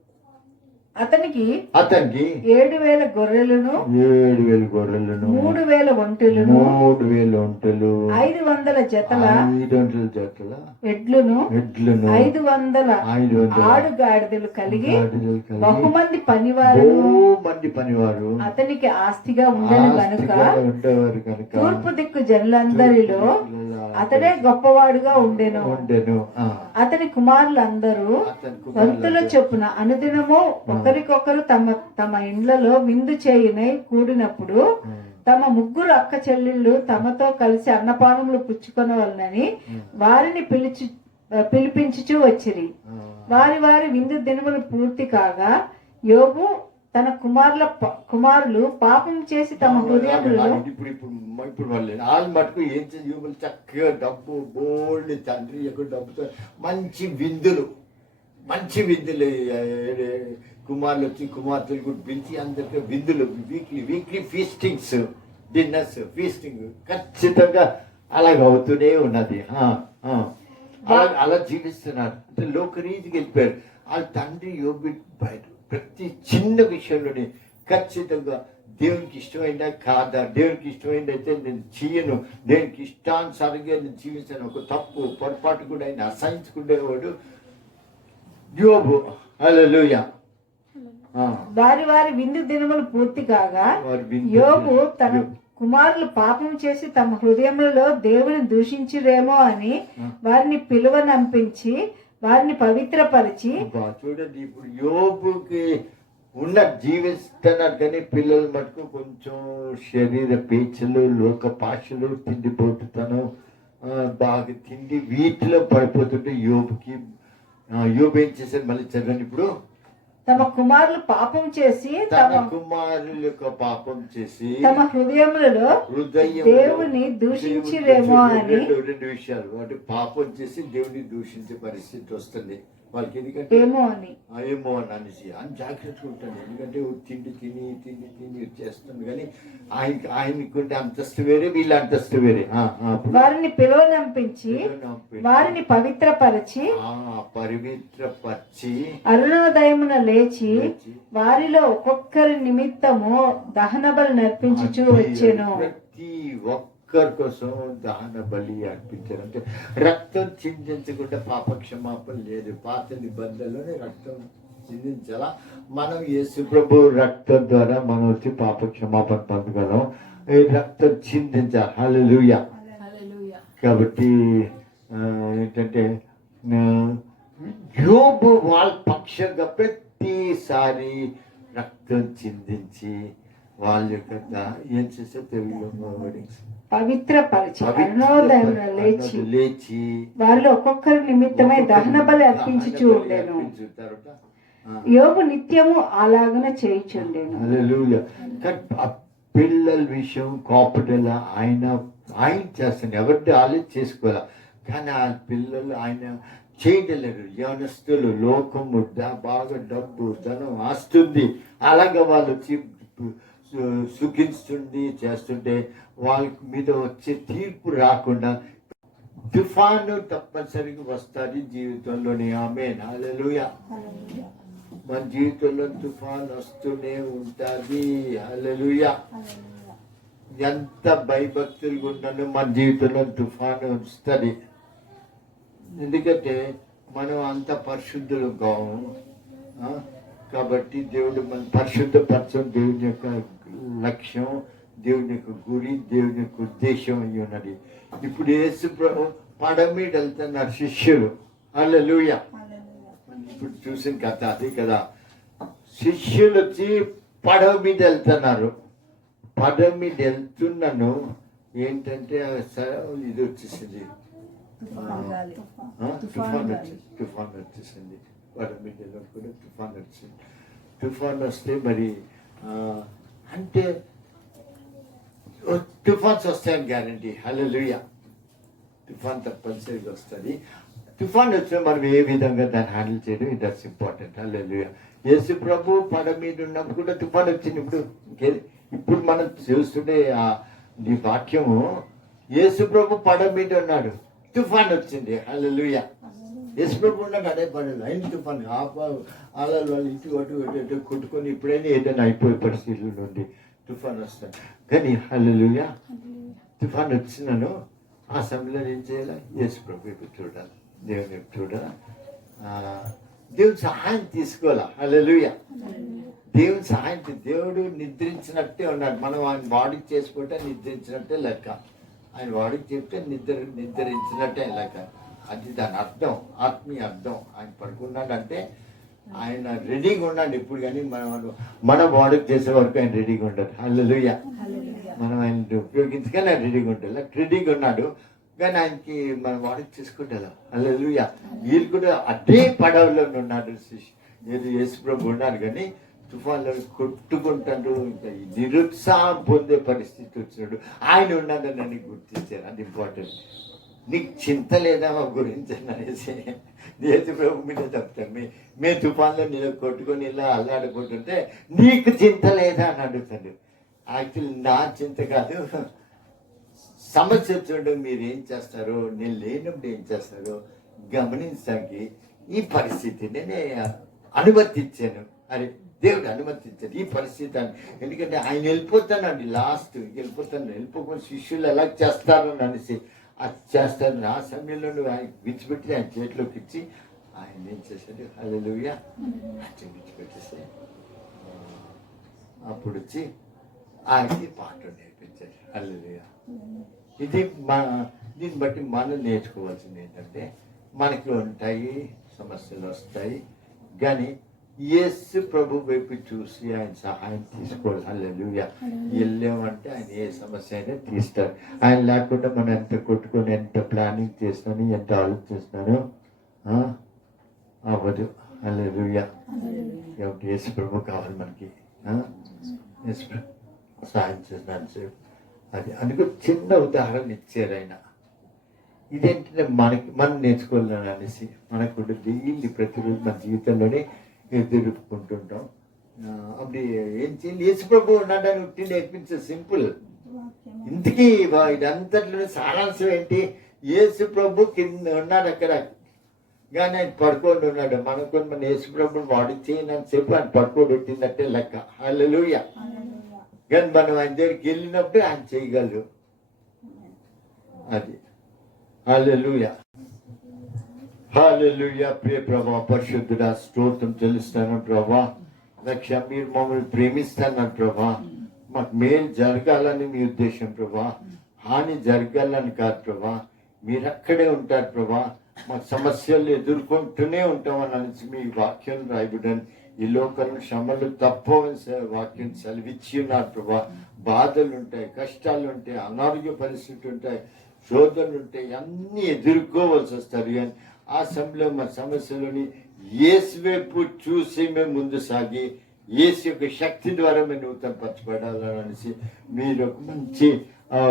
అతనికి అతనికి 7,000 గొర్రెలను 7,000 గొర్రెలను 3,000 ఒంటెలను 3,000 ఒంటెలు 500 జతల 500 జతల ఎడ్లను ఎడ్లను 500 500 ఆడుగాడిదలు కలిగి గాడిదలు కలిగి బహుమంది పనివారు మంది పనివారు అతనికి ఆస్తిగా ఉండను కనుక ఆస్తిగా ఉండేవారు కనుక తూర్పు దిక్కు జనులందరిలో అతడే గొప్పవాడుగా ఉండెను. ఉండెను. అతని కుమారులందరూ అతని వంతుల చొప్పున అనుదినము ఒకరికొకరు తమ తమ ఇండ్లలో విందు చేయునై కూడినప్పుడు తమ ముగ్గురు అక్క చెల్లెళ్ళు తమతో కలిసి అన్నపానములు పుచ్చుకొనవలనని వారిని పిలిపించుచూ వచ్చిరి. వారి వారి విందు దినములు పూర్తి కాగా యోబు తన కుమారులు పాపం చేసి తమ హృదయములలో ఇప్పుడు వాళ్ళు వాళ్ళు మటుకు ఏం చేయాలి, చక్కగా డబ్బు బోల్డ్ తండ్రి యొక్క డబ్బుతో మంచి విందులు కుమారులు వచ్చి కుమార్తెలు కూడా పిలిచి అందరికీ విందులు వీక్లీ ఫీస్టింగ్స్, డిన్నర్స్, ఫీస్టింగ్ ఖచ్చితంగా అలాగ అవుతూనే ఉన్నది. అలా జీవిస్తున్నారు. అంటే లోకరీతికి వెళ్ళిపోయారు. వాళ్ళ తండ్రి యోబు బయట ప్రతి చిన్న విషయంలోనే ఖచ్చితంగా దేవునికి ఇష్టమైందా కాదా, దేవునికి ఇష్టమైందైతే నేను చేయను, దేవునికి ఇష్టానుసారంగా నేను జీవిస్తాను, ఒక తప్పు పొరపాటు కూడా ఆయన అసహించుకునేవాడు యోబు. హల్లెలూయా. వారి వారి విందు దినములు పూర్తి కాగా యోబు తన కుమారులు పాపం చేసి తమ హృదయములలో దేవుని దూషించిరేమో అని వారిని పిలువనంపించి వారిని పవిత్రపరిచి. చూడండి, ఇప్పుడు యోబుకి ఉన్న జీవిస్తున్నారు కానీ పిల్లలు మటుకు కొంచెం శరీర పేచలు, లోక పాశలు, తిండిపోతుతనం, బాగా తిండి వీటిలో పడిపోతుంటే యోబు ఏం చేశారు మళ్ళీ చదవండి. ఇప్పుడు తమ కుమారులు పాపం చేసి తమ కుమారుల యొక్క పాపం చేసి తమ హృదయములలో దేవుని దూషించిరేమో అని. రెండు విషయాలు, అంటే పాపం చేసి దేవుని దూషించే పరిస్థితి వస్తుంది వాళ్ళకి. ఎందుకంటే ఏమో అని అనేసి అని జాగ్రత్తగా ఉంటాను. ఎందుకంటే తిండి తిని చేస్తుంది కానీ ఆయనకుంటే అంతస్తు వేరే, వీళ్ళ అంతస్తు వేరే. వారిని పిలువనంపించి వారిని పవిత్రపరిచి అరుణోదయమున లేచి వారిలో ఒక్కొక్కరి నిమిత్తము దహన బలి నర్పించుచూ వచ్చెను. ప్రతి ఒక్కరి కోసం దహన బలి అర్పించారు. అంటే రక్తం చిందించకుండా పాప క్షమాపణ లేదు. పాత నిబంధనలోనే రక్తం చిందించాలా. మనం యేసు ప్రభు రక్తం ద్వారా మనం వచ్చి పాప క్షమాపణ పొందగలం. ఈ రక్తం చిందించాలి. హల్లెలూయా. కాబట్టి ఏంటంటే యోబు వాళ్ళ పక్షంగా ప్రతిసారి రక్తం చిందించి వాళ్ళ యొక్క ఏం చేస్తే పవిత్రపరిచి అరుణోదయమున లేచి వారిలో ఒక్కొక్కరి నిమిత్తమై దహన బలి అర్పించుచూ ఉండెను. యోబు నిత్యము అలాగన చేయుచుండెను. పిల్లల విషయం కాపటల ఆయన చేస్తాను, ఎవరిని ఆలోచన చేసుకోవాలి. కానీ ఆ పిల్లలు ఆయన చేయలేరు. యవనస్తులు లోకము బాగా డబ్బు ధనం ఆస్తుంది, అలాగే వాళ్ళు వచ్చి సుఖిస్తుంది చేస్తుంటే వాళ్ళ మీద వచ్చే తీర్పు రాకుండా తుఫాను తప్పనిసరిగా వస్తుంది జీవితంలోని. ఆమేన్. హల్లెలూయా. మన జీవితంలో తుఫాన్ వస్తూనే ఉంటుంది. హల్లెలూయా. ఎంత భయభక్తులుగా ఉన్నానో మన జీవితంలో తుఫాను వస్తుంది. ఎందుకంటే మనం అంత పరిశుద్ధులు కావు కాబట్టి దేవుడు మన పరిశుద్ధపరచం దేవుని యొక్క లక్ష్యం, దేవుని యొక్క గురి, దేవుని యొక్క ఉద్దేశం అయి ఉన్నది. ఇప్పుడు యేసు పడవ మీద వెళ్తున్నారు శిష్యులు. హల్లెలూయా. ఇప్పుడు చూసిన కథ అదే కదా. శిష్యులు వచ్చి పడవ మీద వెళ్తున్నారు. పడవ మీద వెళ్తున్నాను ఏంటంటే ఇది వచ్చేసింది, తుఫాన్ వచ్చేసింది. పడవ మీద కూడా తుఫాన్ వచ్చింది. తుఫాన్ వస్తే మరి అంటే తుఫాన్స్ వస్తాయని గ్యారంటీ. హల్లెలూయా. తుఫాన్ తప్పనిసరిగా వస్తుంది. తుఫాన్ వచ్చినా మనం ఏ విధంగా దాన్ని హ్యాండిల్ చేయడం, దట్స్ ఇంపార్టెంట్. హల్లెలూయా. యేసు ప్రభు పడవ మీద ఉన్నప్పుడు కూడా తుఫాన్ వచ్చింది. ఇప్పుడు మనం చూస్తుంటే ఈ వాక్యము యేసు ప్రభు పడవ మీద ఉన్నాడు, తుఫాన్ వచ్చింది. హల్లెలూయా. యేసు ప్రభు ఉన్నాడు అదే పని లైన్ తుఫాన్ అలలు వాళ్ళు ఇటు అటు కొట్టుకొని ఇప్పుడైనా ఏదైనా అయిపోయే పరిస్థితుల నుండి తుఫాన్ వస్తాను. కానీ హల్లెలూయా తుఫాన్ వచ్చినాను ఆ సమయంలో ఏం చేయాలి? యేసు ప్రభు వైపు చూడాలి, దేవుని వైపు చూడాలి, దేవుని సహాయం తీసుకోవాలా. హల్లెలూయా దేవుని సహాయం దేవుడు నిద్రించినట్టే ఉన్నాడు. మనం ఆయన వాడికి చేసుకుంటే నిద్రించినట్టే లెక్క. ఆయన వాడికి చెప్తే నిద్రించినట్టే లెక్క. అది దాని అర్థం, ఆత్మీయ అర్థం. ఆయన పడుకున్నాడంటే ఆయన రెడీగా ఉన్నాడు ఎప్పుడు. కానీ మనం వాడికి చేసే వరకు ఆయన రెడీగా ఉండడు. హల్లెలూయా మనం ఆయన ఉపయోగించుకొని ఆయన రెడీగా ఉంటాడు. రెడీగా ఉన్నాడు కానీ ఆయనకి మనం వాడికి చేసుకుంటారు. హల్లెలూయా వీళ్ళు కూడా అదే పడవలో ఉన్నాడు. ఏది యేసు ప్రభు ఉన్నారు కానీ తుఫాన్లో కొట్టుకుంటాడు. ఇంకా నిరుత్సాహం పొందే పరిస్థితి వచ్చినాడు. ఆయన ఉన్నాడని గుర్తించారు. అది ఇంపార్టెంట్. నీకు చింత లేదా మా గురించి అనేసి యేసు ప్రభు మీద చెప్తాను. మేము తుఫాన్లో నీళ్ళు కొట్టుకొని ఇలా అల్లాడుకుంటుంటే నీకు చింత లేదా అని అడుగుతాడు. యాక్చువల్లీ నా చింత కాదు, సమస్య చూడడం మీరు ఏం చేస్తారో, నేను లేనప్పుడు ఏం చేస్తారో గమనించడానికి ఈ పరిస్థితి నేనే అనుమతించాను. అని దేవుడు అనుమతించాడు ఈ పరిస్థితి అని. ఎందుకంటే ఆయన వెళ్ళిపోతానండి, లాస్ట్ వెళ్ళిపోకుండా శిష్యులు ఎలా చేస్తారో అనేసి అది చేస్తాను. ఆ సమయంలో నువ్వు ఆయన విడిచిపెట్టి ఆయన చేతిలోకి ఇచ్చి ఆయన ఏం చేశాడు? హల్లెలూయా విడిచిపెట్టేస్తే అప్పుడు వచ్చి ఆయనకి పాట నేర్పించాడు. హల్లెలూయా ఇది దీన్ని బట్టి మనం నేర్చుకోవాల్సింది ఏంటంటే మనకి ఉంటాయి సమస్యలు వస్తాయి కానీ యేసు ప్రభు వైపు చూసి ఆయన సహాయం తీసుకోవాలి. హల్లెలూయా వెళ్ళామంటే ఆయన ఏ సమస్య అయినా తీస్తారు. ఆయన లేకుండా మనం ఎంత కొట్టుకొని ఎంత ప్లానింగ్ చేసినాను ఎంత ఆలోచిస్తున్నాను అవ్వదు. హల్లెలూయా కాబట్టి యేసు ప్రభు కావాలి మనకి. యేసు ప్రభు సహాయం చేసినాను సేపు అది అందుకు చిన్న ఉదాహరణ ఇచ్చారు ఆయన. ఇదేంటంటే మనం నేర్చుకోవాలని అనేసి మనకు డైలీ ప్రతిరోజు మన జీవితంలోనే ఎదుర్కొంటుంటాం. అప్పుడు ఏం చేయాలి? యేసు ప్రభు ఉన్నాడని ఉట్టి నేర్పించే సింపుల్. ఇంతకీ ఇదంతట్లో సారాంశం ఏంటి? యేసు ప్రభు కింద ఉన్నాడు అక్కడ కానీ ఆయన పడుకోండి ఉన్నాడు. మన యేసు ప్రభుని వాడి చేయనంతసేపు ఆయన పడుకోబెట్టిందంటే లెక్క. హల్లెలూయా కానీ మనం ఆయన దగ్గరికి వెళ్ళినప్పుడు ఆయన చేయగలరు. అది హల్లెలూయా హల్లెలూయా. ప్రియ ప్రభా పరిశుద్ధుడా స్తోత్రం చెల్లిస్తాను ప్రభా. లక్ష మీరు మమ్మల్ని ప్రేమిస్తాను ప్రభా. మాకు మేలు జరగాలని మీ ఉద్దేశం ప్రభా, హాని జరగాలని కాదు ప్రభా. మీరు అక్కడే ఉంటారు ప్రభా. మాకు సమస్యలు ఎదుర్కొంటూనే ఉంటామని అనేసి మీ వాక్యం రాయబడని ఈ లోకంలో శ్రమలు తప్పవని వాక్యం సెలవిచ్చి ఉన్నారు ప్రభా. బాధలు ఉంటాయి, కష్టాలు ఉంటాయి, అనారోగ్య పరిస్థితులు ఉంటాయి, శోధనలు ఉంటాయి, అన్నీ ఎదుర్కోవాల్సి వస్తారు. కానీ ఆ సమయంలో మా సమస్యలోని యేసు వైపు చూసి మేము ముందు సాగి యేసు యొక్క శక్తి ద్వారా మేము నూతన పరచబడాలని అనేసి మీరు ఒక మంచి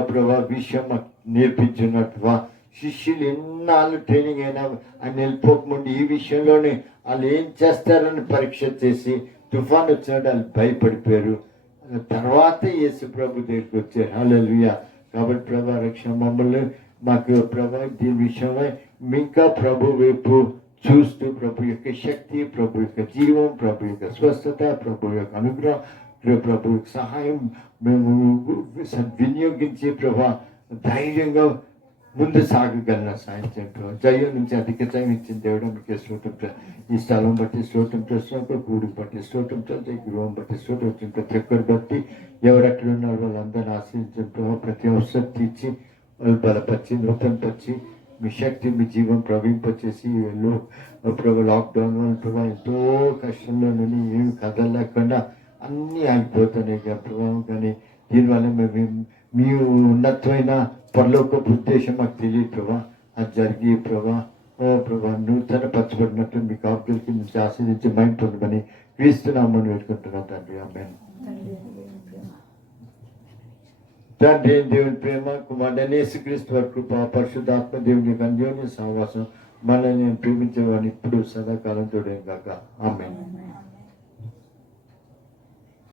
ప్రభా విషయం మాకు నేర్పించున్నారు ప్రభా. శిష్యులు ఎన్నాళ్ళు ట్రైనింగ్ అయినా ఆయన వెళ్ళిపోకముందు ఈ విషయంలోనే వాళ్ళు ఏం చేస్తారని పరీక్ష చేసి తుఫాన్ వచ్చినట్టు వాళ్ళు భయపడిపోయారు. తర్వాత యేసు ప్రభు దగ్గరికి వచ్చారు. హల్లెలూయా కాబట్టి ప్రభా రక్షణ మమ్మల్ని మాకు ప్రభా దీని విషయమై ఇంకా ప్రభు వైపు చూస్తూ ప్రభు యొక్క శక్తి, ప్రభు యొక్క జీవం, ప్రభు యొక్క స్వస్థత, ప్రభు యొక్క అనుగ్రహం, ప్రభు యొక్క సహాయం మేము వినియోగించి ప్రభా ధైర్యంగా ముందు సాగగలన సాయం చేయండి. జయం నుంచి అధిక జయం ఇచ్చిన దేవుడు మీకు స్తోత్రం. ఈ స్థలం బట్టి స్తోత్రం చేస్తున్నాం, గూడిని బట్టి స్తోత్రం చేస్తాం, గృహం బట్టి స్తోత్రం వచ్చిన ప్రతి ఒక్కరి బట్టి ఎవరెక్కడ ఉన్నారో వాళ్ళందరినీ ఆశ్రయించడం ప్రతి అవసరం తీర్చి వాళ్ళు బలపరిచి నూతన పరిచి మీ శక్తి మీ జీవం ప్రవహింపచేసి ప్రభు లాక్డౌన్ వల్ల ప్రభావం ఎంతో కష్టంలో నుండి ఏమి కదలలేకుండా అన్నీ ఆగిపోతున్నాయి ప్రభావం. కానీ దీనివల్ల మేము మీ ఉన్నతమైన పరలోకపు ఉద్దేశం మాకు తెలియదు ప్రభా. అది జరిగి ప్రభా ప్రభా నూతన పరచబడినట్టు మీ కాపులకి నుంచి ఆశీర్వించి మైండ్ పొందమని క్రీస్తున్నామని పెట్టుకుంటున్నాం తండ్రి. ఆమేన్. తండ్రి దేవుని ప్రేమ, కుమారుడైన యేసుక్రీస్తు వారి కృప, పరిశుద్ధాత్మ దేవుని యొక్క అన్యోన్య సహవాసం మనల్ని ప్రేమించేవాడిని ఇప్పుడు సదాకాలం తోడేం కాక. ఆమేన్.